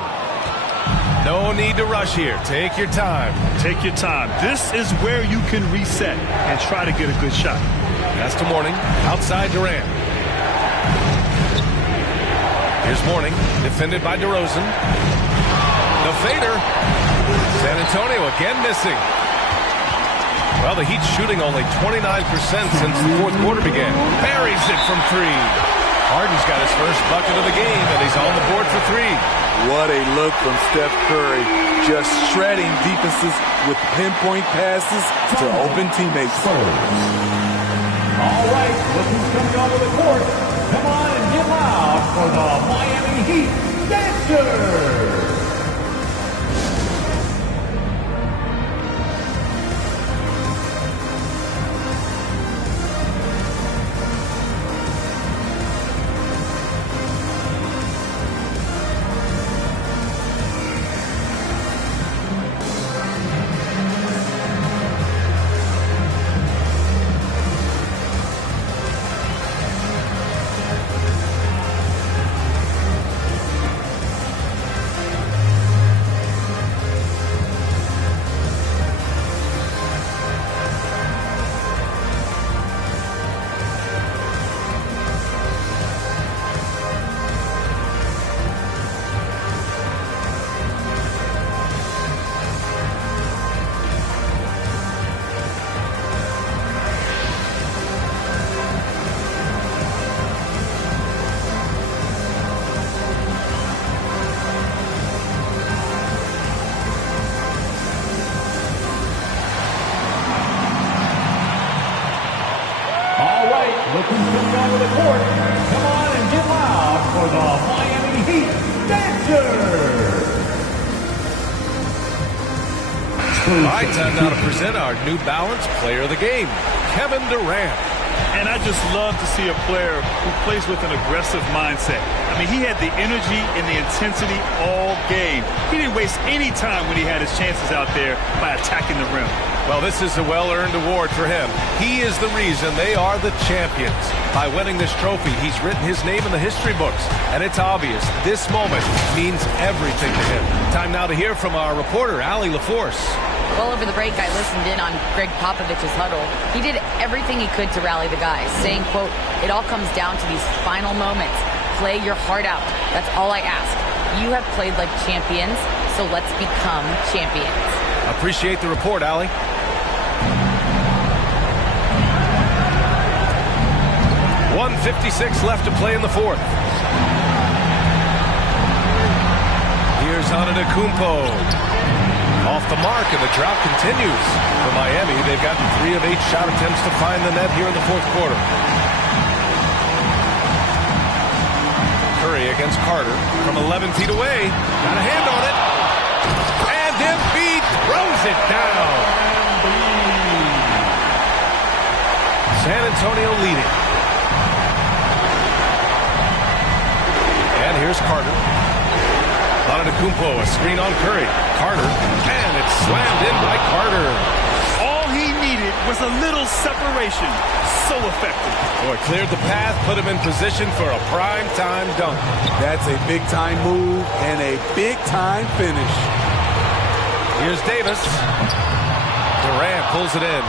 No need to rush here. Take your time. Take your time. This is where you can reset and try to get a good shot. Pass to Mourning. Outside Durant. Here's Mourning. Defended by DeRozan. The fader. San Antonio again missing. Well, the Heat's shooting only 29% since the fourth quarter began. Buries it from 3. Harden's got his first bucket of the game, and he's on the board for 3. What a look from Steph Curry. Just shredding defenses with pinpoint passes to open teammates. All right, look who's coming onto the court. Come on and get loud for the Miami Heat Dancers. Look who's coming onto the court. Come on and get loud for the Miami Heat Dancers. All right, time now to present our New Balance Player of the Game, Kevin Durant. And I just love to see a player who plays with an aggressive mindset. I mean, he had the energy and the intensity all game. He didn't waste any time when he had his chances out there by attacking the rim. Well, this is a well-earned award for him. He is the reason they are the champions. By winning this trophy, he's written his name in the history books. And it's obvious this moment means everything to him. Time now to hear from our reporter, Allie LaForce. Well, over the break, I listened in on Greg Popovich's huddle. He did everything he could to rally the guys, saying, quote, "It all comes down to these final moments. Play your heart out. That's all I ask. You have played like champions, so let's become champions." Appreciate the report, Allie. .156 left to play in the fourth. Here's Antetokounmpo. Off the mark, and the drought continues. For Miami, they've gotten 3 of 8 shot attempts to find the net here in the fourth quarter. Curry against Carter from 11 feet away. Got a hand on it. And Embiid throws it down. San Antonio leading. And here's Carter. Antetokounmpo, a screen on Curry. Carter, and it's slammed in by Carter. All he needed was a little separation. So effective. Boy, cleared the path, put him in position for a prime-time dunk. That's a big-time move and a big-time finish. Here's Davis. pulls it in.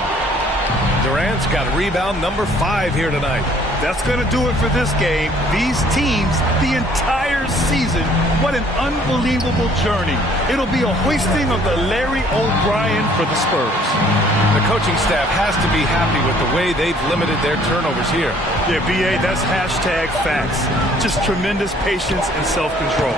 Durant's got rebound number 5 here tonight. That's going to do it for this game. These teams, the entire season, what an unbelievable journey. It'll be a hoisting of the Larry O'Brien for the Spurs. The coaching staff has to be happy with the way they've limited their turnovers here. Yeah, B.A., that's hashtag facts. Just tremendous patience and self-control.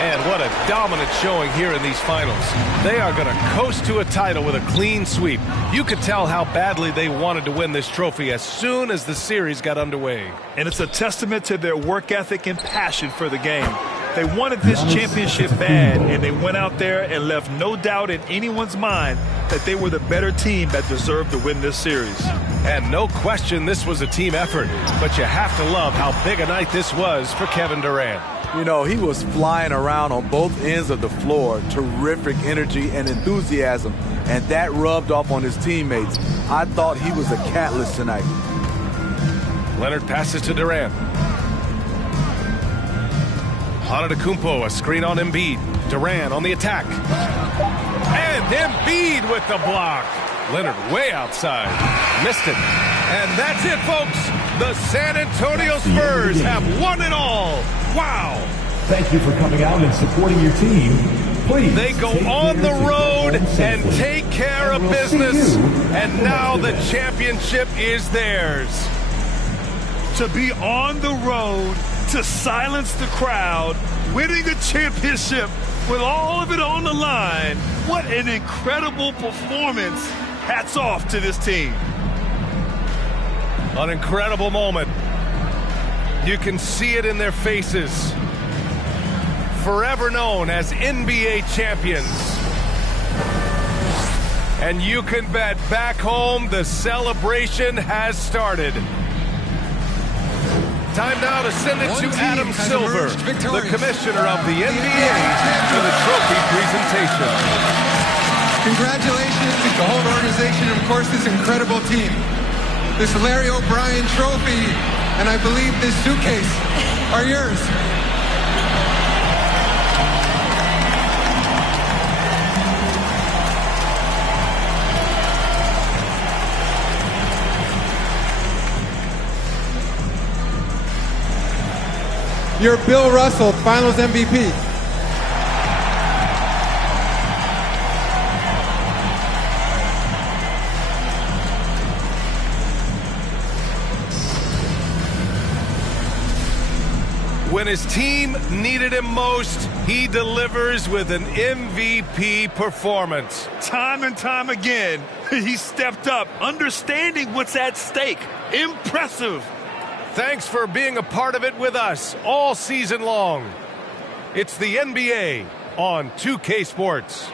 And what a dominant showing here in these finals. They are going to coast to a title with a clean sweep. You could tell how badly they wanted to win this trophy as soon as the series got underway. And it's a testament to their work ethic and passion for the game. They wanted this championship bad, and they went out there and left no doubt in anyone's mind that they were the better team that deserved to win this series. And no question this was a team effort, but you have to love how big a night this was for Kevin Durant. You know, he was flying around on both ends of the floor. Terrific energy and enthusiasm, and that rubbed off on his teammates. I thought he was a catalyst tonight. Leonard passes to Durant. Antetokounmpo, a screen on Embiid. Durant on the attack. And Embiid with the block. Leonard way outside. Missed it. And that's it, folks. The San Antonio Spurs have won it all. Wow. Thank you for coming out and supporting your team. Please. They go on the road and take care of business. And now the championship is theirs. To be on the road, to silence the crowd, winning a championship with all of it on the line. What an incredible performance. Hats off to this team. An incredible moment. You can see it in their faces. Forever known as NBA champions. And you can bet back home the celebration has started. Time now to send it to Adam Silver, the commissioner of the NBA, for the trophy presentation. Congratulations to the whole organization and, of course, this incredible team. This Larry O'Brien trophy, and I believe this suitcase are yours. You're Bill Russell, Finals MVP. When his team needed him most, he delivers with an MVP performance. Time and time again, he stepped up, understanding what's at stake. Impressive. Thanks for being a part of it with us all season long. It's the NBA on 2K Sports.